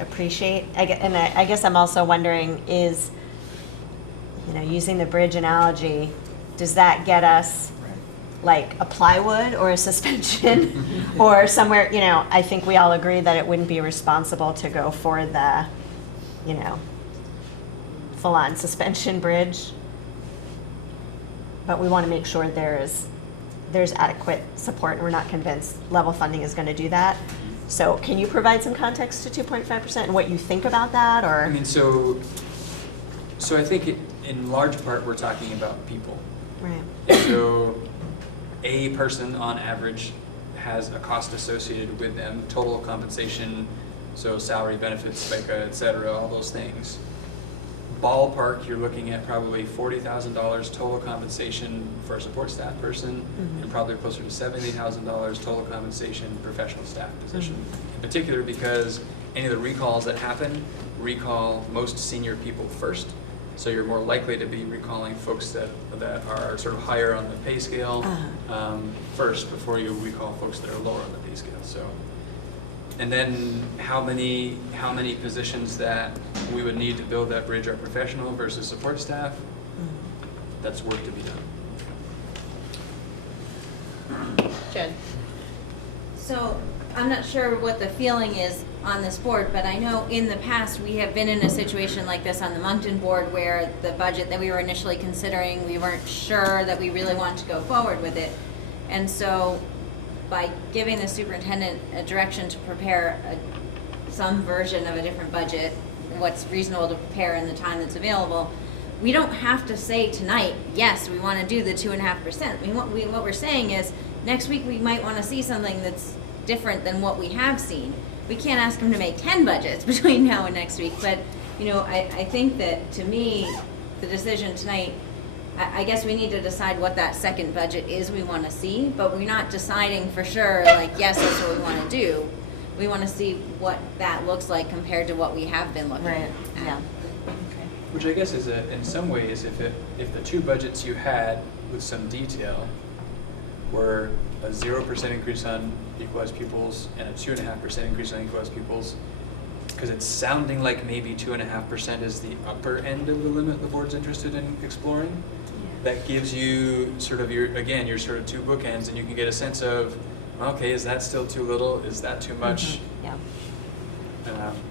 appreciate? I guess I'm also wondering is, using the bridge analogy, does that get us like a plywood or a suspension or somewhere, I think we all agree that it wouldn't be responsible to go for the, full-on suspension bridge. But we want to make sure there's adequate support, and we're not convinced level funding is going to do that. So can you provide some context to 2.5% and what you think about that? Or I mean, so I think in large part we're talking about people. Right. And so a person on average has a cost associated with them, total compensation, so salary, benefits, FICA, et cetera, all those things. Ballpark, you're looking at probably $40,000 total compensation for a support staff person, and probably closer to $70,000 total compensation professional staff position. In particular, because any of the recalls that happen recall most senior people first, so you're more likely to be recalling folks that are sort of higher on the pay scale first before you recall folks that are lower on the pay scale. So. And then how many positions that we would need to build that bridge are professional versus support staff? That's work to be done. Jen? So I'm not sure what the feeling is on this board, but I know in the past we have been in a situation like this on the Moncton board where the budget that we were initially considering, we weren't sure that we really wanted to go forward with it. And so by giving the superintendent a direction to prepare some version of a different budget, what's reasonable to prepare in the time that's available, we don't have to say tonight, yes, we want to do the 2.5%. What we're saying is next week we might want to see something that's different than what we have seen. We can't ask them to make 10 budgets between now and next week, but I think that to me, the decision tonight, I guess we need to decide what that second budget is we want to see, but we're not deciding for sure, like, yes, that's what we want to do. We want to see what that looks like compared to what we have been looking at. Yeah. Which I guess is in some ways, if the two budgets you had with some detail were a 0% increase on equalized pupils and a 2.5% increase on equalized pupils, because it's sounding like maybe 2.5% is the upper end of the limit the board's interested in exploring. That gives you sort of your sort of two bookends, and you can get a sense of, okay, is that still too little? Is that too much? Yeah.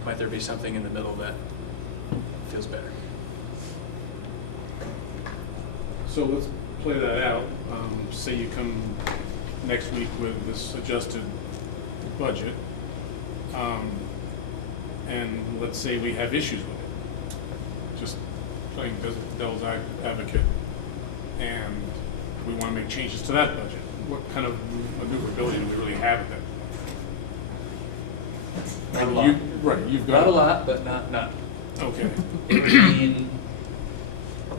Might there be something in the middle that feels better? So let's play that out. Say you come next week with this adjusted budget, and let's say we have issues with it. Just playing devil's advocate, and we want to make changes to that budget. What kind of maneuverability do we really have at that? Not a lot. You've got not a lot, but not none. Okay. It would mean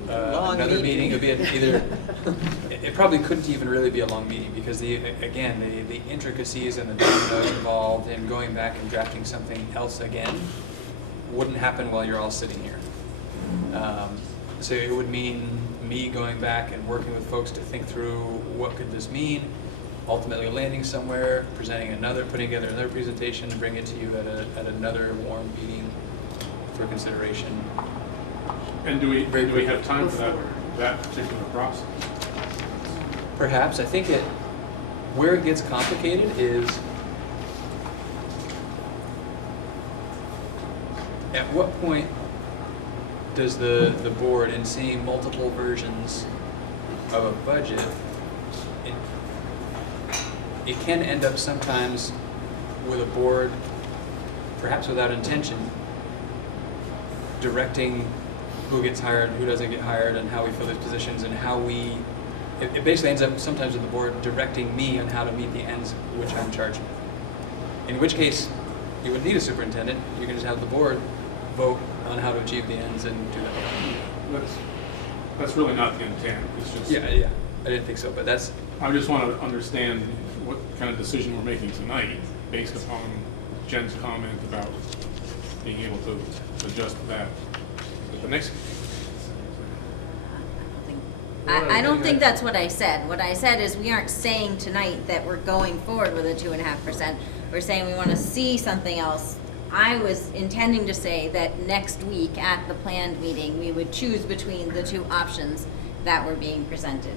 another meeting. It would be either. It probably couldn't even really be a long meeting because the intricacies and the dominoes involved in going back and drafting something else again wouldn't happen while you're all sitting here. So it would mean me going back and working with folks to think through what could this mean, ultimately landing somewhere, putting together another presentation, and bring it to you at another warm meeting for consideration. And do we have time for that particular process? Perhaps. I think where it gets complicated is at what point does the board, in seeing multiple versions, of a budget, it can end up sometimes with a board, perhaps without intention, directing who gets hired, who doesn't get hired, and how we fill these positions, and how we, it basically ends up sometimes with the board directing me on how to meet the ends which I'm charging. In which case, you would need a superintendent. You can just have the board vote on how to achieve the ends and do that. That's really not the intent. It's just. Yeah, I didn't think so, but that's. I just want to understand what kind of decision we're making tonight based upon Jen's comment about being able to adjust that at the next. I don't think that's what I said. What I said is we aren't saying tonight that we're going forward with a 2.5%. We're saying we want to see something else. I was intending to say that next week at the planned meeting, we would choose between the two options that were being presented.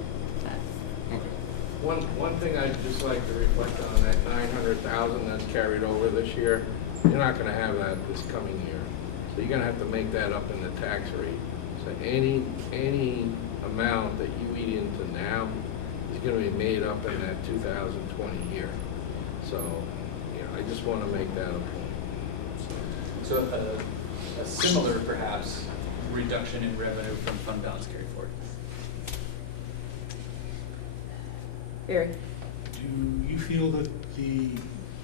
One thing I'd just like to reflect on, that 900,000 that's carried over this year, you're not going to have that this coming year. So you're going to have to make that up in the tax rate. So any amount that you eat into now is going to be made up in that 2020 year. So, I just want to make that a point. So a similar, perhaps, reduction in revenue from fund balance carry forward. Eric? Do you feel that the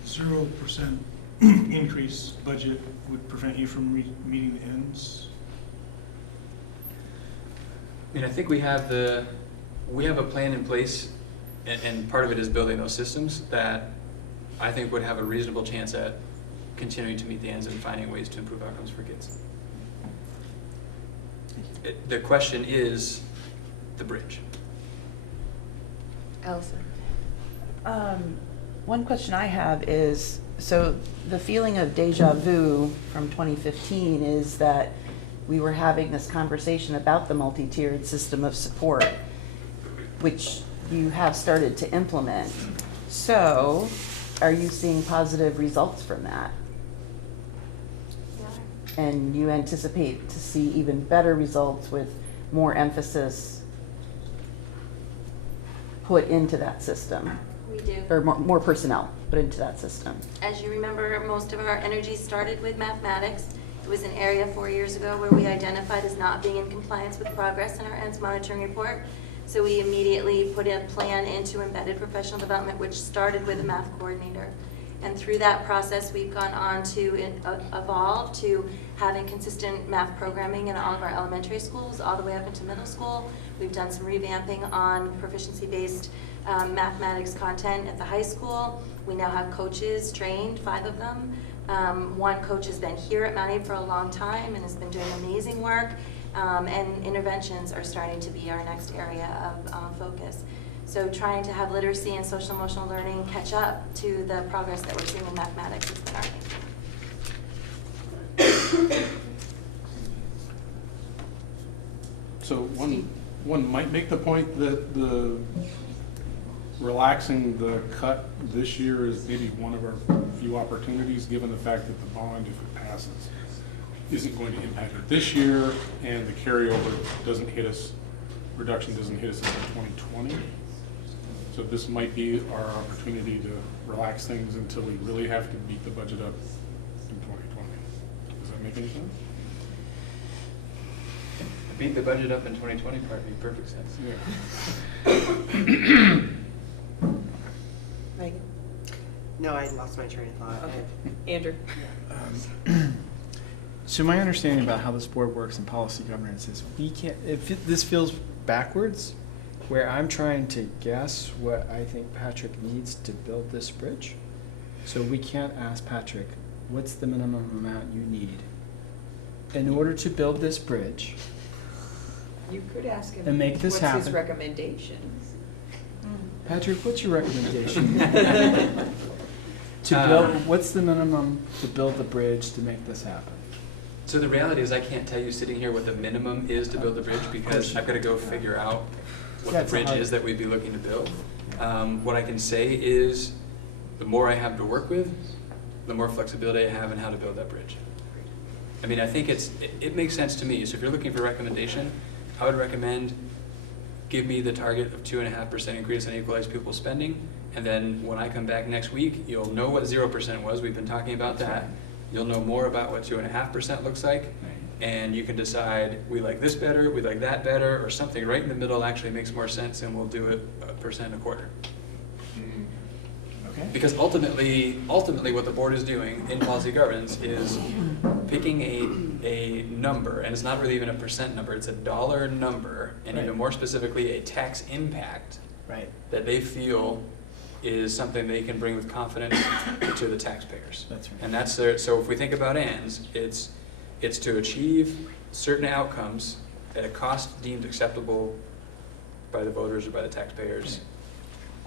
0% increase budget would prevent you from meeting the ends? I mean, I think we have a plan in place, and part of it is building those systems that I think would have a reasonable chance at continuing to meet the ends and finding ways to improve outcomes for kids. The question is the bridge. Allison? One question I have is, so the feeling of deja vu from 2015 is that we were having this conversation about the multi-tiered system of support, which you have started to implement. So, are you seeing positive results from that? Yeah. And you anticipate to see even better results with more emphasis put into that system? We do. Or more personnel put into that system? As you remember, most of our energy started with mathematics. It was an area 4 years ago where we identified as not being in compliance with progress in our ends monitoring report. So we immediately put a plan into embedded professional development, which started with a math coordinator. And through that process, we've gone on to evolve to having consistent math programming in all of our elementary schools, all the way up into middle school. We've done some revamping on proficiency-based mathematics content at the high school. We now have coaches trained, 5 of them. One coach has been here at Mount Abe for a long time and has been doing amazing work. And interventions are starting to be our next area of focus. So trying to have literacy and social emotional learning catch up to the progress that we're seeing in mathematics has been our main. So one might make the point that the relaxing the cut this year is maybe one of our few opportunities, given the fact that the bond, if it passes, isn't going to impact it this year, and the carryover doesn't hit us, reduction doesn't hit us until 2020. So this might be our opportunity to relax things until we really have to beat the budget up in 2020. Does that make any sense? Beat the budget up in 2020 part makes perfect sense. Yeah. Megan? No, I lost my train of thought. Okay. Andrew? So my understanding about how this board works and policy governance is we can't, this feels backwards, where I'm trying to guess what I think Patrick needs to build this bridge. So we can't ask Patrick, what's the minimum amount you need in order to build this bridge? You could ask him And make this what's happen. his recommendation. Patrick, what's your recommendation? To build, what's the minimum to build the bridge to make this happen? So the reality is I can't tell you sitting here what the minimum is to build the bridge, because I've got to go figure out what the bridge is that we'd be looking to build. What I can say is the more I have to work with, the more flexibility I have in how to build that bridge. I mean, I think it makes sense to me. So if you're looking for a recommendation, I would recommend give me the target of 2.5% increase in equalized pupil spending, and then when I come back next week, you'll know what 0% was. We've been talking about that. You'll know more about what 2.5% looks like, and you can decide, we like this better, we like that better, or something right in the middle actually makes more sense, and we'll do it 1.25%. Okay. Because ultimately what the board is doing in policy governance is picking a number, and it's not really even a percent number, it's a dollar number, and even more specifically a tax impact that they feel is something they can bring with confidence to the taxpayers. That's right. And that's their, so if we think about ANDS, it's to achieve certain outcomes at a cost deemed acceptable by the voters or by the taxpayers.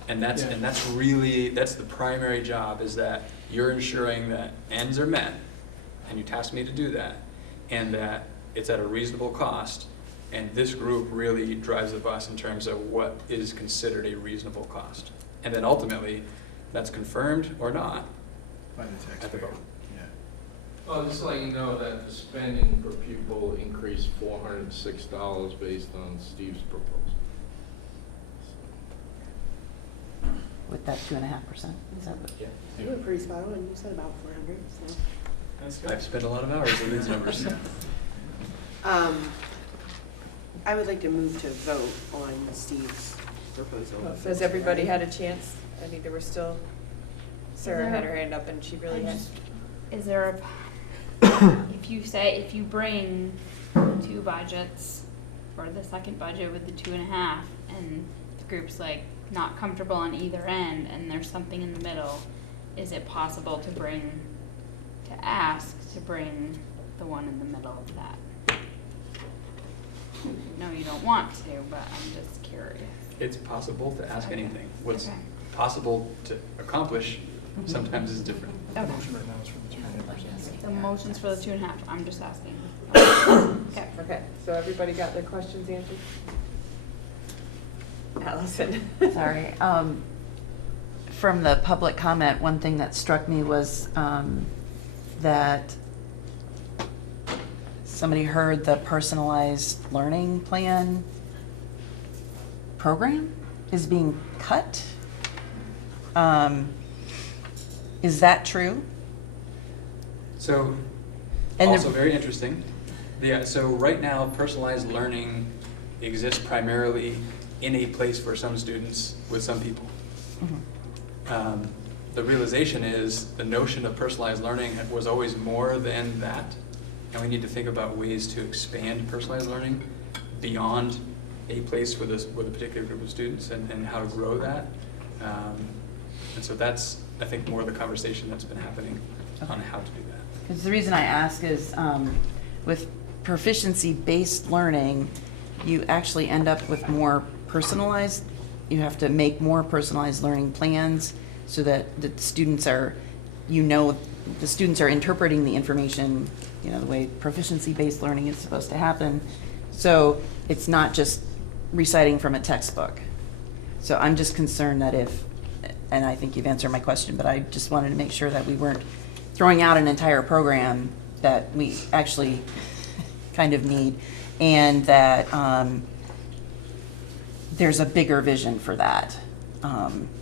And that's the primary job, is that you're ensuring that ends are met, and you task me to do that, and that it's at a reasonable cost, and this group really drives the bus in terms of what is considered a reasonable cost. And then ultimately, that's confirmed or not By the at the taxpayer. vote. Yeah. Well, just to let you know that the spending per pupil increased $406 based on Steve's proposal. With that 2.5%, is that what? Yeah. You were pretty spot on, you said about 400, so. That's good. I've spent a lot of hours on these numbers. I would like to move to vote on Steve's proposal. Has everybody had a chance? I think there were still, Sarah had her hand up and she really had. Is there if you bring two budgets for the second budget with the 2.5, and the group's like not comfortable on either end, and there's something in the middle, is it possible to ask to bring the one in the middle of that? No, you don't want to, but I'm just curious. It's possible to ask anything. What's Okay. possible to accomplish sometimes is different. Okay. Motion right now is for the 2.5%. The motion's for the 2.5, I'm just asking. Okay. Okay, so everybody got their questions answered? Allison? Sorry. From the public comment, one thing that struck me was that somebody heard the personalized learning plan program is being cut. Is that true? So, And also very interesting. Yeah, so right now, personalized learning exists primarily in a place for some students with some people. The realization is the notion of personalized learning was always more than that, and we need to think about ways to expand personalized learning beyond a place with a particular group of students, and how to grow that. And so that's, I think, more of the conversation that's been happening on how to do that. Because the reason I ask is with proficiency-based learning, you actually end up with more personalized, you have to make more personalized learning plans so that the students are, the students are interpreting the information, the way proficiency-based learning is supposed to happen. So it's not just reciting from a textbook. So I'm just concerned that and I think you've answered my question, but I just wanted to make sure that we weren't throwing out an entire program that we actually kind of need, and that there's a bigger vision for that.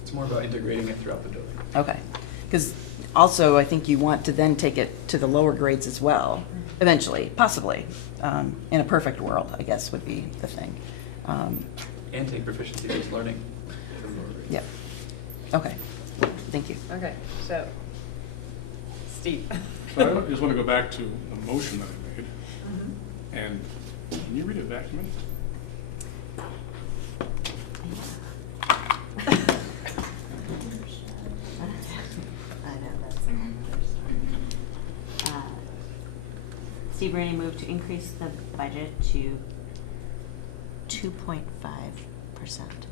It's more about integrating it throughout the building. Okay, because also I think you want to then take it to the lower grades as well, eventually, possibly. In a perfect world, I guess, would be the thing. And take proficiency-based learning to the lower grades. Yeah. Okay. Thank you. Okay, so, Steve. So I just want to go back to the motion that I made. And can you read it back to me? Steve Rainey moved to increase the budget to 2.5%.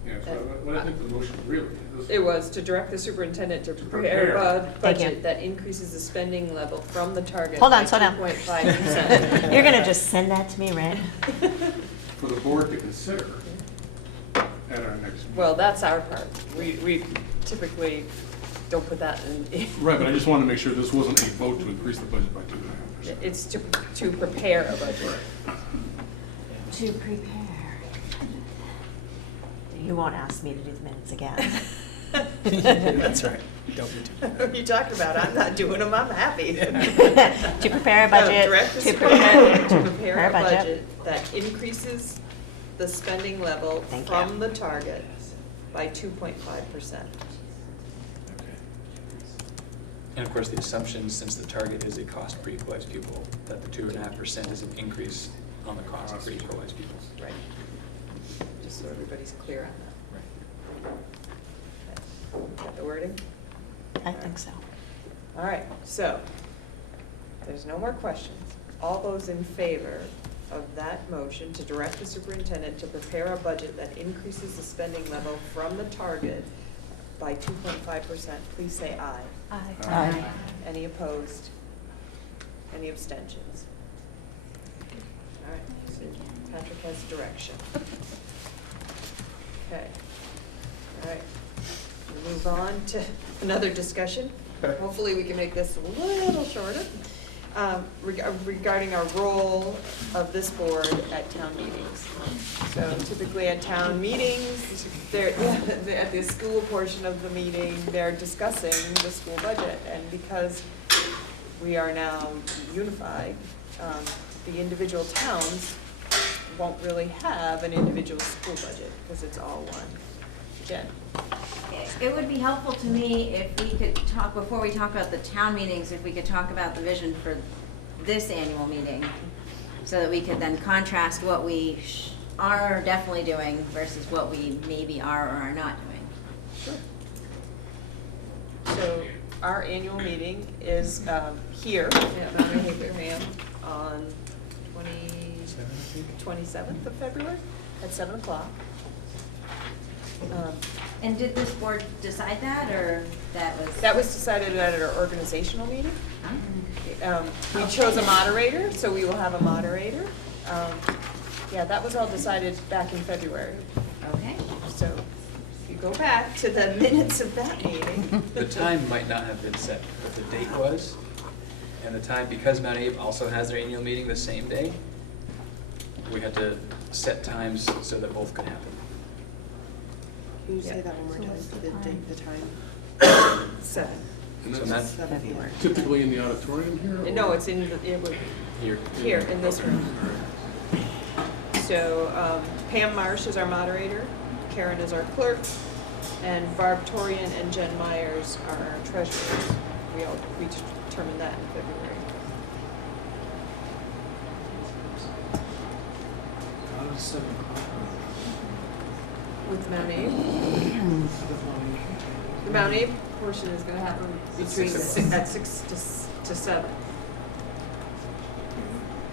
Yeah, so what I think the motion really is. It was to direct the superintendent to prepare a budget that increases the spending level from the target Hold on, by slow down. 2.5%. You're gonna just send that to me, right? For the board to consider at our next meeting. Well, that's our part. We typically don't put that in. Right, but I just want to make sure this wasn't a vote to increase the budget by 2.5%. It's to prepare a budget. To prepare. You won't ask me to do the minutes again. That's right. Don't be too. What are you talking about? I'm not doing them, I'm happy. To prepare a budget. Direct the To superintendent to prepare prepare a a budget. budget that increases the spending level Thank from you. the target by 2.5%. And of course, the assumption, since the target is a cost per equalized pupil, that the 2.5% is an increase on the cost per equalized pupils. Right. Just so everybody's clear on that. Right. Got the wording? I think so. All right, so, there's no more questions. All those in favor of that motion to direct the superintendent to prepare a budget that increases the spending level from the target by 2.5%, please say aye. Aye. Aye. Any opposed? Any abstentions? All right, so Patrick has direction. Okay, all right. We move on to another discussion. Hopefully we can make this a little shorter. Regarding our role of this board at town meetings. So typically at town meetings, at the school portion of the meeting, they're discussing the school budget. And because we are now unified, the individual towns won't really have an individual school budget because it's all one. Jen? It would be helpful to me if we could talk, before we talk about the town meetings, if we could talk about the vision for this annual meeting, so that we could then contrast what we are definitely doing versus what we maybe are or are not doing. Sure. So our annual meeting is here at Mount Abraham on 27th of February at 7 o'clock. And did this board decide that, or that was? That was decided at our organizational meeting. We chose a moderator, so we will have a moderator. Yeah, that was all decided back in February. Okay. So if you go back to the minutes of that meeting. The time might not have been set, but the date was. And the time, because Mount Abe also has their annual meeting the same day, we had to set times so that both could happen. Can you say that one more time, the date, the time? 7. And So that's that's typically in the auditorium here? No, or- it's in, here. here in this room. So Pam Marsh is our moderator, Karen is our clerk, and Barb Torian and Jen Myers are our treasurers. We determined that in February. How does 7 o'clock? With Mount Abe. The Mount Abe portion is going to happen between at 6 to 7.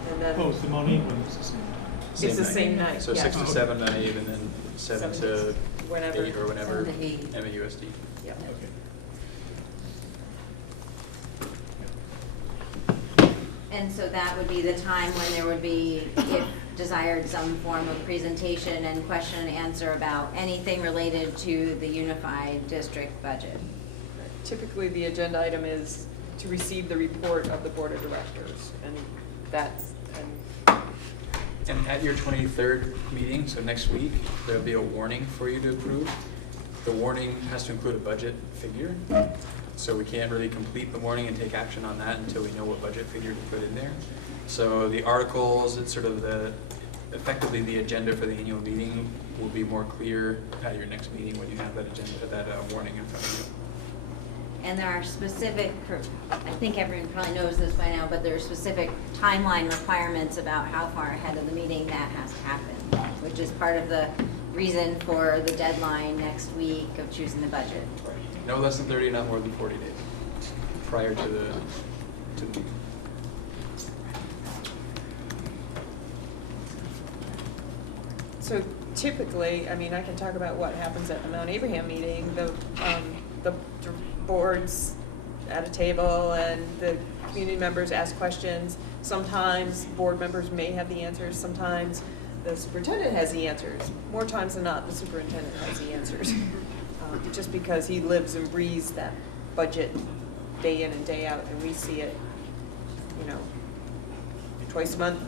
And then Oh, it's the Monique one, it's the same. it's the same night. So yeah. 6 to 7 Mount Abe, and then 7 to whenever. 8 or whenever 7 to 8. MAUSD. Yeah. Okay. And so that would be the time when there would be, if desired, some form of presentation and question and answer about anything related to the unified district budget. Typically, the agenda item is to receive the report of the board of directors, and that's, And at your 23rd meeting, so next week, there'll be a warning for you to approve. The warning has to include a budget figure, so we can't really complete the warning and take action on that until we know what budget figure to put in there. So the articles, it's sort of effectively the agenda for the annual meeting will be more clear at your next meeting when you have that agenda, that warning in front of you. And there are specific, I think everyone probably knows this by now, but there are specific timeline requirements about how far ahead of the meeting that has to happen, which is part of the reason for the deadline next week of choosing the budget. No less than 30, not more than 40 days prior to the meeting. so typically, I mean, I can talk about what happens at the Mount Abraham meeting. The boards at a table and the community members ask questions. Sometimes board members may have the answers, sometimes the superintendent has the answers. More times than not, the superintendent has the answers. Just because he lives and breathes that budget day in and day out, and we see it, you know, twice a month,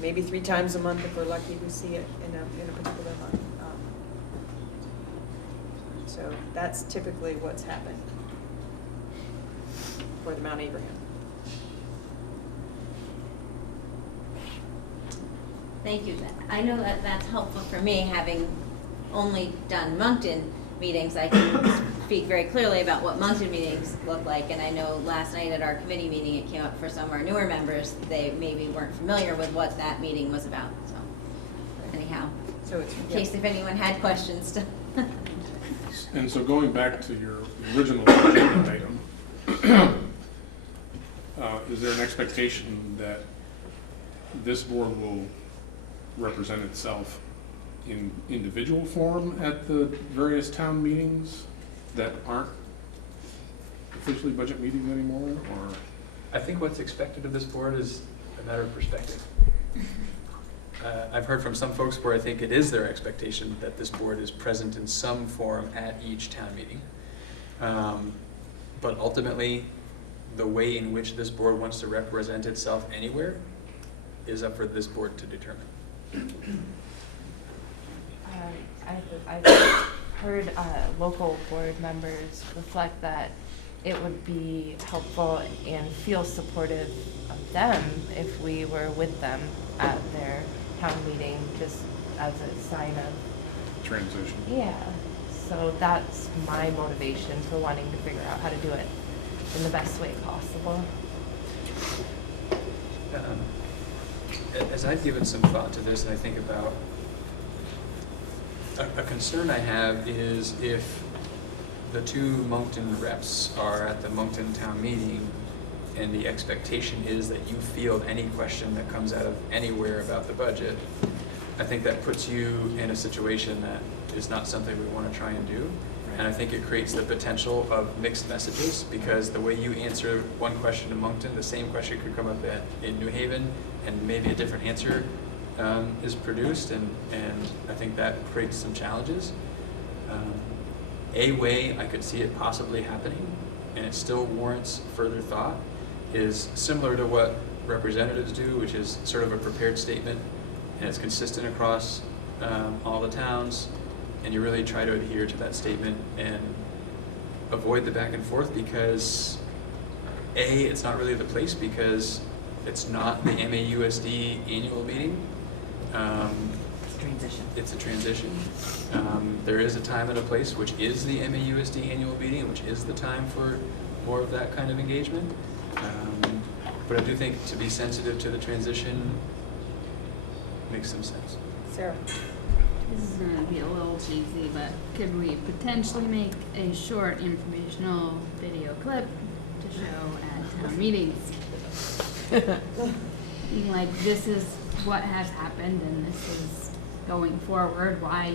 maybe 3 times a month if we're lucky to see it in a particular month. So that's typically what's happened for the Mount Abraham. Thank you. I know that that's helpful for me, having only done Moncton meetings. I can speak very clearly about what Moncton meetings look like, and I know last night at our committee meeting it came up for some of our newer members. They maybe weren't familiar with what that meeting was about. So anyhow, so it's, in case if anyone had questions. And so going back to your original agenda item, is there an expectation that this board will represent itself in individual form at the various town meetings that aren't officially budget meetings anymore, or? I think what's expected of this board is a matter of perspective. I've heard from some folks where I think it is their expectation that this board is present in some form at each town meeting. But ultimately, the way in which this board wants to represent itself anywhere is up for this board to determine. I've heard local board members reflect that it would be helpful and feel supportive of them if we were with them at their town meeting, just as a sign of transition. Yeah, so that's my motivation for wanting to figure out how to do it in the best way possible. As I've given some thought to this, and I think about a concern I have is if the two Moncton reps are at the Moncton town meeting and the expectation is that you field any question that comes out of anywhere about the budget, I think that puts you in a situation that is not something we want to try and do. And I think it creates the potential of mixed messages, because the way you answer one question in Moncton, the same question could come up in New Haven, and maybe a different answer is produced, and I think that creates some challenges. A way I could see it possibly happening, and it still warrants further thought, is similar to what representatives do, which is sort of a prepared statement, and it's consistent across all the towns, and you really try to adhere to that statement and avoid the back and forth, because A, it's not really the place, because it's not the MAUSD annual meeting. Transition. It's a transition. There is a time and a place, which is the MAUSD annual meeting, which is the time for more of that kind of engagement. But I do think to be sensitive to the transition makes some sense. Sarah? This is going to be a little cheesy, but could we potentially make a short informational video clip to show at town meetings? Being like, this is what has happened and this is going forward, why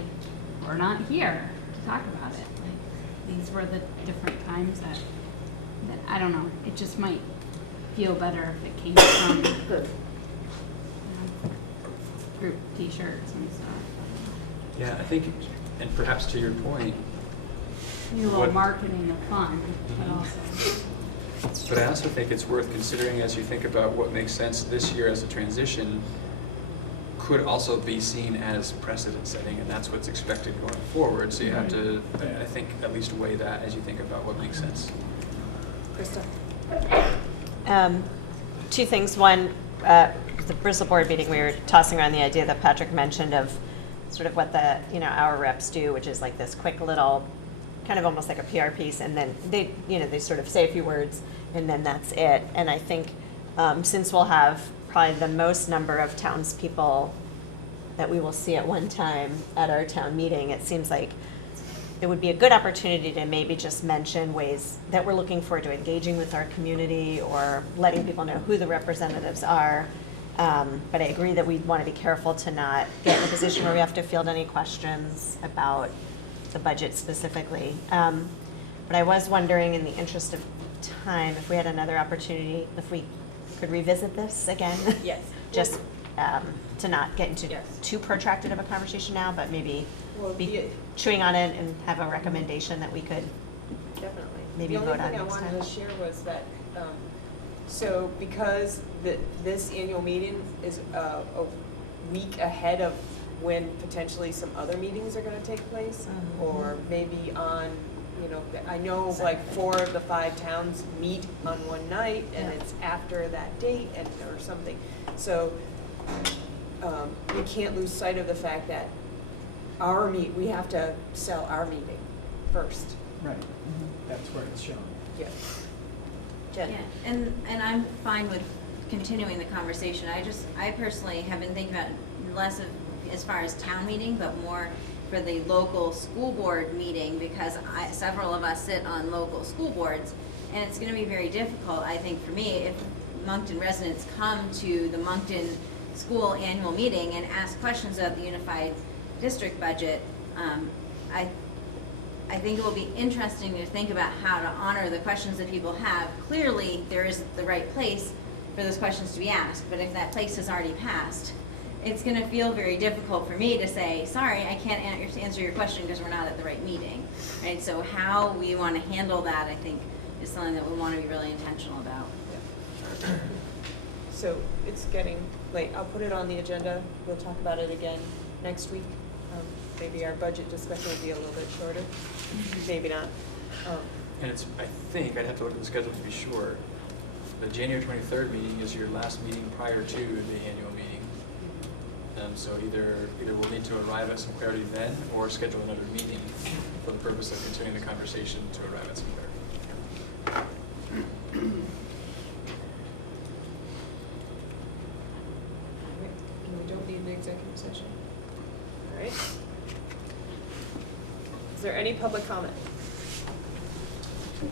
we're not here to talk about it. Like, these were the different times that I don't know, it just might feel better if it came from group t-shirts and stuff. Yeah, I think, and perhaps to your point, Maybe a little marketing of fun, but also. But I also think it's worth considering as you think about what makes sense this year as a transition could also be seen as precedent setting, and that's what's expected going forward. So you have to, I think, at least weigh that as you think about what makes sense. Krista? Two things. One, the Bristol board meeting, we were tossing around the idea that Patrick mentioned of sort of what the, our reps do, which is like this quick little, kind of almost like a PR piece, and then they, they sort of say a few words, and then that's it. And I think since we'll have probably the most number of townspeople that we will see at one time at our town meeting, it seems like it would be a good opportunity to maybe just mention ways that we're looking forward to engaging with our community or letting people know who the representatives are. But I agree that we want to be careful to not get in a position where we have to field any questions about the budget specifically. But I was wondering, in the interest of time, if we had another opportunity, if we could revisit this again. Yes. Just to not get into too protracted of a conversation now, but maybe be chewing on it and have a recommendation that we could Definitely. maybe the vote on only thing I next wanted time. to share was that, so because this annual meeting is a week ahead of when potentially some other meetings are gonna take place, or maybe on, you know, I know like 4 of the 5 towns meet on one night, and it's after that date, and, or something. So, we can't lose sight of the fact that we have to sell our meeting first. Right, that's where it's shown. Yeah. Jen? Yeah, and I'm fine with continuing the conversation. I personally have been thinking about less of as far as town meeting, but more for the local school board meeting, because several of us sit on local school boards, and it's gonna be very difficult, I think, for me, if Moncton residents come to the Moncton school annual meeting and ask questions about the unified district budget. I think it will be interesting to think about how to honor the questions that people have. Clearly, there is the right place for those questions to be asked, but if that place has already passed, it's going to feel very difficult for me to say, sorry, I can't answer your question because we're not at the right meeting. Right? So how we want to handle that, I think, is something that we want to be really intentional about. So it's getting late. I'll put it on the agenda. We'll talk about it again next week. Maybe our budget discussion will be a little bit shorter. Maybe not. And it's, I think, I'd have to look at the schedule to be sure. The January 23rd meeting is your last meeting prior to the annual meeting. So either we'll need to arrive at some clarity then, or schedule another meeting for the purpose of continuing the conversation to arrive at some clarity. And we don't need an executive session. All right. Is there any public comment?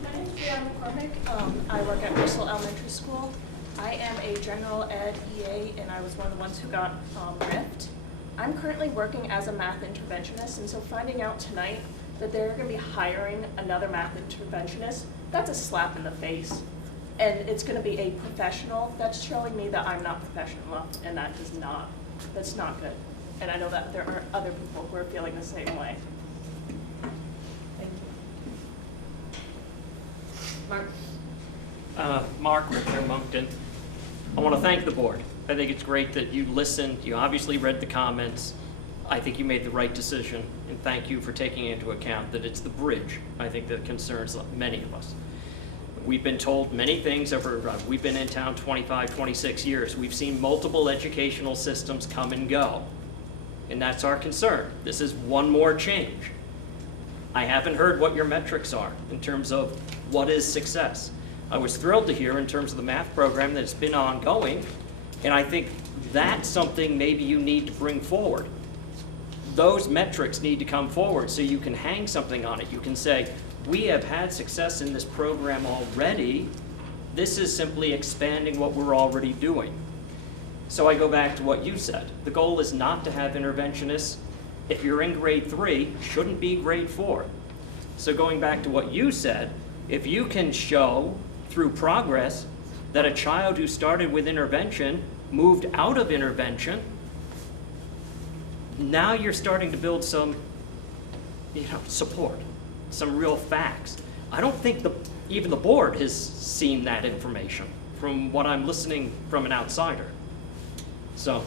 My name is Brianna McCormick. I work at Bristol Elementary School. I am a general ed EA, and I was one of the ones who got ripped. I'm currently working as a math interventionist, and so finding out tonight that they're going to be hiring another math interventionist, that's a slap in the face. And it's going to be a professional that's showing me that I'm not professional enough, and that's not good. And I know that there are other people who are feeling the same way. Mark? Mark with Moncton. I want to thank the board. I think it's great that you listened. You obviously read the comments. I think you made the right decision, and thank you for taking into account that it's the bridge, I think, that concerns many of us. We've been told many things over, we've been in town 25, 26 years. We've seen multiple educational systems come and go, and that's our concern. This is one more change. I haven't heard what your metrics are in terms of what is success. I was thrilled to hear in terms of the math program that it's been ongoing, and I think that's something maybe you need to bring forward. Those metrics need to come forward so you can hang something on it. You can say, we have had success in this program already. This is simply expanding what we're already doing. So I go back to what you said. The goal is not to have interventionists. If you're in grade 3, shouldn't be grade 4. So going back to what you said, if you can show through progress that a child who started with intervention moved out of intervention, now you're starting to build some, support, some real facts. I don't think even the board has seen that information from what I'm listening from an outsider. So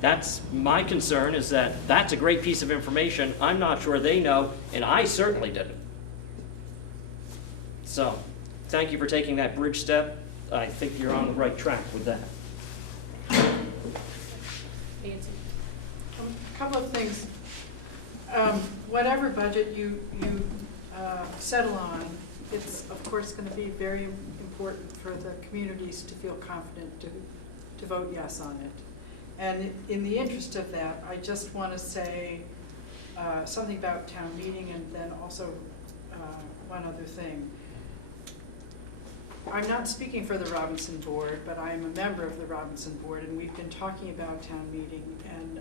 that's my concern, is that that's a great piece of information. I'm not sure they know, and I certainly didn't. So thank you for taking that bridge step. I think you're on the right track with that. A couple of things. Whatever budget you settle on, it's of course going to be very important for the communities to feel confident to vote yes on it. And in the interest of that, I just want to say something about town meeting, and then also one other thing. I'm not speaking for the Robinson Board, but I am a member of the Robinson Board, and we've been talking about town meeting. And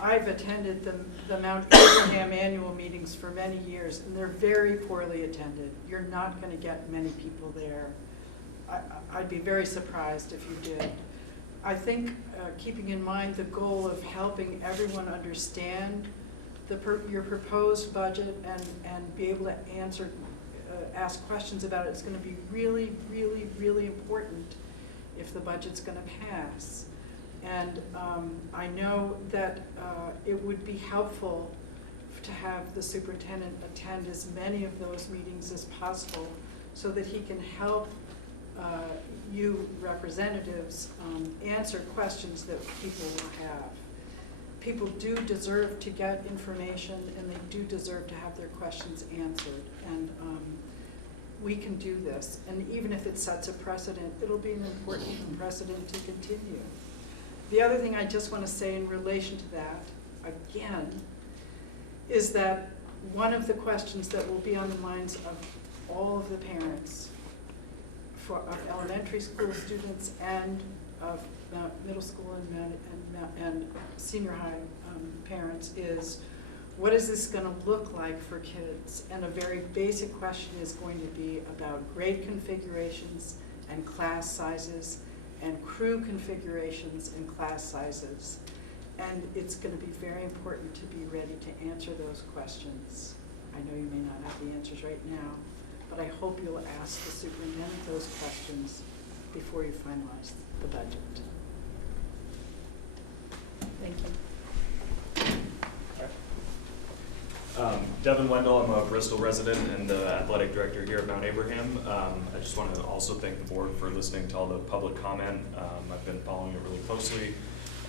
I've attended the Mount Abraham annual meetings for many years, and they're very poorly attended. You're not going to get many people there. I'd be very surprised if you did. I think keeping in mind the goal of helping everyone understand your proposed budget and be able to ask questions about it is going to be really, really, really important if the budget's going to pass. And I know that it would be helpful to have the superintendent attend as many of those meetings as possible so that he can help you representatives answer questions that people will have. People do deserve to get information, and they do deserve to have their questions answered. And we can do this. And even if it sets a precedent, it'll be an important precedent to continue. The other thing I just want to say in relation to that, again, is that one of the questions that will be on the minds of all of the parents of elementary school students and of middle school and senior high parents is, what is this going to look like for kids? And a very basic question is going to be about grade configurations and class sizes and crew configurations and class sizes. And it's going to be very important to be ready to answer those questions. I know you may not have the answers right now, but I hope you'll ask the superintendent those questions before you finalize the budget. Thank you. Devin Wendell, I'm a Bristol resident and the athletic director here at Mount Abraham. I just want to also thank the board for listening to all the public comment. I've been following it really closely,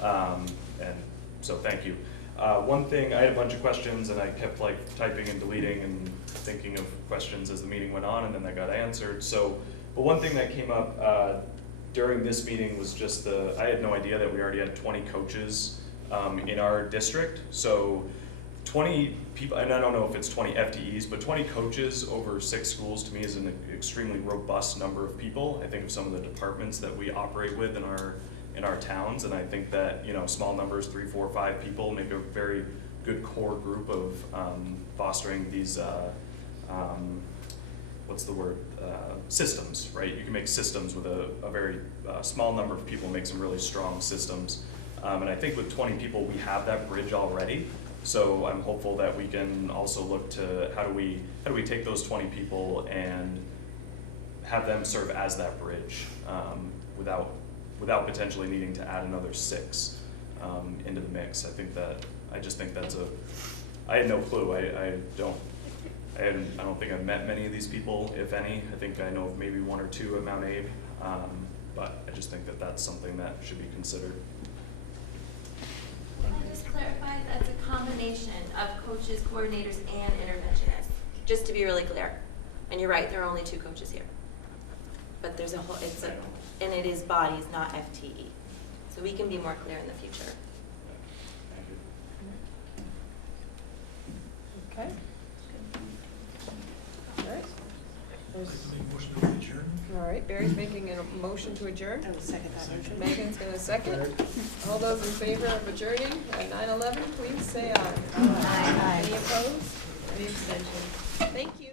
and so thank you. One thing, I had a bunch of questions and I kept like typing and deleting and thinking of questions as the meeting went on, and then they got answered. So, but one thing that came up during this meeting was just I had no idea that we already had 20 coaches in our district. So 20 people, and I don't know if it's 20 FTEs, but 20 coaches over 6 schools to me is an extremely robust number of people. I think of some of the departments that we operate with in our towns, and I think that, you know, small numbers, 3, 4, 5 people make a very good core group of fostering these what's the word, systems, right? You can make systems with a very small number of people, make some really strong systems. And I think with 20 people, we have that bridge already. So I'm hopeful that we can also look to how do we take those 20 people and have them serve as that bridge without potentially needing to add another 6 into the mix. I just think that's I had no clue. I don't think I've met many of these people, if any. I think I know of maybe 1 or 2 at Mount Abe, but I just think that that's something that should be considered. Can I just clarify, that's a combination of coaches, coordinators, and interventionists, just to be really clear. And you're right, there are only 2 coaches here. But there's and it is bodies, not FTE. So we can be more clear in the future. Okay. All right. All right, Barry's making a motion to adjourn. I will second that motion. Megan's going to second. All those in favor of adjourning at 9:11, please say aye. Aye. Any opposed? Any abstentions? Thank you.